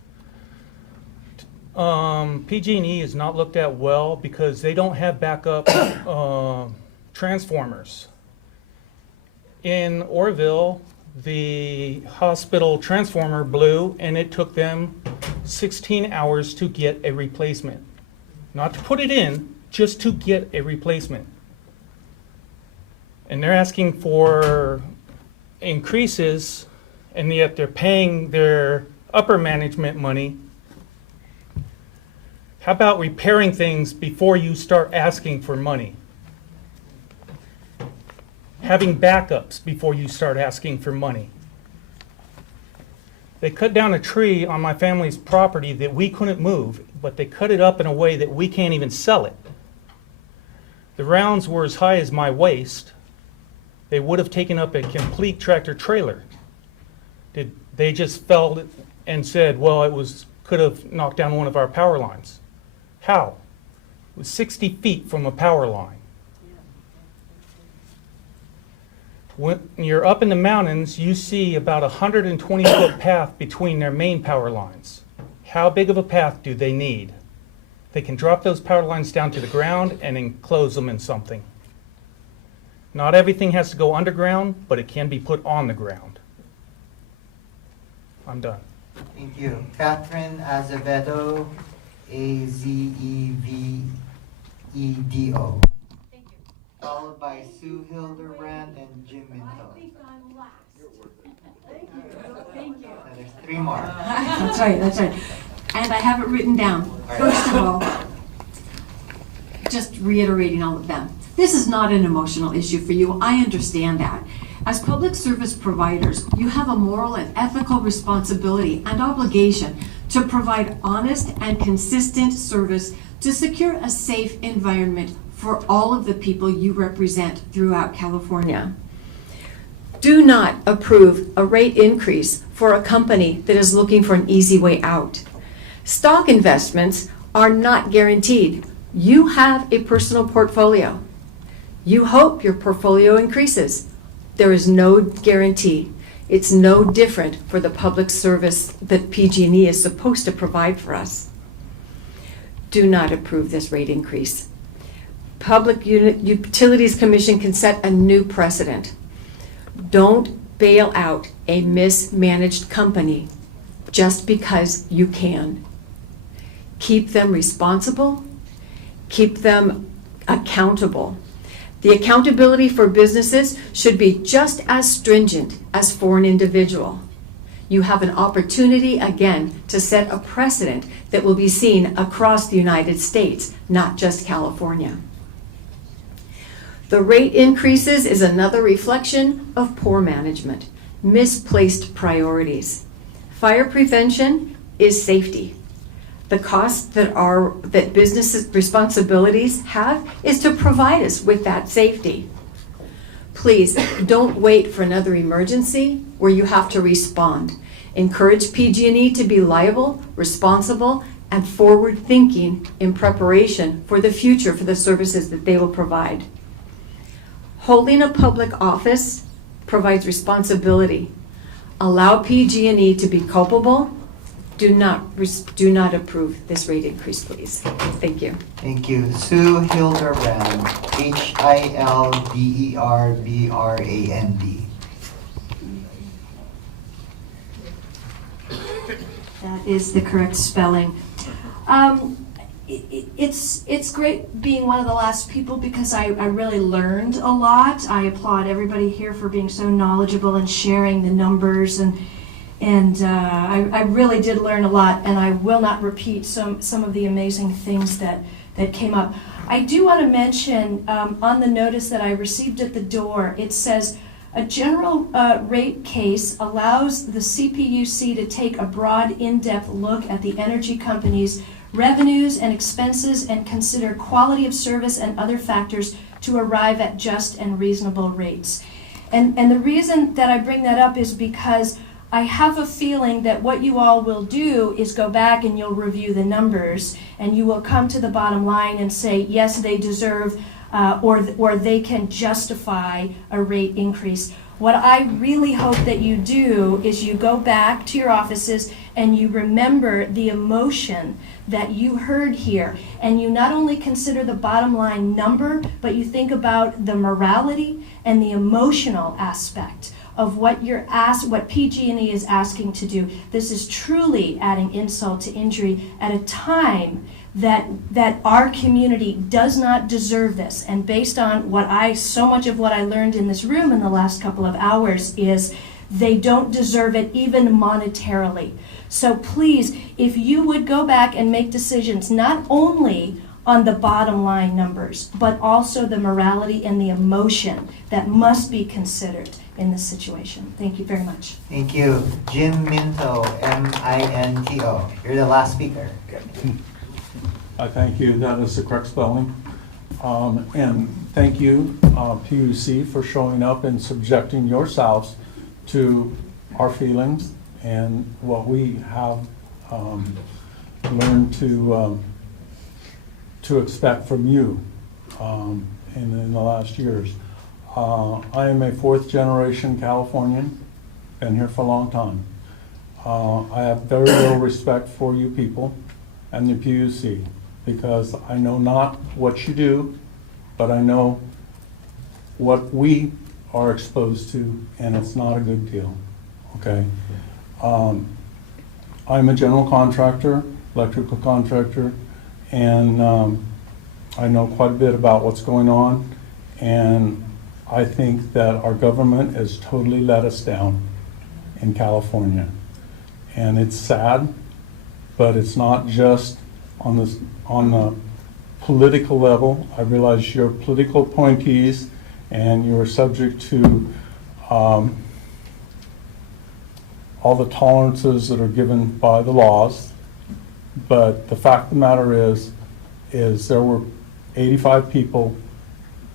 PG&E is not looked at well because they don't have backup transformers. In Orville, the hospital transformer blew and it took them 16 hours to get a replacement. Not to put it in, just to get a replacement. And they're asking for increases, and yet they're paying their upper management money. How about repairing things before you start asking for money? Having backups before you start asking for money. They cut down a tree on my family's property that we couldn't move, but they cut it up in a way that we can't even sell it. The rounds were as high as my waist. They would have taken up a complete tractor trailer. They just felt and said, well, could have knocked down one of our power lines. How? It was 60 feet from a power line. When you're up in the mountains, you see about a 120-foot path between their main power lines. How big of a path do they need? They can drop those power lines down to the ground and enclose them in something. Not everything has to go underground, but it can be put on the ground. I'm done. Thank you. Catherine Azevedo, Azevedo. Followed by Sue Hildebrand and Jim Minto. Thank you. There's three more. That's right, that's right. And I have it written down. First of all, just reiterating all of them. This is not an emotional issue for you. I understand that. As public service providers, you have a moral and ethical responsibility and obligation to provide honest and consistent service to secure a safe environment for all of the people you represent throughout California. Do not approve a rate increase for a company that is looking for an easy way out. Stock investments are not guaranteed. You have a personal portfolio. You hope your portfolio increases. There is no guarantee. It's no different for the public service that PG&E is supposed to provide for us. Do not approve this rate increase. Public Utilities Commission can set a new precedent. Don't bail out a mismanaged company just because you can. Keep them responsible. Keep them accountable. The accountability for businesses should be just as stringent as for an individual. You have an opportunity, again, to set a precedent that will be seen across the United States, not just California. The rate increases is another reflection of poor management, misplaced priorities. Fire prevention is safety. The costs that business responsibilities have is to provide us with that safety. please, don't wait for another emergency where you have to respond. Encourage PG&E to be liable, responsible, and forward-thinking in preparation for the future for the services that they will provide. Holding a public office provides responsibility. Allow PG&E to be culpable. Do not approve this rate increase, please. Thank you. Thank you. Sue Hilderbrand, Hilderbrand. That is the correct spelling. It's great being one of the last people because I really learned a lot. I applaud everybody here for being so knowledgeable and sharing the numbers, and I really did learn a lot, and I will not repeat some of the amazing things that came up. I do want to mention on the notice that I received at the door, it says, a general rate case allows the CPUC to take a broad, in-depth look at the energy company's revenues and expenses and consider quality of service and other factors to arrive at just and reasonable rates. And the reason that I bring that up is because I have a feeling that what you all will do is go back and you'll review the numbers and you will come to the bottom line and say, yes, they deserve or they can justify a rate increase. What I really hope that you do is you go back to your offices and you remember the emotion that you heard here. And you not only consider the bottom line number, but you think about the morality and the emotional aspect of what what PG&E is asking to do. This is truly adding insult to injury at a time that our community does not deserve this. And based on so much of what I learned in this room in the last couple of hours is they don't deserve it even monetarily. So please, if you would go back and make decisions not only on the bottom line numbers, but also the morality and the emotion that must be considered in this situation. Thank you very much. Thank you. Jim Minto, Minto. You're the last speaker. I thank you. That is the correct spelling. And thank you, PUC, for showing up and subjecting yourselves to our feelings and what we have learned to expect from you in the last years. I am a fourth generation Californian, been here for a long time. I have very little respect for you people and the PUC because I know not what you do, but I know what we are exposed to, and it's not a good deal, okay? I'm a general contractor, electrical contractor, and I know quite a bit about what's going on, and I think that our government has totally let us down in California. And it's sad, but it's not just on the political level. I realize you're political appointees and you're subject to all the tolerances that are given by the laws. But the fact of the matter is there were 85 people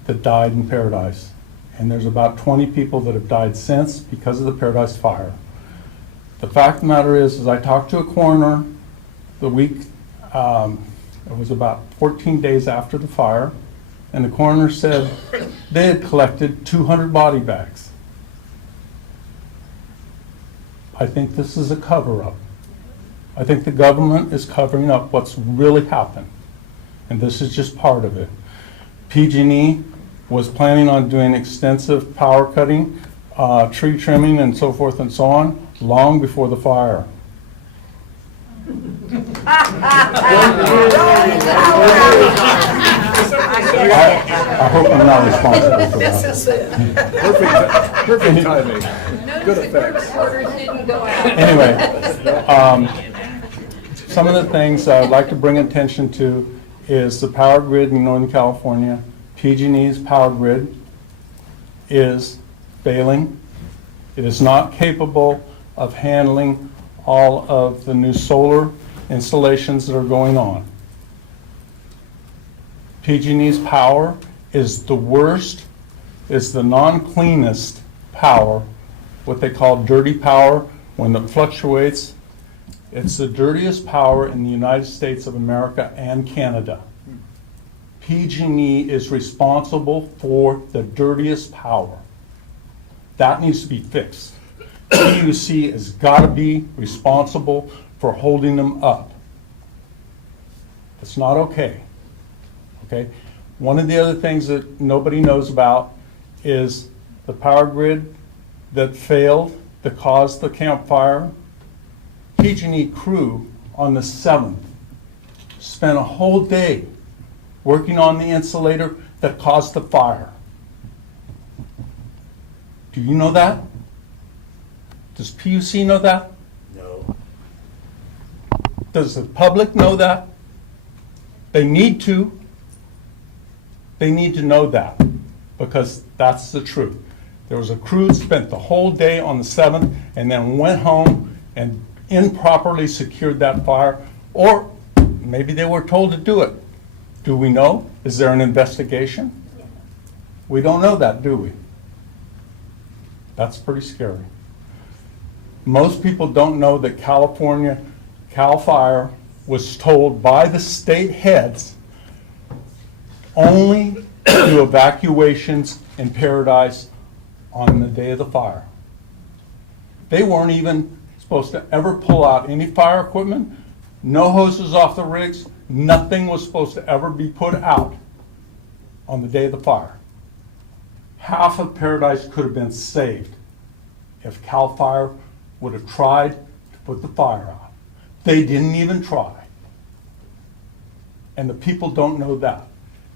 that died in Paradise. And there's about 20 people that have died since because of the Paradise Fire. The fact of the matter is I talked to a coroner the week, it was about 14 days after the fire, and the coroner said they had collected 200 body bags. I think this is a cover-up. I think the government is covering up what's really happened, and this is just part of it. PG&E was planning on doing extensive power cutting, tree trimming, and so forth and so on, long before the fire. I hope I'm not responsible for that. Perfect timing. Good effects. Anyway, some of the things I'd like to bring attention to is the power grid in Northern California. PG&E's power grid is failing. It is not capable of handling all of the new solar installations that are going on. PG&E's power is the worst is the non-cleanest power, what they call dirty power, when it fluctuates. It's the dirtiest power in the United States of America and Canada. PG&E is responsible for the dirtiest power. That needs to be fixed. PUC has got to be responsible for holding them up. It's not okay. Okay? One of the other things that nobody knows about is the power grid that failed, that caused the campfire. PG&E crew on the 7th spent a whole day working on the insulator that caused the fire. Do you know that? Does PUC know that? No. Does the public know that? They need to. They need to know that, because that's the truth. There was a crew that spent the whole day on the 7th and then went home and improperly secured that fire, or maybe they were told to do it. Do we know? Is there an investigation? We don't know that, do we? That's pretty scary. Most people don't know that California, CAL FIRE, was told by the state heads only do evacuations in Paradise on the day of the fire. They weren't even supposed to ever pull out any fire equipment, no hoses off the rigs, nothing was supposed to ever be put out on the day of the fire. Half of Paradise could have been saved if CAL FIRE would have tried to put the fire out. They didn't even try. And the people don't know that.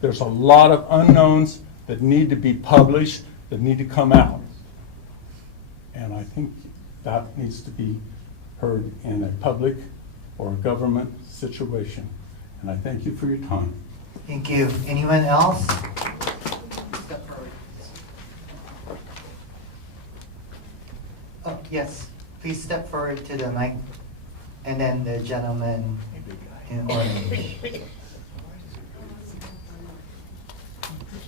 There's a lot of unknowns that need to be published, that need to come out. And I think that needs to be heard in a public or a government situation. And I thank you for your time. Thank you. Anyone else? Oh, yes. Please step forward to the mic. And then the gentleman in orange.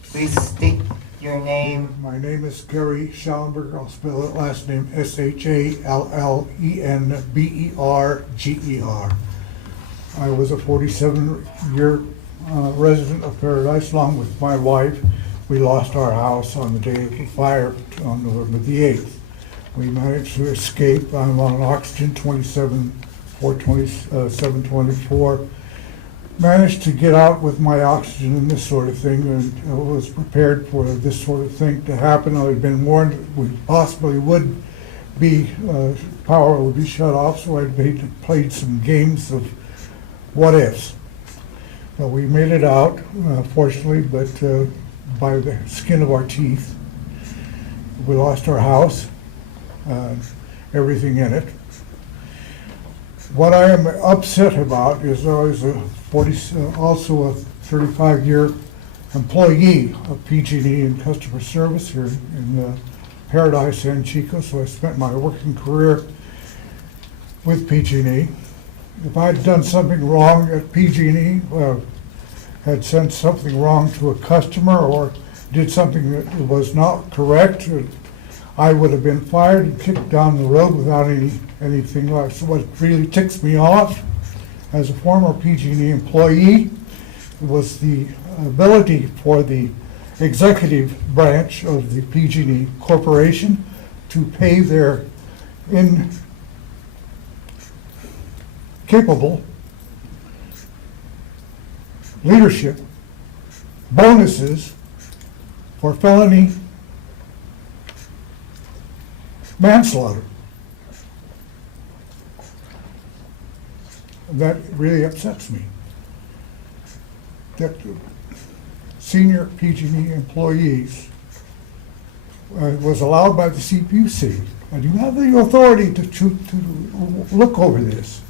Please state your name. My name is Gary Schallenberger. I'll spell it last name Schallenberger. I was a 47-year resident of Paradise, along with my wife. We lost our house on the day of the fire on November the 8th. We managed to escape. I'm on oxygen 2724. Managed to get out with my oxygen and this sort of thing, and I was prepared for this sort of thing to happen. I had been warned that we possibly would be, power would be shut off, so I played some games of what ifs. Well, we made it out, fortunately, but by the skin of our teeth. We lost our house, everything in it. What I am upset about is I was also a 35-year employee of PG&E in customer service here in Paradise and Chico, so I spent my working career with PG&E. If I had done something wrong at PG&E, had sent something wrong to a customer or did something that was not correct, I would have been fired and kicked down the road without anything like. So what really ticks me off as a former PG&E employee was the ability for the executive branch of the PG&E Corporation to pay their incapable leadership bonuses for felony manslaughter. That really upsets me. That senior PG&E employees was allowed by the CPUC, and you have the authority to look over this.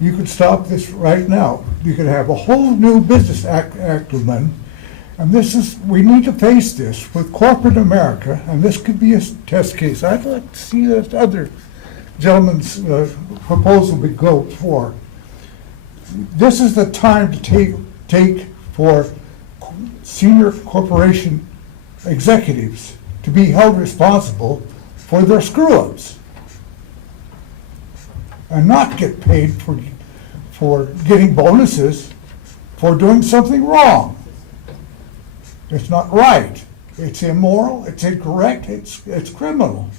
You could stop this right now. You could have a whole new business acumen, and we need to face this with corporate America, and this could be a test case. I'd like to see this other gentleman's proposal go for. This is the time to take for senior corporation executives to be held responsible for their screw-ups and not get paid for getting bonuses for doing something wrong. It's not right. It's immoral, it's incorrect, it's criminal.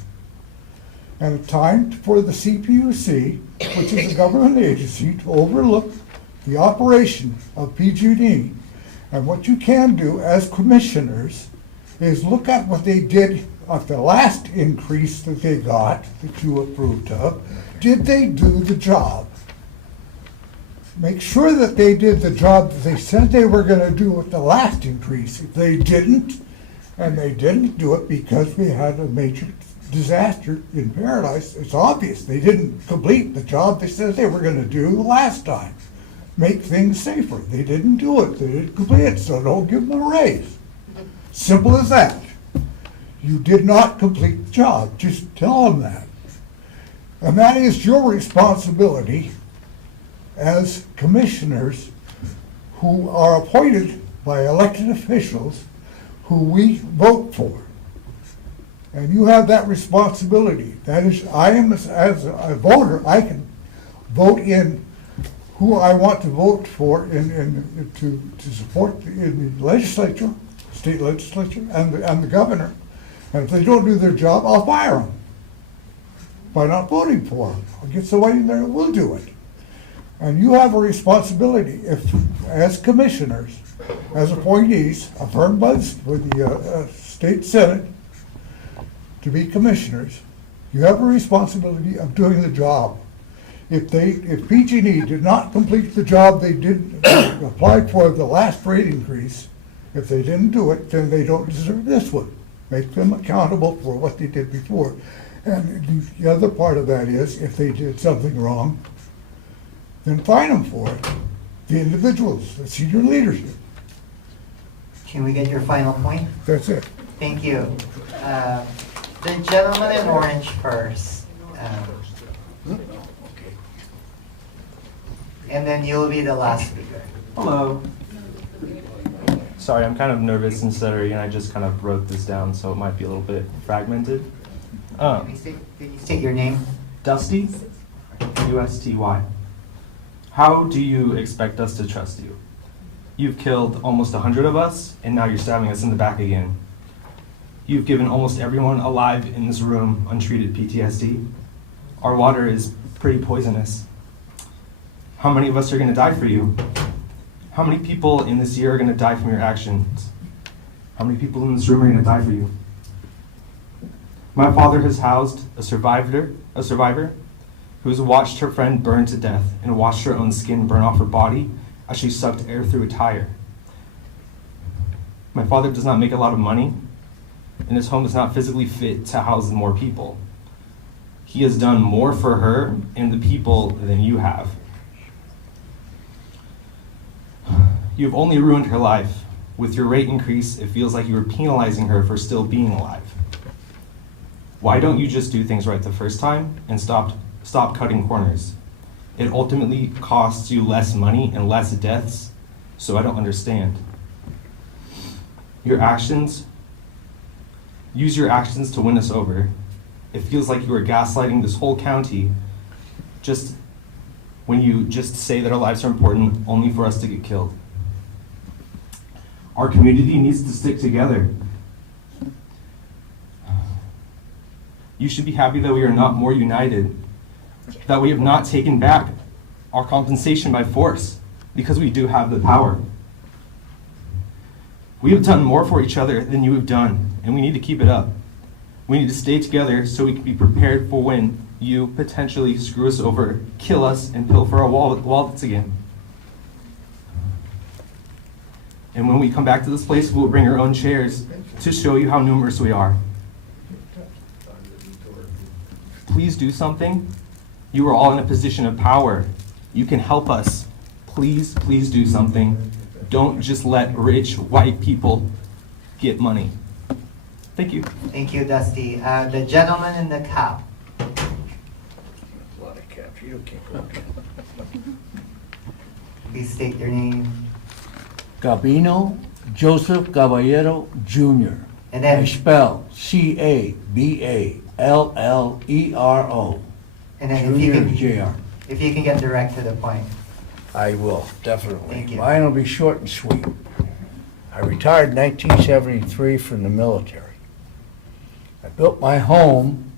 And it's time for the CPUC, which is a government agency, to overlook the operation of PG&E. And what you can do as commissioners is look at what they did at the last increase that they got, that you approved of. Did they do the job? Make sure that they did the job that they said they were going to do with the last increase. If they didn't, and they didn't do it because we had a major disaster in Paradise, it's obvious they didn't complete the job they said they were going to do the last time. Make things safer. They didn't do it. They didn't complete it, so don't give them a raise. Simple as that. You did not complete the job. Just tell them that. And that is your responsibility as commissioners who are appointed by elected officials who we vote for. And you have that responsibility. That is, I am, as a voter, I can vote in who I want to vote for to support in the legislature, state legislature, and the governor. And if they don't do their job, I'll fire them by not voting for them. I'll get somebody in there that will do it. And you have a responsibility, if, as commissioners, as appointees, affirmed by the state senate, to be commissioners, you have a responsibility of doing the job. If PG&E did not complete the job they did apply for the last rate increase, if they didn't do it, then they don't deserve this one. Make them accountable for what they did before. And the other part of that is, if they did something wrong, then fine them for it. The individuals, the senior leadership. Can we get your final point? That's it. Thank you. The gentleman in orange first. And then you'll be the last speaker. Hello. Sorry, I'm kind of nervous and stuttery, and I just kind of wrote this down, so it might be a little bit fragmented. Can you state your name? Dusty, U-S-T-Y. How do you expect us to trust you? You've killed almost 100 of us, and now you're stabbing us in the back again. You've given almost everyone alive in this room untreated PTSD. Our water is pretty poisonous. How many of us are going to die for you? How many people in this year are going to die from your actions? How many people in this room are going to die for you? My father has housed a survivor who has watched her friend burn to death and watched her own skin burn off her body as she sucked air through a tire. My father does not make a lot of money, and his home is not physically fit to house more people. He has done more for her and the people than you have. You have only ruined her life. With your rate increase, it feels like you are penalizing her for still being alive. Why don't you just do things right the first time and stop cutting corners? It ultimately costs you less money and less deaths, so I don't understand. Use your actions to win us over. It feels like you are gaslighting this whole county just when you just say that our lives are important only for us to get killed. Our community needs to stick together. You should be happy that we are not more united, that we have not taken back our compensation by force, because we do have the power. We have done more for each other than you have done, and we need to keep it up. We need to stay together so we can be prepared for when you potentially screw us over, kill us, and pilfer our wallets again. And when we come back to this place, we'll bring our own chairs to show you how numerous we are. Please do something. You are all in a position of power. You can help us. Please, please do something. Don't just let rich white people get money. Thank you. Thank you, Dusty. The gentleman in the cap. A lot of caps. You can't. Please state your name. Gabino Joseph Caballero Jr., And then, Spell Caballero. and then if you can, Jr. if you can get direct to the point. I will, definitely. Thank you. Mine will be short and sweet. I retired in 1973 from the military. I built my home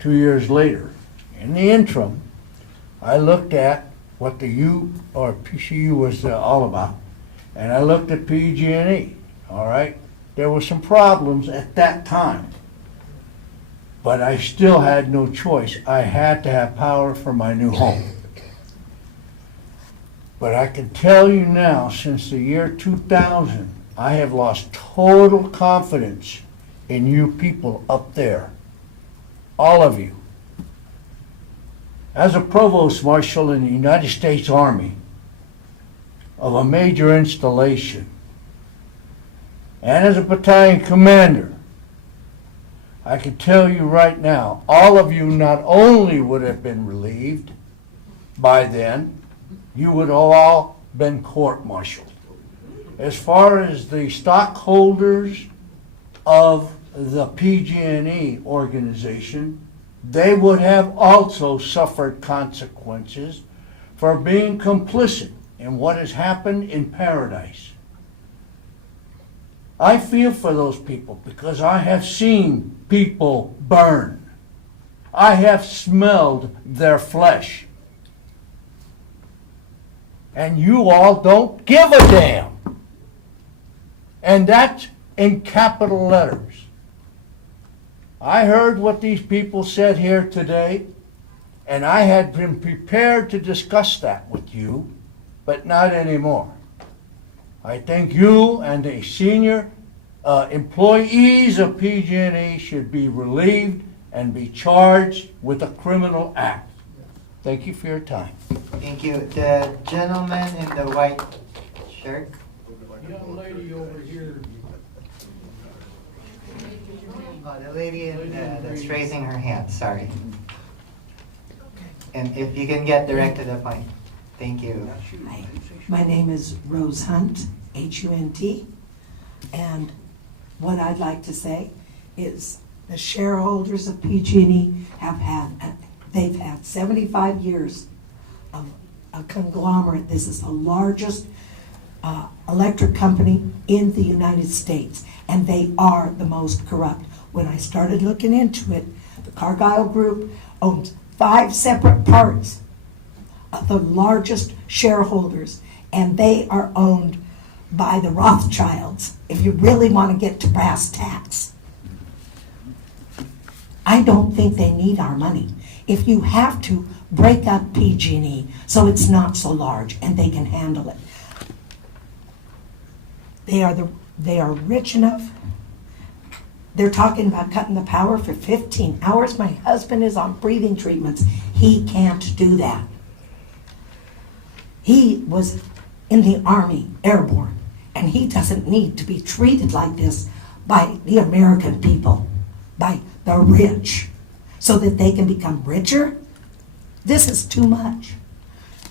2 years later. In the interim, I looked at what the U or PCU was all about, and I looked at PG&E, all right? There were some problems at that time, but I still had no choice. I had to have power for my new home. But I can tell you now, since the year 2000, I have lost total confidence in you people up there. All of you. As a provost marshal in the United States Army of a major installation, and as a battalion commander, I can tell you right now, all of you not only would have been relieved by then, you would have all been court-martialed. As far as the stockholders of the PG&E organization, they would have also suffered consequences for being complicit in what has happened in Paradise. I feel for those people because I have seen people burn. I have smelled their flesh. And you all don't give a damn. And that's in capital letters. I heard what these people said here today, and I had been prepared to discuss that with you, but not anymore. I think you and the senior employees of PG&E should be relieved and be charged with a criminal act. Thank you for your time. Thank you. The gentleman in the white shirt. Young lady over here. Oh, the lady that's raising her hand, sorry. And if you can get direct to the point. Thank you. Hi, my name is Rose Hunt, H-U-N-T, and what I'd like to say is the shareholders of PG&E they've had 75 years of a conglomerate. This is the largest electric company in the United States, and they are the most corrupt. When I started looking into it, the Cargill Group owns 5 separate parts of the largest shareholders, and they are owned by the Rothschilds, if you really want to get to brass tacks. I don't think they need our money. If you have to, break up PG&E so it's not so large and they can handle it. They are rich enough. They're talking about cutting the power for 15 hours. My husband is on breathing treatments. He can't do that. He was in the Army, airborne, and he doesn't need to be treated like this by the American people, by the rich, so that they can become richer. This is too much.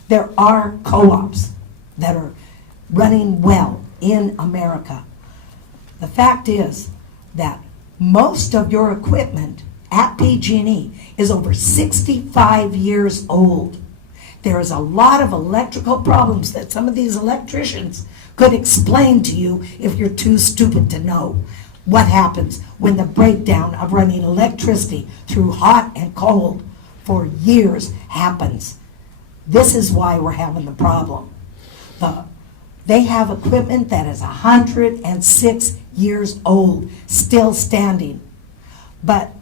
There are co-ops that are running well in America. The fact is that most of your equipment at PG&E is over 65 years old. There is a lot of electrical problems that some of these electricians could explain to you if you're too stupid to know what happens when the breakdown of running electricity through hot and cold for years happens. This is why we're having the problem. They have equipment that is 106 years old, still standing. But